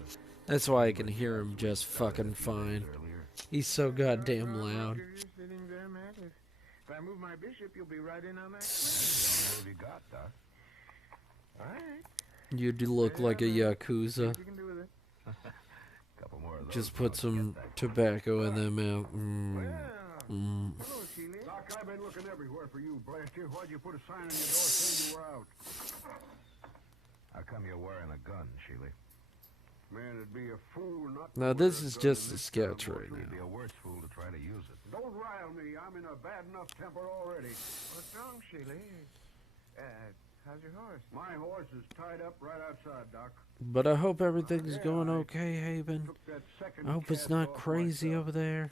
That's why I can hear him just fucking fine. He's so goddamn loud. Sitting there, Matt. If I move my bishop, you'll be right in on that. What have you got, Doc? All right. You do look like a Yakuza. You can do with it. Couple more of those. Just put some tobacco in their mouth. Hello, Sheely. Doc, I've been looking everywhere for you, blast you. Why'd you put a sign on your door saying you were out? How come you're wearing a gun, Sheely? Man, it'd be a fool not to Now wear this a is gun just in a this sketch town, right Marshal. You'd be now. a worse fool to try to use it. Don't rile me. I'm in a bad enough temper already. What's wrong, Sheely? How's your horse? My horse is tied up right outside, Doc. But I hope everything's going okay, Haben. Took that second I hope it's cast not off crazy myself. over there.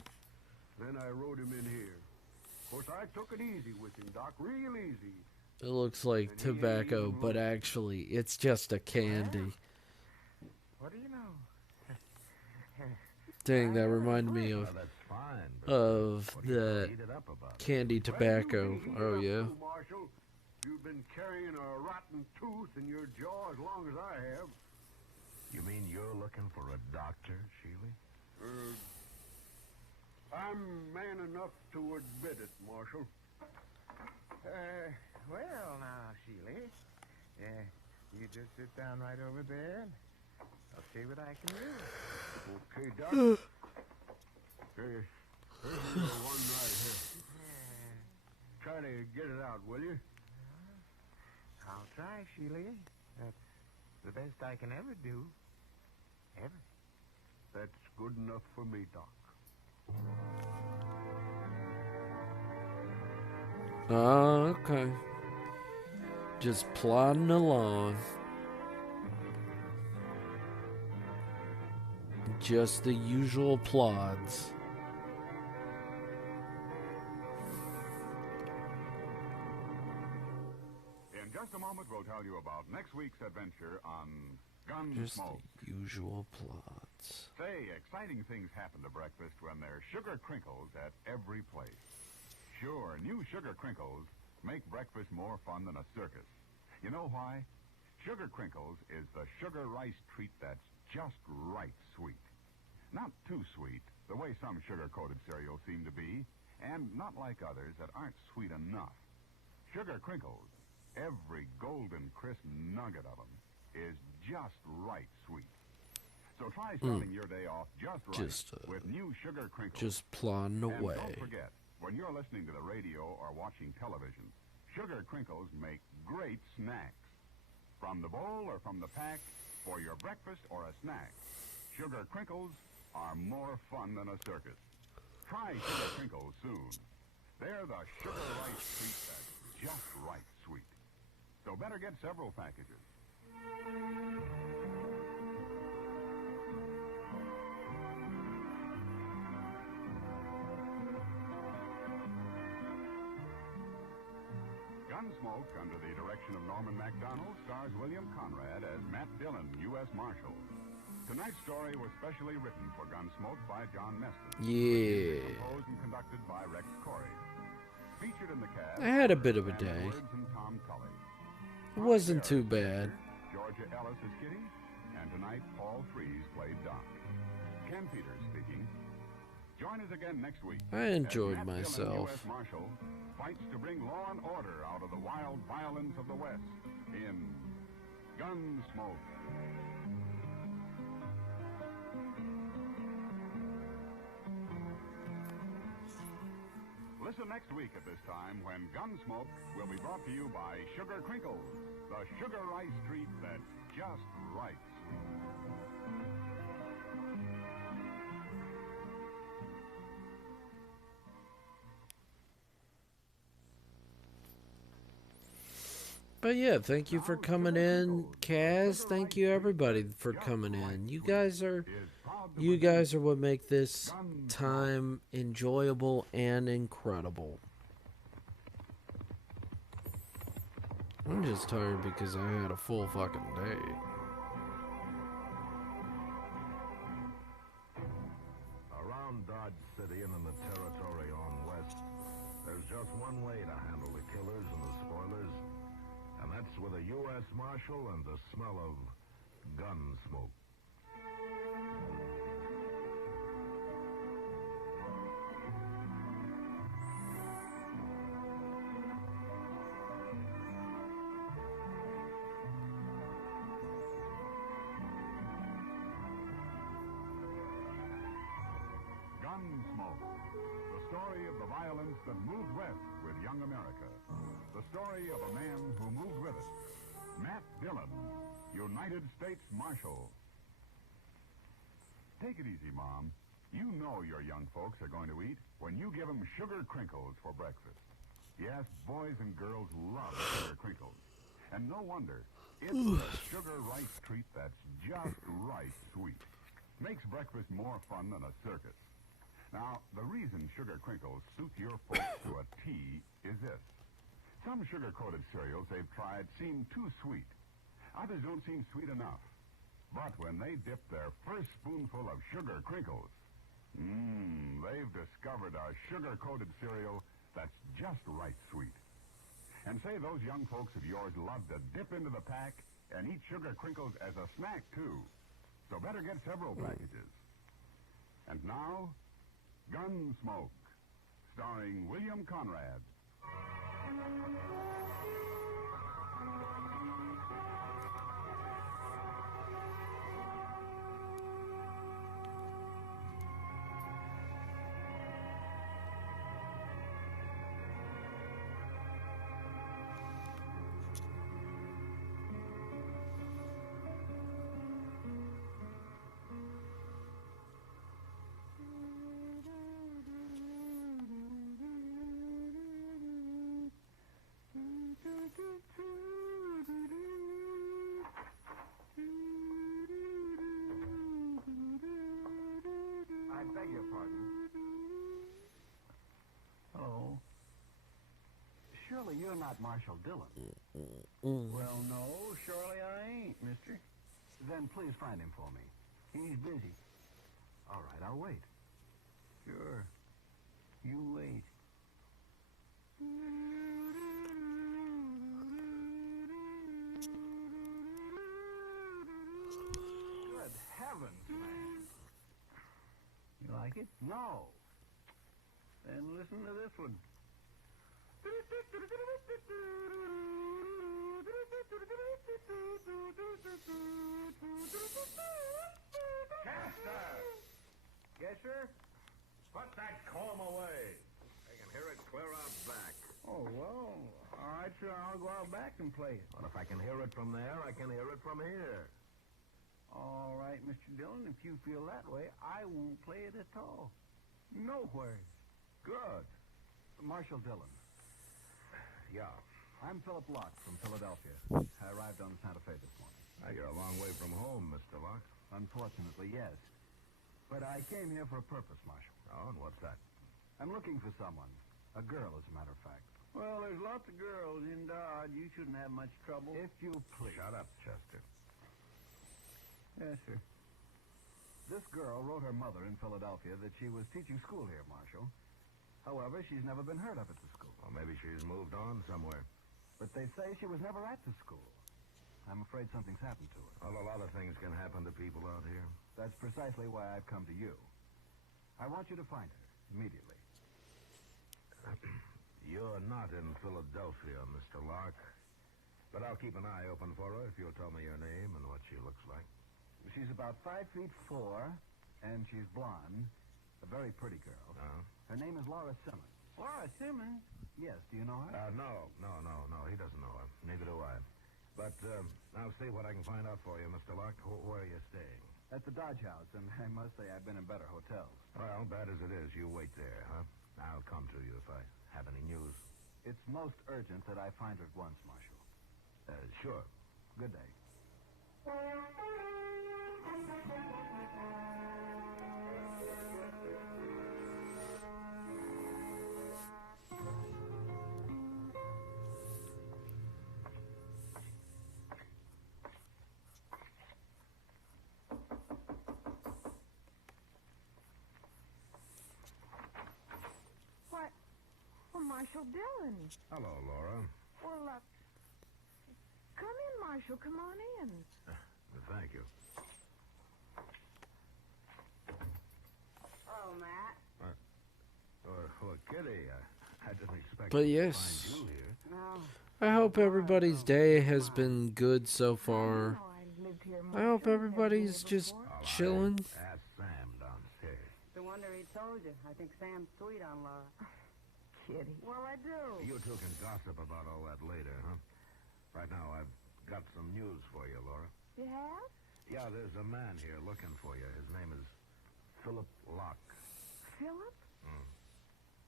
Then I rode him in here. Of course, I took it easy with him, Doc. Real easy. It looks like tobacco, but actually it's just a candy. What do you know? Dang, that reminded me of That's fine, but the eat it up about. candy tobacco. Well, you Oh can eat it yeah. up too, Marshal. You've been carrying a rotten tooth in your jaw as long as I have. You mean you're looking for a doctor, Sheely? I'm man enough to admit it, Marshal. Well, now, Sheely. You just sit down right over there, and I'll see what I can do. Okay, Doc. Here's your one right here. Try to get it out, will you? I'll try, Sheely. That's the best I can ever do. Ever. That's good enough for me, Doc. Oh, okay. Just plodding along. Just the usual plods. In just a moment, we'll tell you about next week's adventure on Just Gunsmoke. the usual plods. Say, exciting things happen to breakfast when there's sugar crinkles at every place. Sure, new sugar crinkles make breakfast more fun than a circus. You know why? Sugar crinkles is the sugar rice treat that's just right sweet. Not too sweet, the way some sugar-coated cereals seem to be, and not like others that aren't sweet enough. Sugar crinkles, every golden crisp nugget of them, is just right sweet. So try starting your day off just right with new sugar crinkles. Just plodding And away. don't forget, when you're listening to the radio or watching television, sugar crinkles make great snacks. From the bowl or from the pack, for your breakfast or a snack, sugar crinkles are more fun than a circus. Try sugar crinkles soon. They're the sugar rice treat that's just right sweet. So better get several packages. Gunsmoke, under the direction of Norman MacDonald, stars William Conrad as Matt Dillon, U.S. Marshal. Tonight's story was specially written for Gunsmoke by John Meston. Yeah. Composed and conducted by Rex Corey. Featured in the cast. I had a bit of a Randy day. Woods and Tom Tully. It wasn't too bad. Georgia Ellis is Kitty, and tonight Paul Frees played Doc. Ken Peters speaking. Join us again next week. I enjoyed as Matt myself. Dillon, U.S. Marshal, fights to bring law and order out of the wild violence of the West in Gunsmoke. Listen next week at this time when Gunsmoke will be brought to you by Sugar Crinkles, the sugar rice treat that's just right sweet. But yeah, thank you for coming in, Kaz. Thank you everybody for coming in. You guys are what make this time enjoyable and incredible. I'm just tired because I had a full fucking day. Around Dodge City and in the territory on West, there's just one way to handle the killers and the spoilers, and that's with a U.S. Marshal and the smell of gun smoke. Gunsmoke, the story of the violence that moved west with young America. The story of a man who moved with it. Matt Dillon, United States Marshal. Take it easy, Mom. You know your young folks are going to eat when you give them sugar crinkles for breakfast. Yes, boys and girls love sugar crinkles. And no wonder. It's a sugar rice treat that's just right sweet. Makes breakfast more fun than a circus. Now, the reason sugar crinkles suit your folks to a T is this. Some sugar-coated cereals they've tried seem too sweet. Others don't seem sweet enough. But when they dip their first spoonful of sugar crinkles, they've discovered a sugar-coated cereal that's just right sweet. And say those young folks of yours love to dip into the pack and eat sugar crinkles as a snack, too. So better get several packages. And now, Gunsmoke, starring William Conrad. I beg your pardon. Oh. Surely you're not Marshal Dillon. Well, no, surely I ain't, mister. Then please find him for me. He's busy. All right, I'll wait. Sure. You wait. Good heavens, man. You like it? No. Then listen to this one. Chester! Yes, sir? Put that comb away. I can hear it clear out back. Oh, well, all right, sir. I'll go out back and play it. Well, if I can hear it from there, I can hear it from here. All right, Mr. Dillon, if you feel that way, I won't play it at all. Nowhere. Good. Marshal Dillon. Yeah. I'm Philip Locke from Philadelphia. I arrived on the Santa Fe this morning. Now, you're a long way from home, Mr. Locke. Unfortunately, yes. But I came here for a purpose, Marshal. Oh, and what's that? I'm looking for someone. A girl, as a matter of fact. Well, there's lots of girls in Dodge. You shouldn't have much trouble. If you please. Shut up, Chester. Yes, sir. This girl wrote her mother in Philadelphia that she was teaching school here, Marshal. However, she's never been heard of at the school. Well, maybe she's moved on somewhere. But they say she was never at the school. I'm afraid something's happened to her. Well, a lot of things can happen to people out here. That's precisely why I've come to you. I want you to find her immediately. You're not in Philadelphia, Mr. Lark. But I'll keep an eye open for her if you'll tell me your name and what she looks like. She's about 5'4", and she's blonde. A very pretty girl. Her name is Laura Simmons. Laura Simmons? Yes, do you know her? No. He doesn't know her. Neither do I. But I'll see what I can find out for you, Mr. Lark. Where are you staying? At the Dodge House, and I must say I've been in better hotels. Well, bad as it is, you wait there, huh? I'll come to you if I have any news. It's most urgent that I find her at once, Marshal. Sure. Good day. What? Well, Marshal Dillon. Hello, Laura. Well, come in, Marshal. Come on in. Thank you. Oh, Matt. Well, Kitty, I didn't expect But to yes, find you here. No. I hope everybody's day has been good so far. I hope everybody's just chilling. Ask Sam downstairs. No wonder he told you. I think Sam's sweet on Laura. Kitty. Well, I do. You two can gossip about all that later, huh? Right now, I've got some news for you, Laura. You have? Yeah, there's a man here looking for you. His name is Philip Locke. Philip?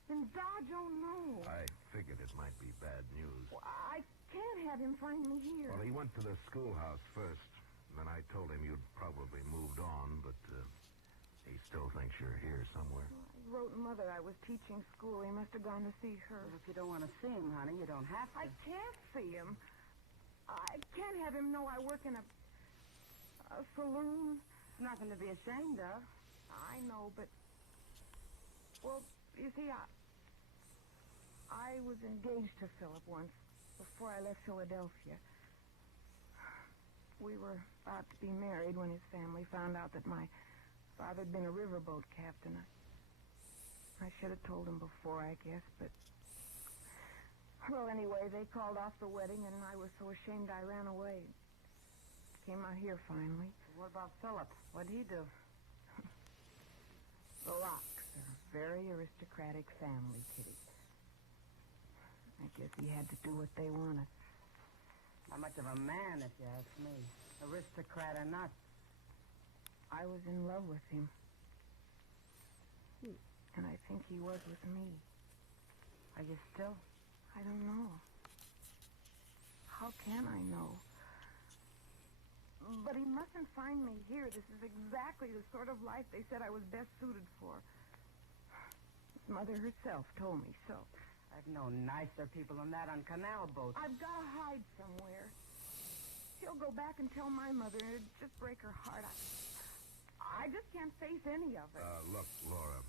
In Dodge, oh no. I figured it might be bad news. Well, I can't have him find me here. Well, he went to the schoolhouse first. Then I told him you'd probably moved on, but he still thinks you're here somewhere. I wrote Mother I was teaching school. He must have gone to see her. Well, if you don't want to see him, honey, you don't have to. I can't see him. I can't have him know I work in a saloon. It's nothing to be ashamed of. I know, but... Well, you see, I was engaged to Philip once, before I left Philadelphia. We were about to be married when his family found out that my father had been a riverboat captain. I should have told him before, I guess, but... Well, anyway, they called off the wedding, and I was so ashamed I ran away. Came out here, finally. What about Philip? What'd he do? The Locks are a very aristocratic family, Kitty. I guess he had to do what they wanted. Not much of a man, if you ask me. Aristocrat or not. I was in love with him. And I think he was with me. Are you still? I don't know. How can I know? But he mustn't find me here. This is exactly the sort of life they said I was best suited for. His mother herself told me so. I've known nicer people than that on canal boats. I've got to hide somewhere. He'll go back and tell my mother, and it'd just break her heart. I just can't face any of it. Look, Laura,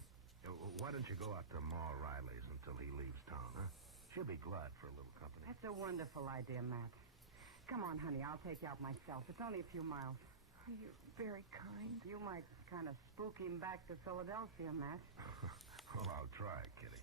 why don't you go out to Ma Riley's until he leaves town, huh? She'll be glad for a little company. That's a wonderful idea, Matt. Come on, honey, I'll take you out myself. It's only a few miles. You're very kind. You might kind of spook him back to Philadelphia, Matt. Well, I'll try, Kitty.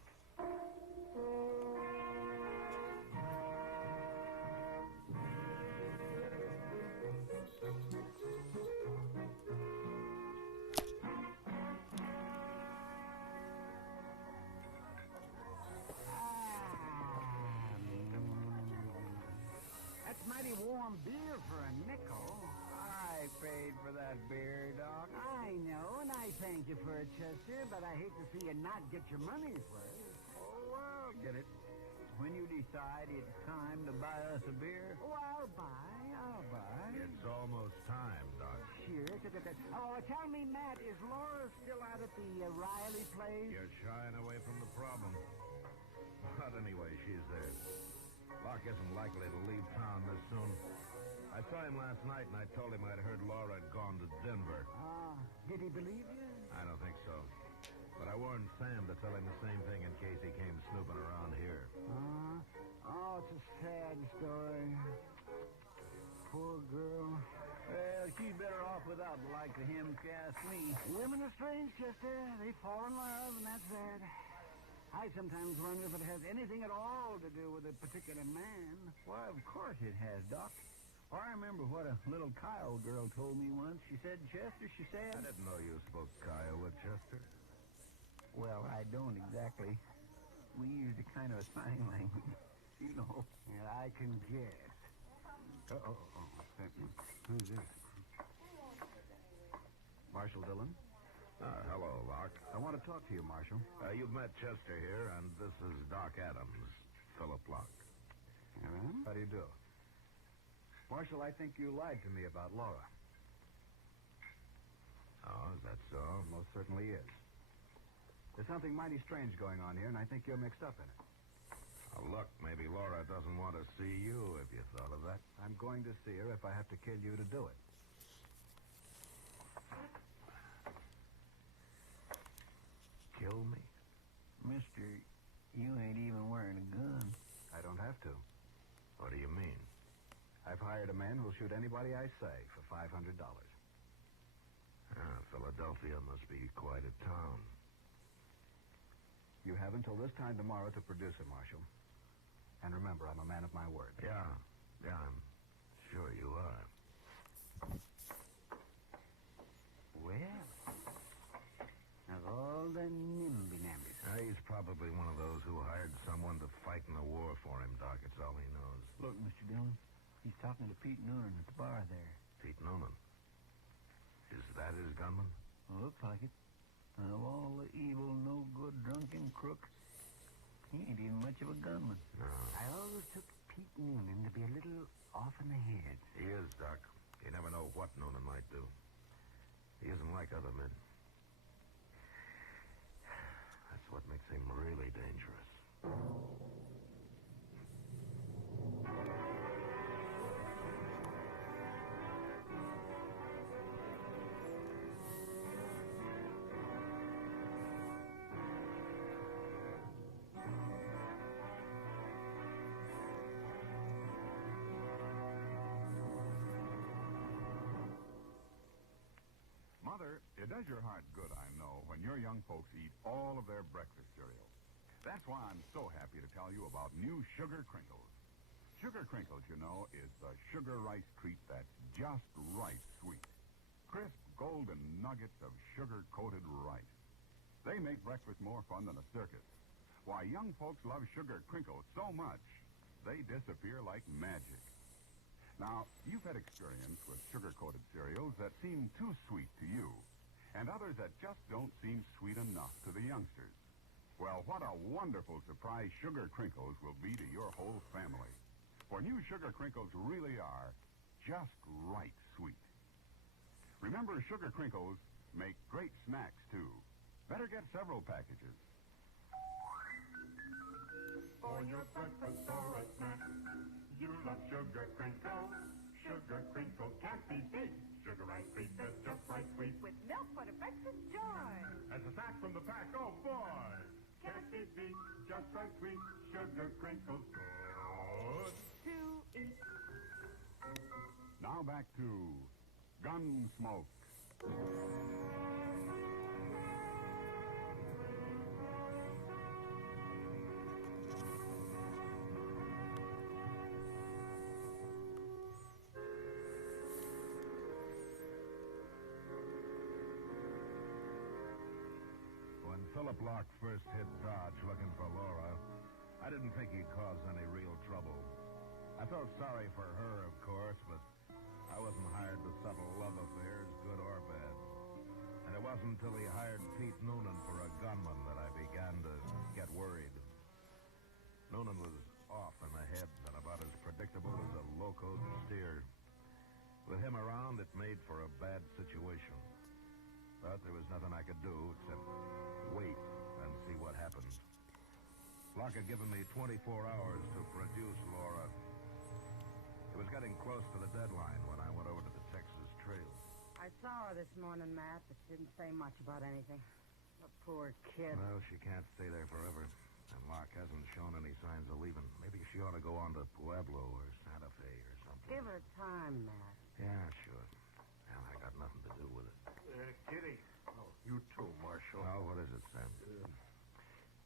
That's mighty warm beer for a nickel. I paid for that beer, Doc. I know, and I thank you for it, Chester, but I hate to see you not get your money's worth. Oh, well, get it. When you decide it's time to buy us a beer. Oh, I'll buy. It's almost time, Doc. Sure. Oh, tell me, Matt, is Laura still out at the Riley place? You're shying away from the problem. But anyway, she's there. Locke isn't likely to leave town this soon. I saw him last night, and I told him I'd heard Laura had gone to Denver. Did he believe you? I don't think so. But I warned Sam to tell him the same thing in case he came snooping around here. Oh, it's a sad story. Poor girl. Well, she's better off without the like of him, if you ask me. Women are strange, Chester. They fall in love, and that's that. I sometimes wonder if it has anything at all to do with a particular man. Why, of course it has, Doc. I remember what a little Kyle girl told me once. She said, Chester, she said... I didn't know you spoke Kiowa, Chester. Well, I don't exactly. We used a kind of a sign language, you know. Yeah, I can guess. Who's this? Marshal Dillon? Hello, Locke. I want to talk to you, Marshal. You've met Chester here, and this is Doc Adams, Philip Locke. How do you do? Marshal, I think you lied to me about Laura. Oh, is that so? Most certainly is. There's something mighty strange going on here, and I think you're mixed up in it. Look, maybe Laura doesn't want to see you, if you thought of that. I'm going to see her if I have to kill you to do it. Kill me? Mister, you ain't even wearing a gun. I don't have to. What do you mean? I've hired a man who'll shoot anybody I say for $500. Philadelphia must be quite a town. You have until this time tomorrow to produce it, Marshal. And remember, I'm a man of my word. Yeah, I'm sure you are. Well, of all the nimby-nambys. He's probably one of those who hired someone to fight in the war for him, Doc. It's all he knows. Look, Mr. Dillon, he's talking to Pete Noonan at the bar there. Pete Noonan? Is that his gunman? Well, looks like it. And of all the evil, no-good, drunken crooks, he ain't even much of a gunman. No. I always took Pete Noonan to be a little off in the head. He is, Doc. You never know what Noonan might do. He isn't like other men. That's what makes him really dangerous. Mother, it does your heart good, I know, when your young folks eat all of their breakfast cereal. That's why I'm so happy to tell you about new Sugar Crinkles. Sugar Crinkles, you know, is the sugar rice treat that's just right sweet. Crisp, golden nuggets of sugar-coated rice. They make breakfast more fun than a circus. Why, young folks love Sugar Crinkles so much, they disappear like magic. Now, you've had experience with sugar-coated cereals that seem too sweet to you, and others that just don't seem sweet enough to the youngsters. Well, what a wonderful surprise Sugar Crinkles will be to your whole family. For new Sugar Crinkles really are just right sweet. Remember, Sugar Crinkles make great snacks, too. Better get several packages. For your breakfast or a snack, you love Sugar Crinkles. Sugar Crinkles can't be beat. Sugar rice treat that's just right sweet. With milk for the breakfast joy. As a snack from the pack, oh boy! Can't be beat. Just right sweet. Sugar Crinkles good to eat. Now back to Gunsmoke. When Philip Locke first hit Dodge looking for Laura, I didn't think he'd cause any real trouble. I felt sorry for her, of course, but I wasn't hired to settle love affairs, good or bad. And it wasn't until he hired Pete Noonan for a gunman that I began to get worried. Noonan was off in the head and about as predictable as a locoed steer. With him around, it made for a bad situation. But there was nothing I could do except wait and see what happened. Locke had given me 24 hours to produce Laura. It was getting close to the deadline when I went over to the Texas Trail. I saw her this morning, Matt, but she didn't say much about anything. The poor kid. Well, she can't stay there forever. And Locke hasn't shown any signs of leaving. Maybe she ought to go on to Pueblo or Santa Fe or something. Give her time, Matt. Yeah, sure. Well, I got nothing to do with it. Kitty. Oh, you too, Marshal. Oh, what is it, Sam?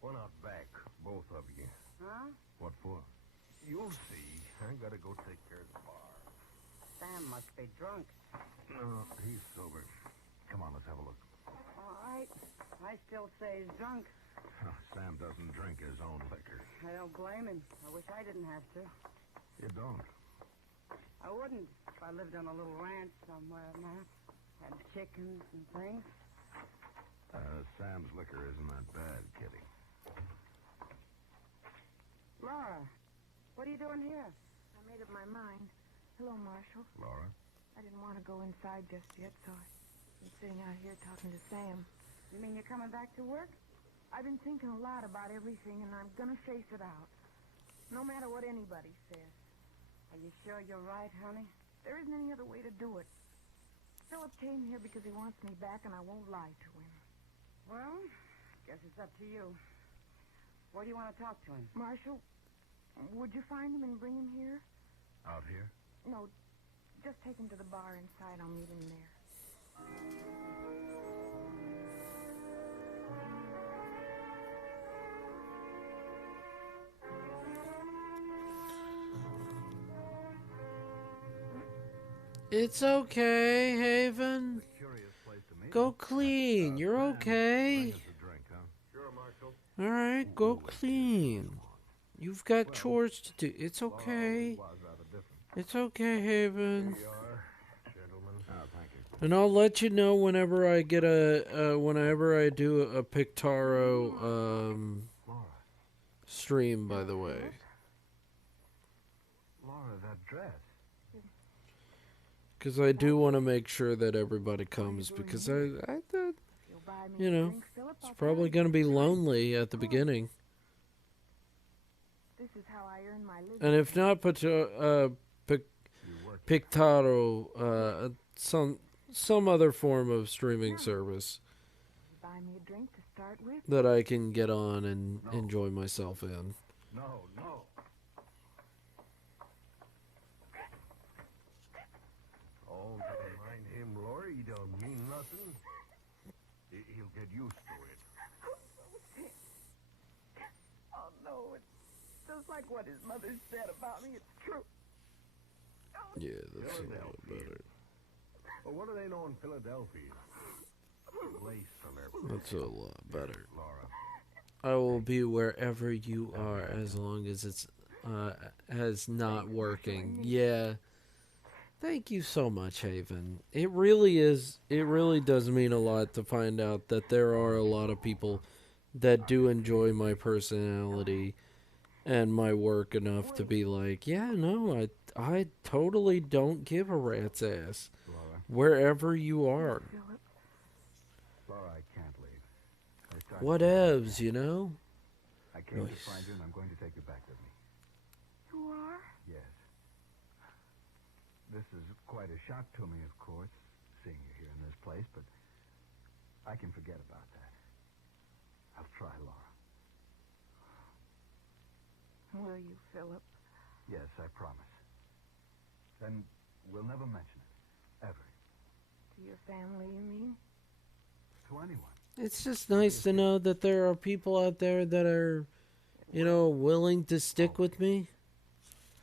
One out back, both of you. Huh? What for? You'll see. I gotta go take care of the bar. Sam must be drunk. No, he's sober. Come on, let's have a look. All right. I still say he's drunk. Sam doesn't drink his own liquor. I don't blame him. I wish I didn't have to. You don't? I wouldn't if I lived on a little ranch somewhere, Matt. Had chickens and things. Sam's liquor isn't that bad, Kitty. Laura, what are you doing here? I made up my mind. Hello, Marshal. Laura? I didn't want to go inside just yet, so I'm sitting out here talking to Sam. You mean you're coming back to work? I've been thinking a lot about everything, and I'm going to face it out. No matter what anybody says. Are you sure you're right, honey? There isn't any other way to do it. Philip came here because he wants me back, and I won't lie to him. Well, guess it's up to you. Where do you want to talk to him? Marshal, would you find him and bring him here? Out here? No, just take him to the bar inside. I'll meet him there. It's okay, Haven. Go clean. You're okay. Sure, Marshal. All right, go clean. You've got chores to do. It's okay. It's okay, Haven. And I'll let you know whenever I get whenever I do a Pictaro stream. By the way, Laura, that dress. because I do want to make sure that everybody comes. Because I you know, it's probably going to be lonely at the beginning. This is how I earn my living. And if not, Pictaro, some other form of streaming service Buy me a drink to start with. that I can get on and enjoy myself in. No. Oh, never mind him, Laura. He don't mean nothing. He'll get used to it. Oh, no, it's just like what his mother said about me. It's true. Yeah, that's a lot better. Well, what do they know in Philadelphia? Lace celebrity. That's a lot better. Laura. I will be wherever you are as long as it's as not working. Yeah. Thank you so much, Haven. It really does mean a lot to find out that there are a lot of people that do enjoy my personality and my work enough to be like, yeah, no, I totally don't give a rat's ass wherever you are. Laura, I can't leave. Whatevs, you know? I came to find you, and I'm going to take you back with me. You are? Yes. This is quite a shock to me, of course, seeing you here in this place, but I can forget about that. I'll try, Laura. Will you, Philip? Yes, I promise. And we'll never mention it. Ever. To your family, you mean? To anyone. It's just nice to know that there are people out there that are, you know, willing to stick with me.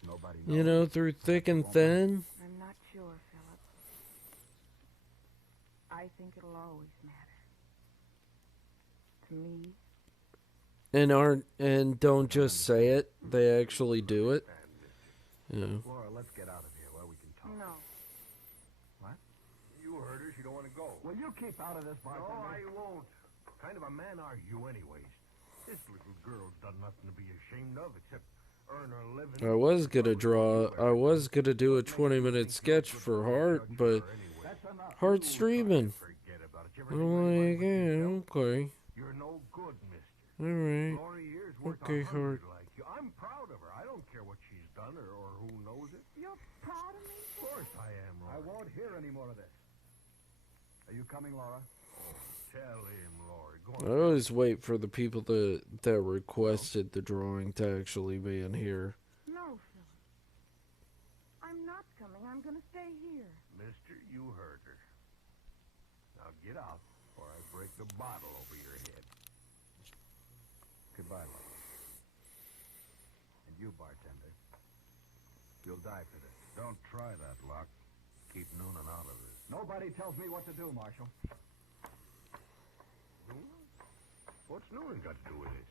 Nobody You know, through thick and thin. I'm not sure, Philip. I think it'll always matter. To me. And don't just say it, they actually do it. You know. Laura, let's get out of here where we can talk. No. What? You heard her. She don't want to go. Will you keep out of this, bartender? No, I won't. What kind of a man are you, anyways? This little girl's done nothing to be ashamed of except earn her living. I was gonna do a 20-minute sketch for Hart, but Hart's streaming. I'm like, yeah, okay. You're no good, mister. Alright. Laurie here's worth Okay, 100 Hart. like you. I'm proud of her. I don't care what she's done or who knows it. You're proud of me? Of course I am, I Rory. won't hear any more of this. Are you coming, Laura? Tell him, Laurie. Go I on. always wait for the people that requested the drawing to actually be in here. No, Philip. I'm not coming. I'm gonna stay here. Mister, you heard her. Now get out, or I break the bottle over your head. Goodbye, Laura. And you, bartender. You'll die for this. Don't try that, Locke. Keep Noonan out of this. Nobody tells me what to do, Marshal. Noonan? What's Noonan got to do with this?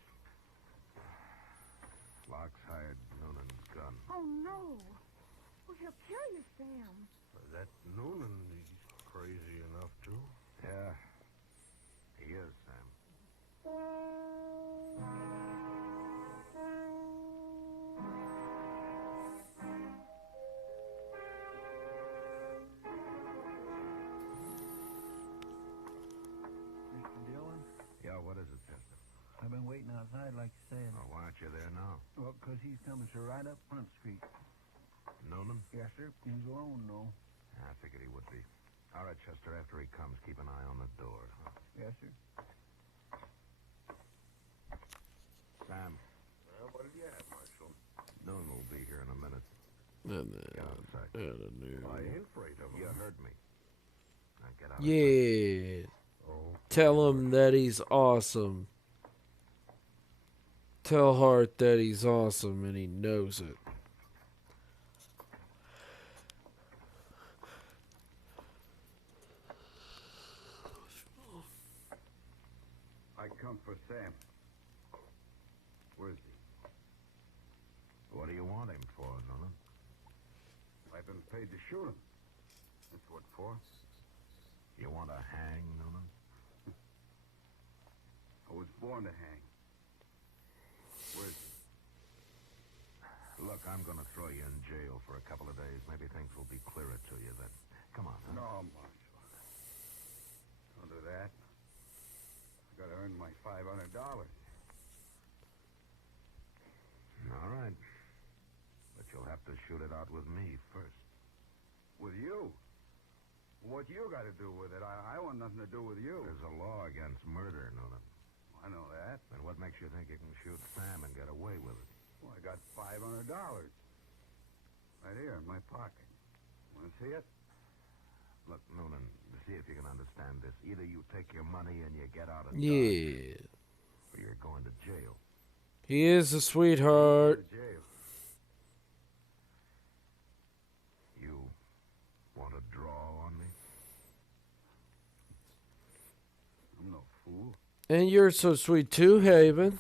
Locke's hired Noonan's gun. Oh, no. Well, he'll kill you, Sam. That Noonan, he's crazy enough, too. Yeah, he is, Sam. Mr. Dillon? Yeah, what is it, Chester? I've been waiting outside like you said. Oh, why aren't you there now? Well, 'cause he's coming to right up Front Street. Noonan? Yes, sir. He's alone, though. I figured he would be. All right, Chester, after he comes, keep an eye on the door. Huh? Yes, sir. Sam, Well, what did you have, Marshal? Noonan will be here in a minute. And Get outside. I knew. I ain't afraid of him. You heard me. Now get out. Yeah. Oh. Tell him that he's awesome. Tell Hart that he's awesome and he knows it. I come for Sam. Where's he? What do you want him for, Noonan? I've been paid to shoot him. That's what for. You want to hang, Noonan? I was born to hang. Where's he? Look, I'm going to throw you in jail for a couple of days. Maybe things will be clearer to you then. Come on, huh? No, Marshal. Don't do that. I gotta earn my $500. All right. But you'll have to shoot it out with me first. With you? What you got to do with it? I want nothing to do with you. There's a law against murder, Noonan. I know that. And what makes you think you can shoot Sam and get away with it? Well, I got $500. Right here in my pocket. Want to see it? Look, Noonan, see if you can understand this. Either you take your money and you get out of Yeah. Dodge, or you're going to jail. He is a sweetheart. Jail. You want to draw on me? I'm no fool. And you're so sweet too, Haven.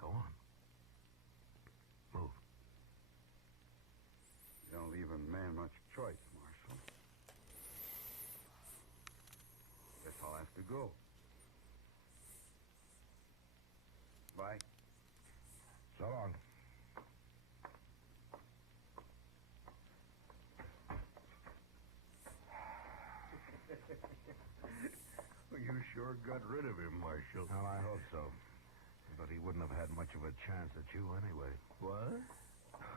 Go on. Move. You don't leave a man much choice, Marshal. Guess I'll have to go. Bye. So long. Well, you sure got rid of him, Marshal. Well, I hope so. But he wouldn't have had much of a chance at you anyway. What?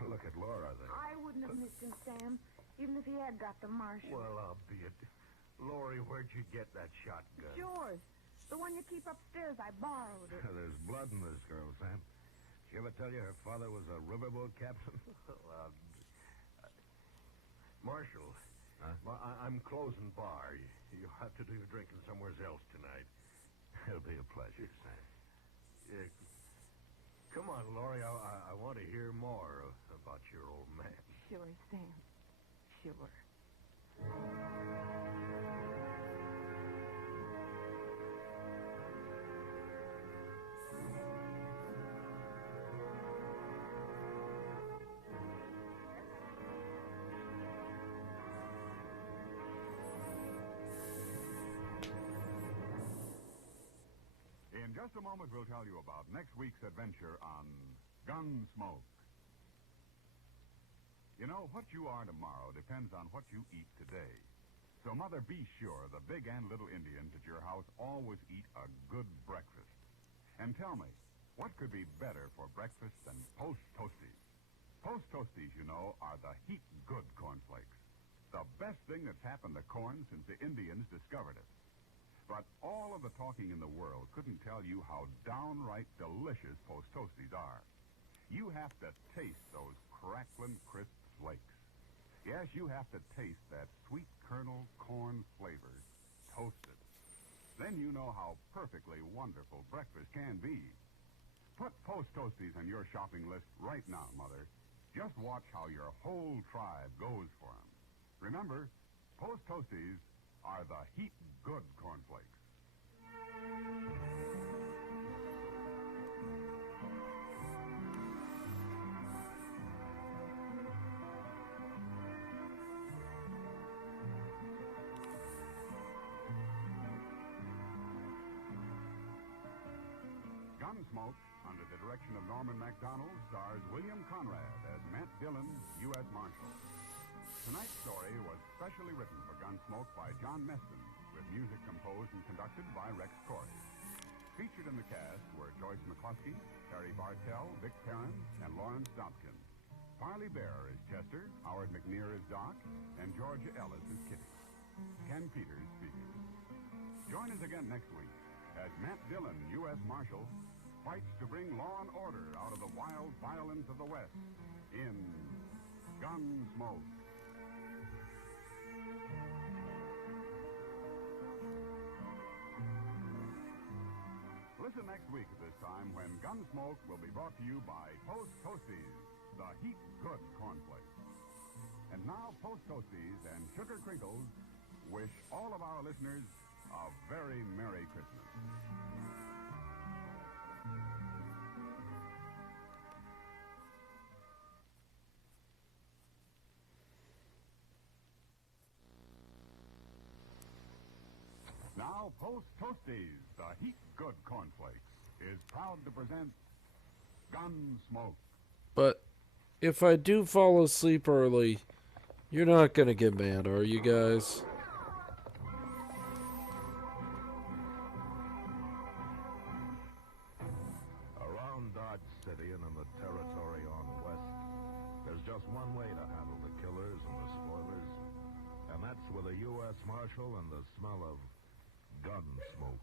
Look at Laura there. I wouldn't have missed him, Sam, even if he had got the Marshal. Well, I'll be it. Lori, where'd you get that shotgun? It's yours. The one you keep upstairs. I borrowed it. There's blood in this girl, Sam. She ever tell you her father was a riverboat captain? Well, Marshal, Huh? I'm closing bar. You'll have to do your drinking somewhere else tonight. It'll be a pleasure, Sam. Come on, Lori. I want to hear more about your old man. Sure, Sam. Sure. In just a moment, we'll tell you about next week's adventure on Gunsmoke. You know, what you are tomorrow depends on what you eat today. So, Mother, be sure the big and little Indians at your house always eat a good breakfast. And tell me, what could be better for breakfast than Post Toasties? Post Toasties, you know, are the heap good cornflakes. The best thing that's happened to corn since the Indians discovered it. But all of the talking in the world couldn't tell you how downright delicious Post Toasties are. you have to taste those crackling crisp flakes. Yes, you have to taste that sweet kernel corn flavor toasted. Then you know how perfectly wonderful breakfast can be. Put Post Toasties on your shopping list right now, Mother. Just watch how your whole tribe goes for them. Remember, Post Toasties are the heap good cornflakes. Gunsmoke, under the direction of Norman MacDonald, stars William Conrad as Matt Dillon, U.S. Marshal. Tonight's story was specially written for Gunsmoke by John Meston, with music composed and conducted by Rex Corey. Featured in the cast were Joyce McCluskey, Harry Bartell, Vic Perrin, and Lawrence Dobkin. Parley Bear is Chester, Howard McNear is Doc, and Georgia Ellis is Kitty. Ken Peters speaking. Join us again next week as Matt Dillon, U.S. Marshal, fights to bring law and order out of the wild violence of the West in Gunsmoke. Listen next week at this time when Gunsmoke will be brought to you by Post Toasties, the heap good cornflakes. And now Post Toasties and Sugar Crinkles wish all of our listeners a very Merry Christmas. Now, Post Toasties, the heap good cornflakes, is proud to present Gunsmoke. But if I do fall asleep early, you're not gonna get mad, are you guys? Around Dodge City and in the territory on West, there's just one way to handle the killers and the spoilers, and that's with a U.S. Marshal and the smell of gun smoke.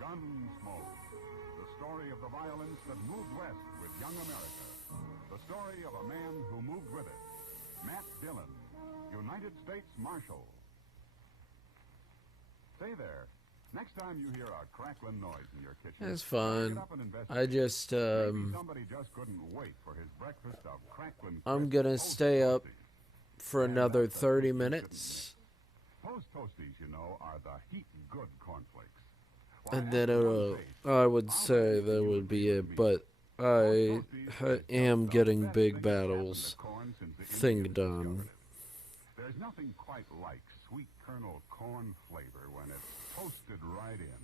Gunsmoke, the story of the violence that moved west with young America. The story of a man who moved with it. Matt Dillon, United States Marshal. Say there, next time you hear a crackling noise in your kitchen, That's fine. get up and investigate. I just, Maybe somebody just couldn't wait for his breakfast of crackling I'm crisp gonna Post stay up Toasties. for And another that's a 30 treat you couldn't minutes. miss. Post Toasties, you know, are the heap good cornflakes. And then I would say that would be it, but I am getting Big Battles thing done. There's nothing quite like sweet kernel corn flavor when it's toasted right in.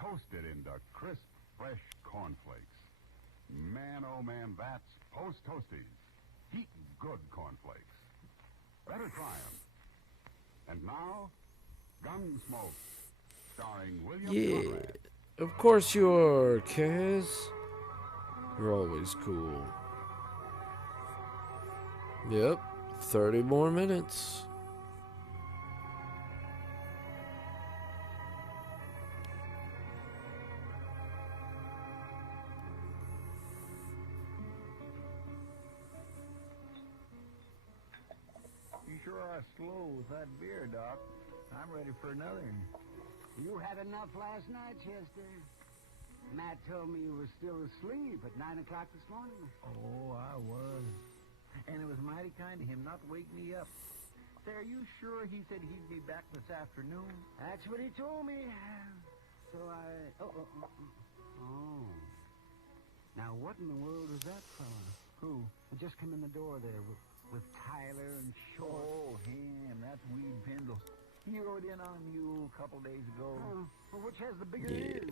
Toasted into crisp, fresh cornflakes. Man, oh man, that's Post Toasties. Heap good cornflakes. Better try 'em. And now, Gunsmoke, starring William Yeah, Conrad. of course you are, Kaz. You're always cool. Yep, 30 more minutes. You sure are slow with that beer, Doc. I'm ready for another. You had enough last night, Chester. Matt told me you were still asleep at 9 o'clock this morning. Oh, I was. And it was mighty kind of him not to wake me up. Say, are you sure he said he'd be back this afternoon? That's what he told me. So Oh. Now, what in the world is that fella? Who? He just come in the door there with Tyler and Short. Oh, him. That's Weed Pendle. He rode in on a mule a couple days ago. Well, which has the bigger ears?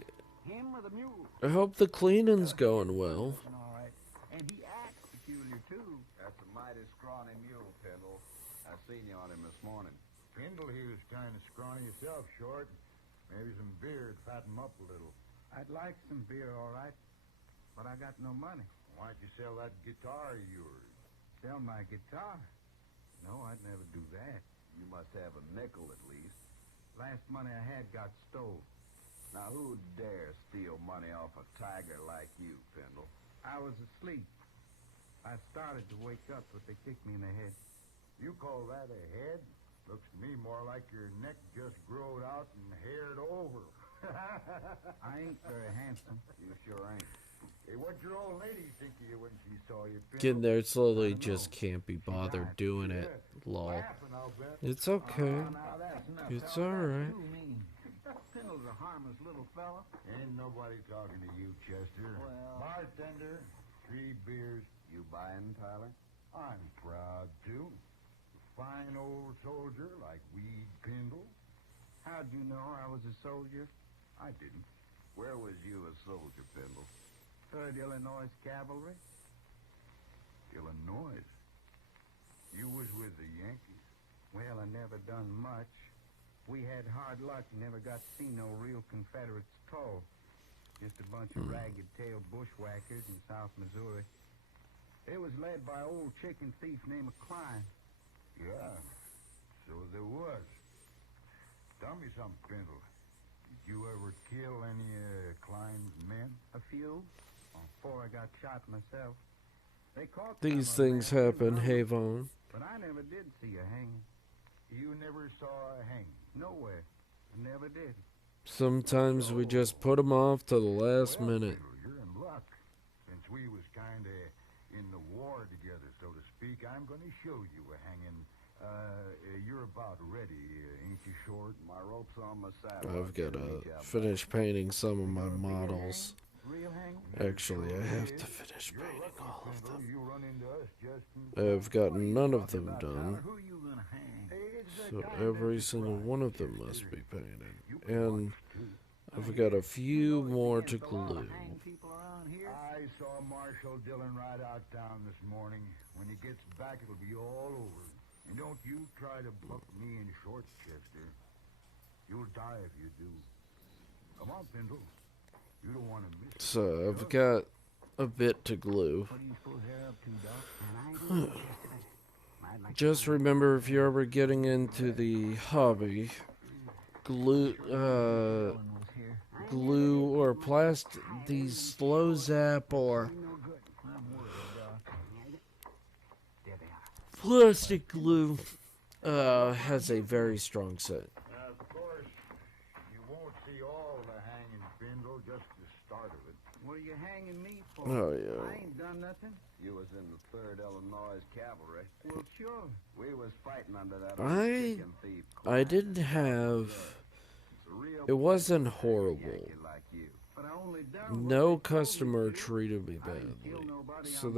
Him or the mule? I hope the cleaning's going well. All right. And he acts peculiar, too. That's a mighty scrawny mule, Pendle. I seen you on him this morning. Pendle, he was kind of scrawny yourself, Short. Maybe some beer would fatten him up a little. I'd like some beer, all right, but I got no money. Why don't you sell that guitar of yours? Sell my guitar? No, I'd never do that. You must have a nickel at least. Last money I had got stole. Now, who'd dare steal money off a tiger like you, Pendle? I was asleep. I started to wake up, but they kicked me in the head. You call that a head? Looks to me more like your neck just growed out and haired over. I ain't very handsome. You sure ain't. Hey, what'd your old lady think of you when she saw you? Getting there slowly, just can't be bothered doing it. Lol. It's okay. It's alright. Pendle's a harmless little fella. Ain't nobody talking to you, Chester. Well- Bartender, 3 beers. You buying, Tyler? I'm proud to. A fine old soldier like Weed Pendle. How'd you know I was a soldier? I didn't. Where was you a soldier, Pendle? 3rd Illinois Cavalry. Illinois. You was with the Yankees. Well, I never done much. We had hard luck and never got to see no real Confederates at all. Just a bunch of ragged-tailed bushwhackers in South Missouri. It was led by an old chicken thief named Klein. Yeah, so there was. Tell me something, Pendle. Did you ever kill any Klein's men? A few. Before I got shot myself. They caught These some of things them, happen, Havon. but I never did see a hanging. You never saw a hanging? Nowhere. I never did. Sometimes we just put them off to the last minute. Pendle, you're in luck. Since we was kind of in the war together, so to speak, I'm going to show you a hanging. You're about ready, ain't you, Short? My rope's on my saddle. I've got to finish painting some of my models. Real hanging? Actually, I have to finish painting all of them. You run into us just in I've got none of them done, Who you gonna hang? so every single one of them must be painted. And I've got a few more to glue. People around here? I saw Marshal Dillon ride out town this morning. When he gets back, it'll be all over. And don't you try to buck me in short, Chester. You'll die if you do. Come on, Pendle. You don't want to miss it. So I've got a bit to glue. What are you supposed to have up to, Doc? And I Just remember, if you're ever getting into the hobby, glue or plastic, these slow zap or plastic glue has a very strong scent. Of course, you won't see all the hanging, Pendle, just the start of it. What are you hanging me for? Oh, yeah. I ain't done nothing. You was in the 3rd Illinois Cavalry. Well, sure. We was fighting under that I chicken thief. I didn't have. It wasn't horrible. Like you. But I only done No customer treated me badly, so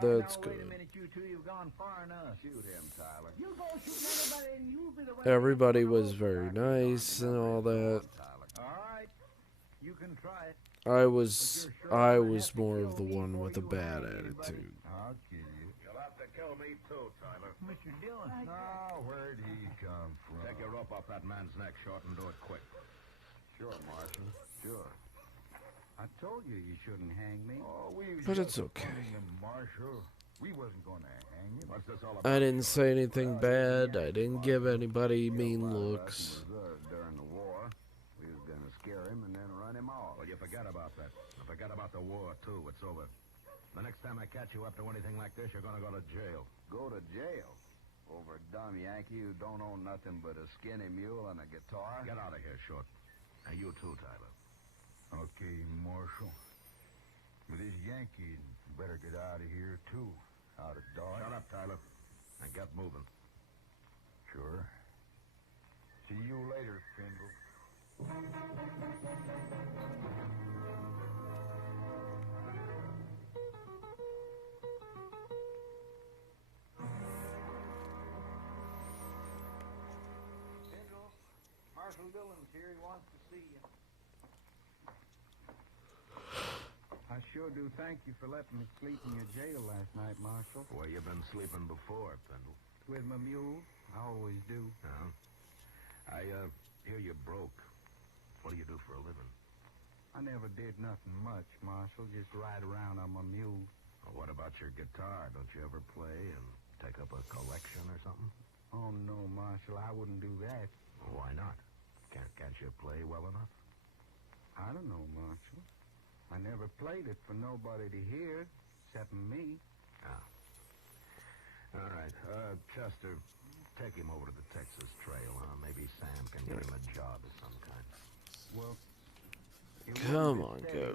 that's Wait a good. minute, you two, you've gone far enough. Shoot him, Tyler. You go shoot anybody and you'll be the one. Everybody was very nice and all that. All right. You can try it. I was more of the one with a bad attitude. I'll kill you. You'll have to kill me too, Tyler. Mr. Dillon. Oh, where'd he come from? Take your rope off that man's neck, Short, and do it quick. Sure, Marshal. Sure. I told you you shouldn't hang me. Oh, we was But just it's okay. funning him, Marshal. We wasn't going to hang him. What's this all about? I didn't say anything bad. I didn't give anybody mean looks. During the war, we was gonna scare him and then run him off. Well, you forget about that. I forget about the war, too. It's over. The next time I catch you up to anything like this, you're gonna go to jail. Go to jail over a dumb Yankee who don't own nothing but a skinny mule and a guitar. Get out of here, Short. And you too, Tyler. Okay, Marshal. With this Yankee, better get out of here, too. Out of Dodge. Shut up, Tyler. And get moving. Sure. See you later, Pendle. Marshal Dillon's here. He wants to see you. I sure do thank you for letting me sleep in your jail last night, Marshal. Where you been sleeping before, Pendle? With my mule. I always do. I hear you broke. What do you do for a living? I never did nothing much, Marshal. Just ride around on my mule. Well, what about your guitar? Don't you ever play and take up a collection or something? Oh, no, Marshal, I wouldn't do that. Well, why not? Can't you play well enough? I don't know, Marshal. I never played it for nobody to hear, except me. Ah. All right. Chester, take him over to the Texas Trail, huh? Maybe Sam can get him a job of some kind. Well, Come on, go.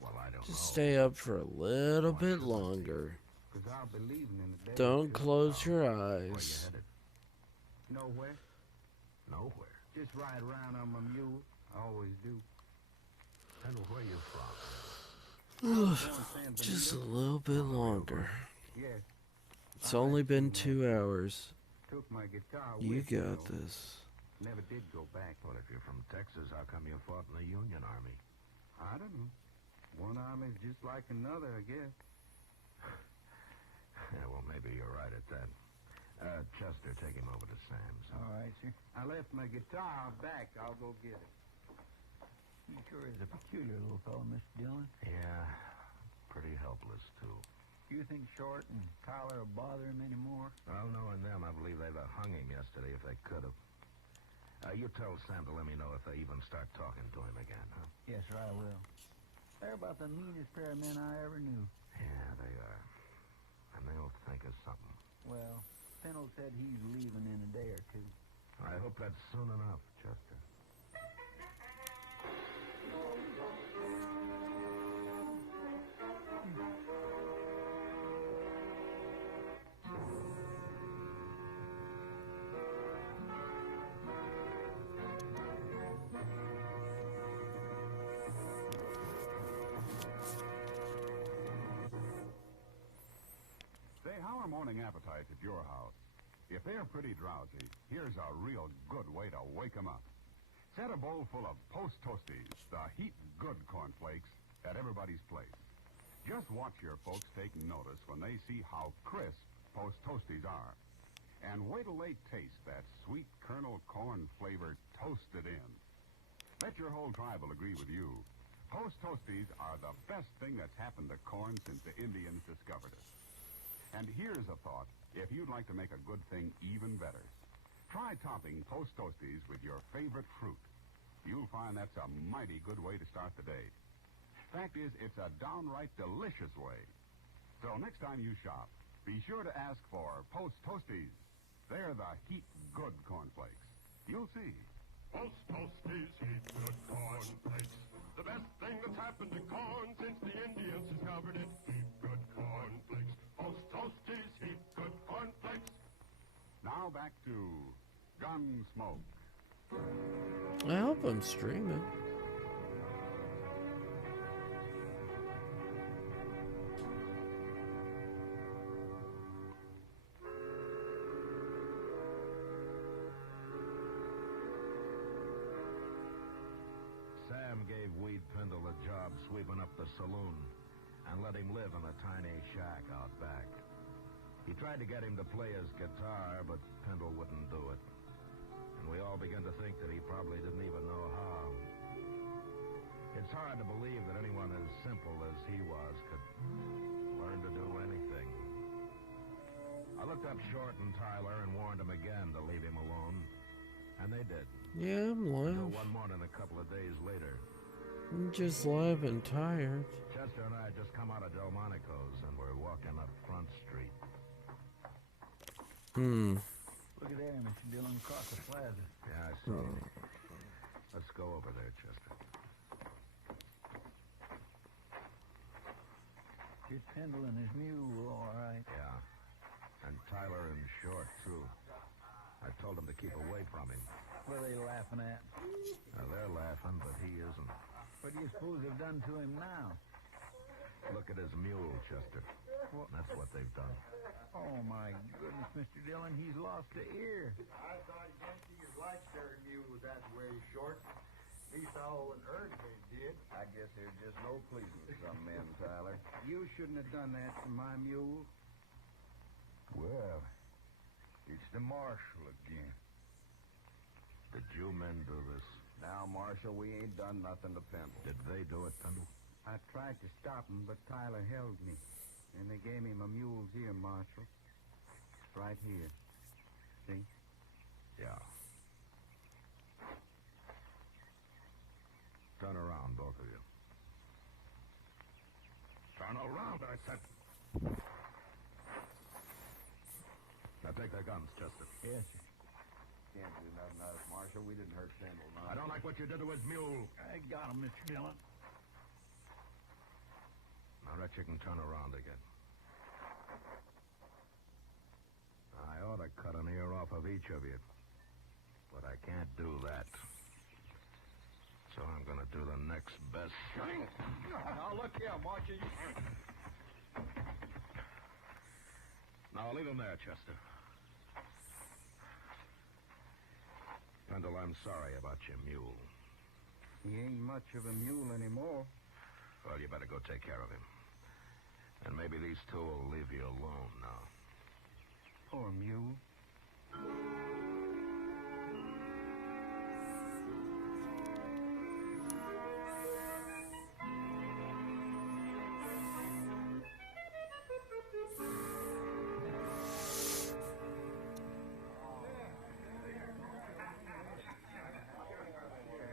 Well, I don't Just know. stay up for a little bit longer. 'Cause I'll be leaving in a day. Don't or two. close your Where you eyes. headed? Nowhere. Nowhere. Just ride around on my mule. I always do. And where you from? Just a little bit longer. Yes. It's only been 2 hours. Took my guitar You with me, got though. this. Never did go back. Well, if you're from Texas, how come you fought in the Union Army? I don't know. One army's just like another, I guess. Yeah, well, maybe you're right at that. Chester, take him over to Sam's. All right, sir. I left my guitar back. I'll go get it. He sure is a peculiar little fellow, Mr. Dillon. Yeah, pretty helpless, too. Do you think Short and Tyler will bother him anymore? Well, knowing them, I believe they'd have hung him yesterday if they could have. You tell Sam to let me know if they even start talking to him again, huh? Yes, sir, I will. They're about the meanest pair of men I ever knew. Yeah, they are. And they'll think of something. Well, Pennell said he's leaving in a day or two. I hope that's soon enough, Chester. Say, how are morning appetites at your house? If they're pretty drowsy, here's a real good way to wake 'em up. Set a bowl full of Post Toasties, the heat good cornflakes, at everybody's place. Just watch your folks take notice when they see how crisp Post Toasties are. And wait till they taste that sweet kernel corn flavor toasted in. Bet your whole tribe will agree with you. Post Toasties are the best thing that's happened to corn since the Indians discovered it. And here's a thought, if you'd like to make a good thing even better. Try topping Post Toasties with your favorite fruit. You'll find that's a mighty good way to start the day. Fact is, it's a downright delicious way. So next time you shop, be sure to ask for Post Toasties. They're the heat good cornflakes. You'll see. Post Toasties, heat good cornflakes. The best thing that's happened to corn since the Indians discovered it. Heat good cornflakes. Post Toasties, heat good cornflakes. Now back to Gunsmoke. I hope I'm streaming. Sam gave Weed Pendle a job sweeping up the saloon and let him live in a tiny shack out back. He tried to get him to play his guitar, but Pendle wouldn't do it. And we all began to think that he probably didn't even know how. It's hard to believe that anyone as simple as he was could learn to do anything. I looked up Short and Tyler and warned them again to leave him alone, and they did. Yeah, I'm Until live. one morning a couple of days later, I'm just live and tired. Chester and I had just come out of Delmonico's and we're walking up Front Street. Look at there, Mr. Dillon, across the plaza. Yeah, I see. Let's go over there, Chester. Just Pendle and his mule, all right. Yeah. And Tyler and Short, too. I told them to keep away from him. What are they laughing at? They're laughing, but he isn't. What do you suppose they've done to him now? Look at his mule, Chester. That's what they've done. Oh, my goodness, Mr. Dillon, he's lost the ear. I thought he didn't see his light staring you was that way short. He saw an urge they did. I guess there's just no pleasing some men, Tyler. You shouldn't have done that to my mule. Well, it's the marshal again. Did you men do this? Now, Marshal, we ain't done nothing to Pendle. Did they do it, Pendle? I tried to stop him, but Tyler held me. And they gave him a mule's ear, Marshal. Right here. See? Yeah. Turn around, both of you. Turn around, I said. Now take their guns, Chester. Yes, sir. Can't do nothing out of it, Marshal. We didn't hurt Pendle, no. I don't like what you did to his mule. I got him, Mr. Dillon. Now, Rex, you can turn around again. I ought to cut an ear off of each of you. But I can't do that. So I'm going to do the next best thing. Now, look here, Marshal. Now, leave him there, Chester. Pendle, I'm sorry about your mule. He ain't much of a mule anymore. Well, you better go take care of him. And maybe these two will leave you alone now. Poor mule.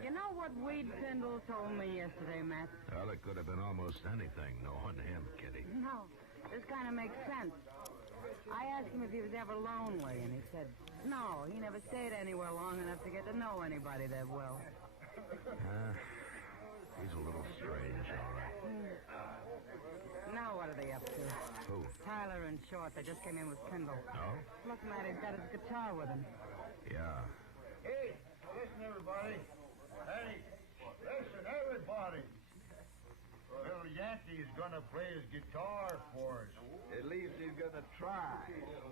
You know what Wade Pendle told me yesterday, Matt? Well, it could have been almost anything, knowing him, Kitty. No, this kind of makes sense. I asked him if he was ever lonely, and he said, no, he never stayed anywhere long enough to get to know anybody that well. He's a little strange, all right. Now what are they up to? Who? Tyler and Short. They just came in with Pendle. Oh? Look, Matt, he's got his guitar with him. Yeah. Hey, listen, everybody. Hey, listen, everybody. Little Yankee's gonna play his guitar for us. At least he's gonna try.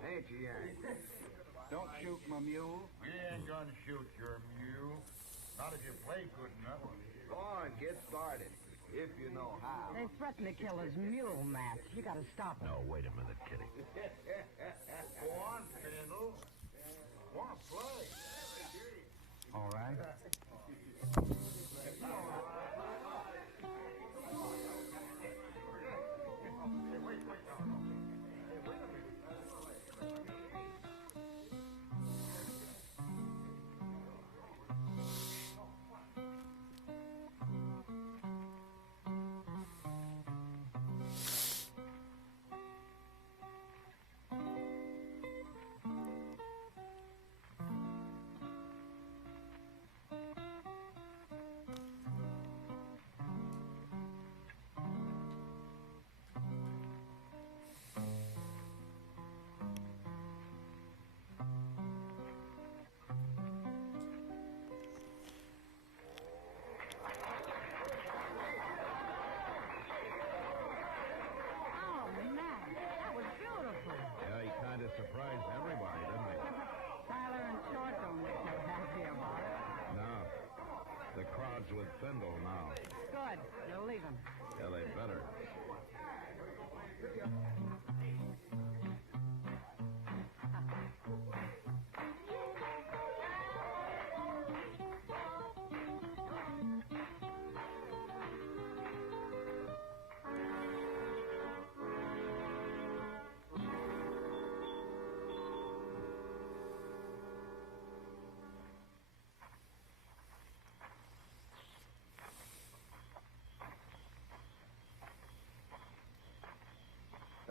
Ain't you, Yankee? Don't shoot my mule. We ain't gonna shoot your mule. Not if you play good enough. Go on, get started. If you know how. They threatened to kill his mule, Matt. You gotta stop it. No, wait a minute, Kitty. Go on, Pendle. Wanna play? All right. Oh, Matt, that was beautiful. Yeah, he kind of surprised everybody, didn't he? Tyler and Short don't look so happy about it. No. The crowd's with Pendle now. Good. They'll leave him. Yeah, they better.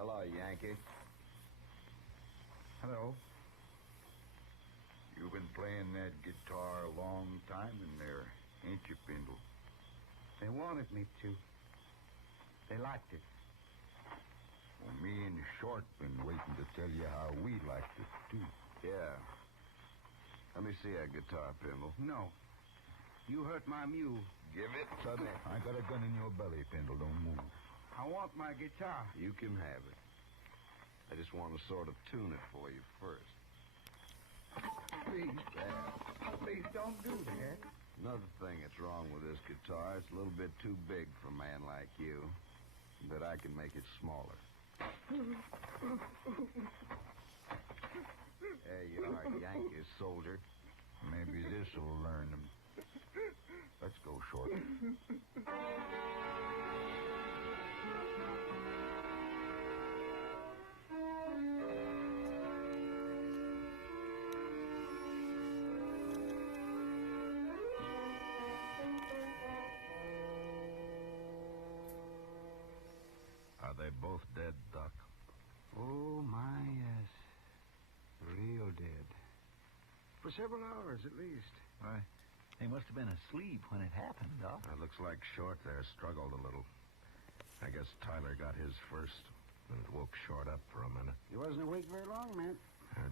Hello, Yankee. Hello. You've been playing that guitar a long time in there, ain't you, Pendle? They wanted me to. They liked it. Well, me and Short been waiting to tell you how we liked it, too. Yeah. Let me see that guitar, Pendle. No. You hurt my mule. Give it to me. I got a gun in your belly, Pendle. Don't move. I want my guitar. You can have it. I just want to sort of tune it for you first. Please. There. Please don't do that. Another thing that's wrong with this guitar, it's a little bit too big for a man like you. But I can make it smaller. There you are, Yankee soldier. Maybe this'll learn them. Let's go, Short. Are they both dead, Doc? Oh, my, yes. Real dead. For several hours, at least. Why, they must have been asleep when it happened, Doc. It looks like Short there struggled a little. I guess Tyler got his first and woke Short up for a minute. He wasn't awake very long, man.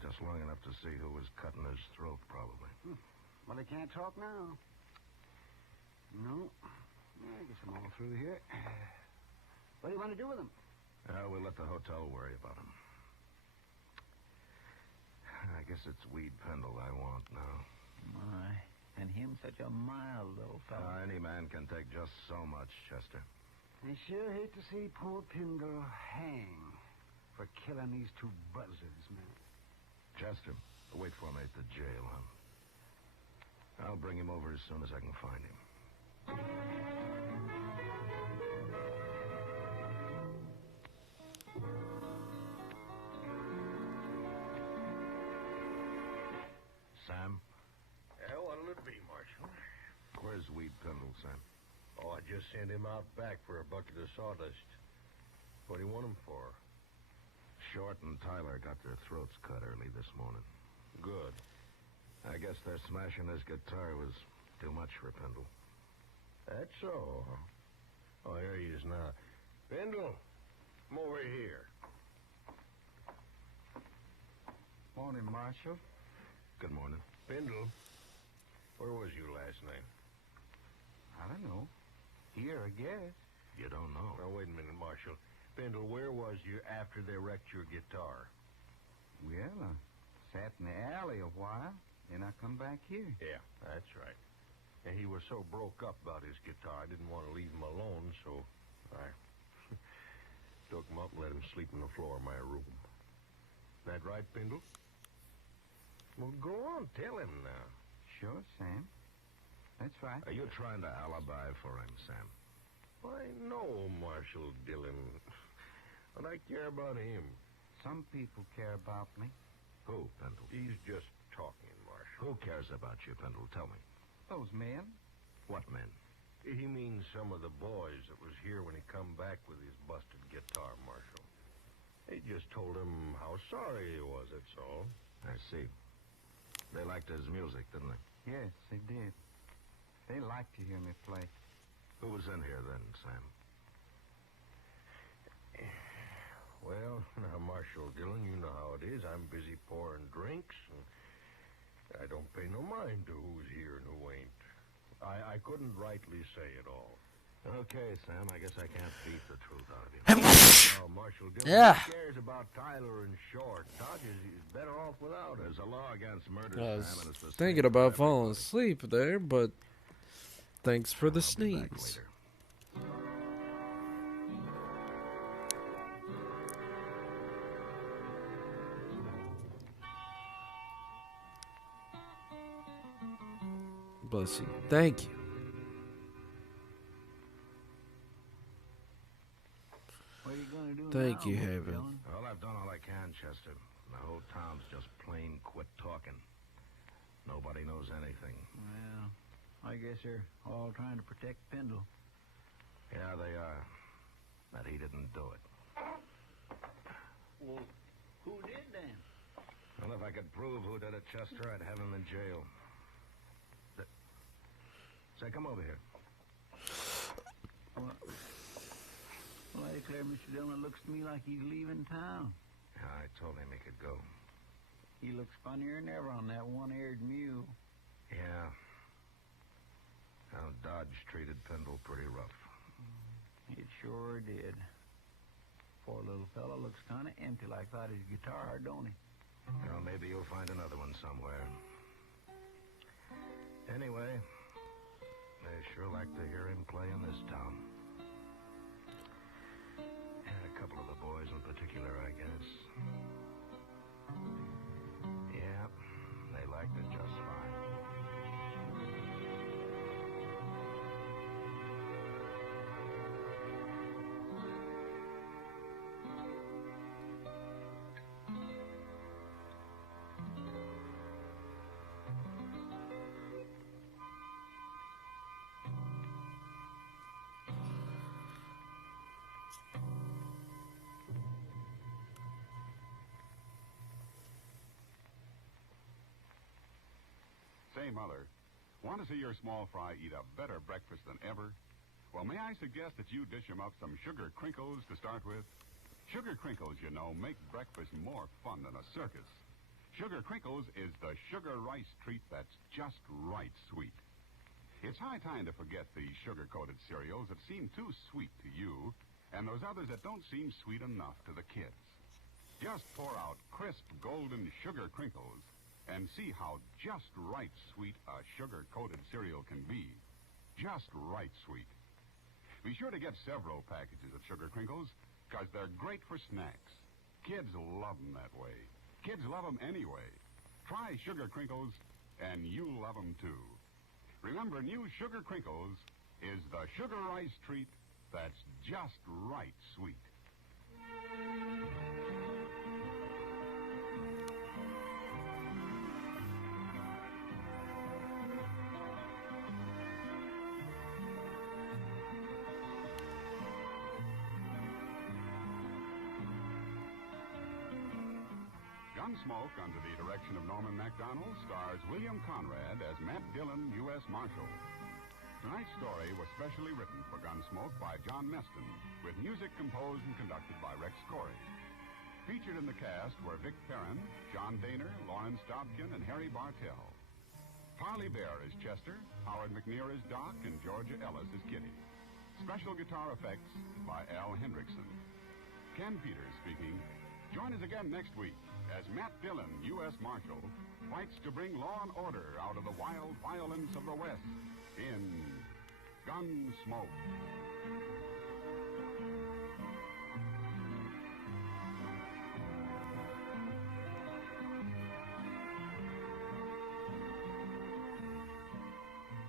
Just long enough to see who was cutting his throat, probably. Well, he can't talk now. No. I guess I'm all through here. What do you want to do with him? We'll let the hotel worry about him. I guess it's Weed Pendle I want now. My, and him such a mild old fellow. Any man can take just so much, Chester. I sure hate to see poor Pendle hang for killing these two buzzards, man. Chester, wait for me at the jail, huh? I'll bring him over as soon as I can find him. Sam? Yeah, what'll it be, Marshal? Where's Weed Pendle, Sam? Oh, I just sent him out back for a bucket of sawdust. What do you want him for? Short and Tyler got their throats cut early this morning. Good. I guess their smashing his guitar was too much for Pendle. That's so. Oh, here he is now. Pendle, come over here. Morning, Marshal. Good morning. Pendle, where was you last night? I don't know. Here, I guess. You don't know? Now, wait a minute, Marshal. Pendle, where was you after they wrecked your guitar? Well, I sat in the alley a while, then I come back here. Yeah, that's right. And he was so broke up about his guitar, I didn't want to leave him alone, so I took him up and let him sleep on the floor of my room. That right, Pendle? Well, go on, tell him now. Sure, Sam. That's right. Are you trying to alibi for him, Sam? I know Marshal Dillon, but I care about him. Some people care about me. Who, Pendle? He's just talking, Marshal. Who cares about you, Pendle? Tell me. Those men. What men? He means some of the boys that was here when he come back with his busted guitar, Marshal. They just told him how sorry he was, that's all. I see. They liked his music, didn't they? Yes, they did. They liked to hear me play. Who was in here then, Sam? Well, now, Marshal Dillon, you know how it is. I'm busy pouring drinks, and I don't pay no mind to who's here and who ain't. I couldn't rightly say it all. Okay, Sam, I guess I can't beat the truth out of you. Now, Marshal Dillon, who cares about Tyler and Short? Dodge is better off without it. There's a law against murder, I Sam, and it's the was same thinking for about everybody. falling asleep there, but thanks for the sneeze. Bless you. Thank you. What are you going to do Thank now, you, Mr. Haven. Dillon? Well, I've done all I can, Chester. The whole town's just plain quit talking. Nobody knows anything. Well, I guess they're all trying to protect Pendle. Yeah, they are. But he didn't do it. Well, who did then? Well, if I could prove who did it, Chester, I'd have him in jail. Say, come over here. Well, I declare, Mr. Dillon, it looks to me like he's leaving town. Yeah, I told him he could go. He looks funnier than ever on that one-eared mule. Yeah. Now, Dodge treated Pendle pretty rough. It sure did. Poor little fella looks kind of empty like that his guitar, don't he? Well, maybe you'll find another one somewhere. Anyway, they sure like to hear him play in this town. And a couple of the boys in particular, I guess. Yeah, they liked it just fine. Hey, Mother, want to see your small fry eat a better breakfast than ever? Well, may I suggest that you dish him up some sugar crinkles to start with? Sugar crinkles, you know, make breakfast more fun than a circus. Sugar crinkles is the sugar rice treat that's just right sweet. It's high time to forget the sugar-coated cereals that seem too sweet to you and those others that don't seem sweet enough to the kids. Just pour out crisp golden sugar crinkles and see how just right sweet a sugar-coated cereal can be. Just right sweet. Be sure to get several packages of sugar crinkles because they're great for snacks. Kids love them that way. Kids love them anyway. Try sugar crinkles and you'll love them too. Remember, new sugar crinkles is the sugar rice treat that's just right sweet. Gunsmoke, under the direction of Norman MacDonald, stars William Conrad as Matt Dillon, U.S. Marshal. Tonight's story was specially written for Gunsmoke by John Meston, with music composed and conducted by Rex Corey. Featured in the cast were Vic Perrin, John Daner, Lawrence Dobkin, and Harry Bartell. Parley Bear is Chester, Howard McNear is Doc, and Georgia Ellis is Kitty. Special guitar effects by Al Hendrickson. Ken Peters speaking. Join us again next week as Matt Dillon, U.S. Marshal, fights to bring law and order out of the wild violence of the West in Gunsmoke.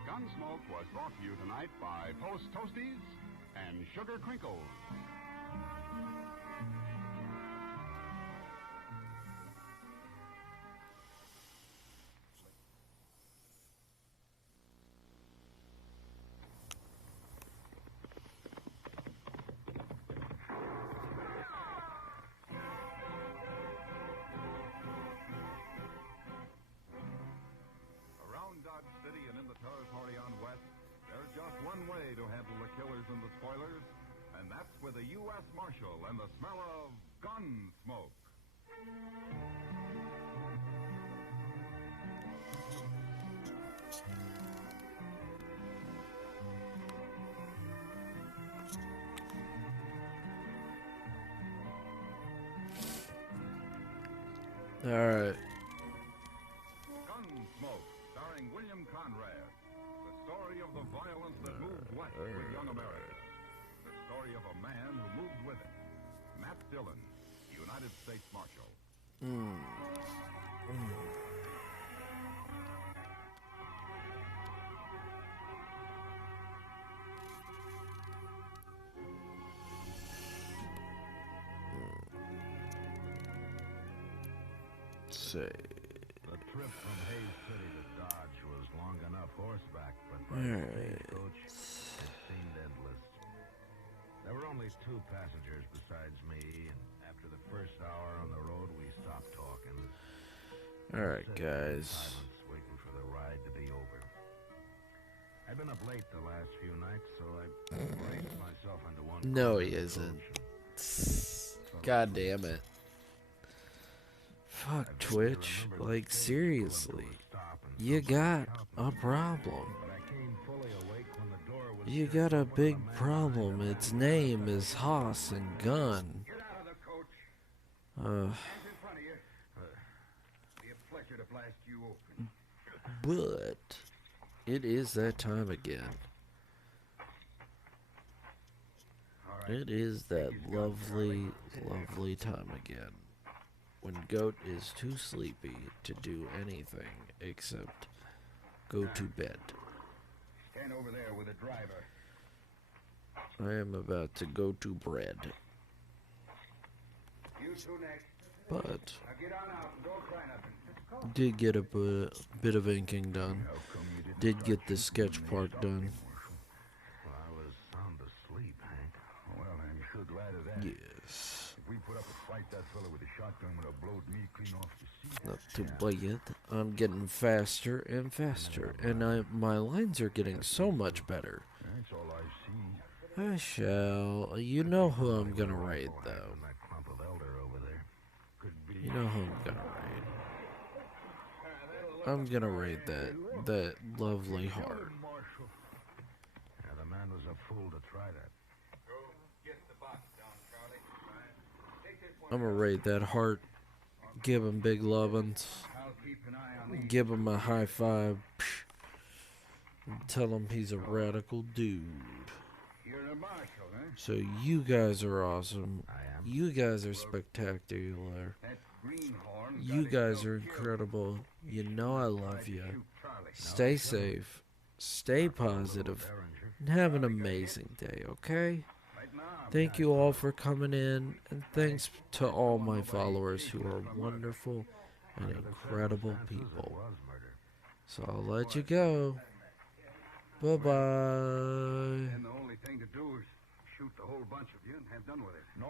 Gunsmoke was brought to you tonight by Post Toasties and Sugar Crinkles. Territory on West, there's just one way to handle the killers and the spoilers, and that's with a U.S. Marshal and the smell of gun smoke. All right. Gunsmoke, starring William Conrad. The story of the violence that moved west with young America. The story of a man who moved with it. Matt Dillon, United States Marshal. Say. The trip from Hayes City to Dodge was long enough horseback, but by the stagecoach, it seemed endless. There were only 2 passengers besides me, and after the first hour on the road, we stopped talking. All right, guys. Silence, waiting for the ride to be over. I've been up late the last few nights, so I braced myself into one. No, he isn't. God damn it. Fuck, Twitch. Like, seriously. You got a problem. You got a big problem. Its name is Hoss and Gun. But it is that time again. It is that lovely, lovely time again. When Goat is too sleepy to do anything except go to bed. Stand over there with the driver. I am about to go to bed. You two next. But Now get on out and don't try nothing. did get a bit of inking done. Did get the sketch part done. Well, I was sound asleep, Hank. Well, I'm sure glad of that. Yes. If We put up a fight, that fella with a shotgun would have blowed me clean off the seat. Not too bad. I'm getting faster and faster, and my lines are getting so much better. That's all I've seen. I shall. You know who I'm gonna raid, though. You know who I'm gonna raid. I'm gonna raid that lovely heart. Yeah, the man was a fool to try that. I'm gonna raid that heart. Give him big lovin's. Give him a high five. And tell him he's a radical dude. You're the marshal, huh? So you guys are awesome. You guys are spectacular. You guys are incredible. You know I love you. Stay safe. Stay positive. And have an amazing day, okay? Thank you all for coming in. And thanks to all my followers who are wonderful and incredible people. So I'll let you go. Bye-bye. And the only thing to do is shoot the whole bunch of you and have done with it. No,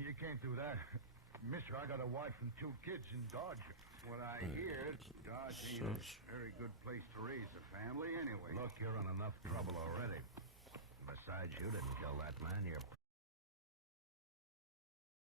you can't do that. Mister, I got a wife and 2 kids in Dodge. What I hear, Dodge ain't a very good place to raise a family anyway. Look, you're in enough trouble already. Besides, you didn't kill that man. You're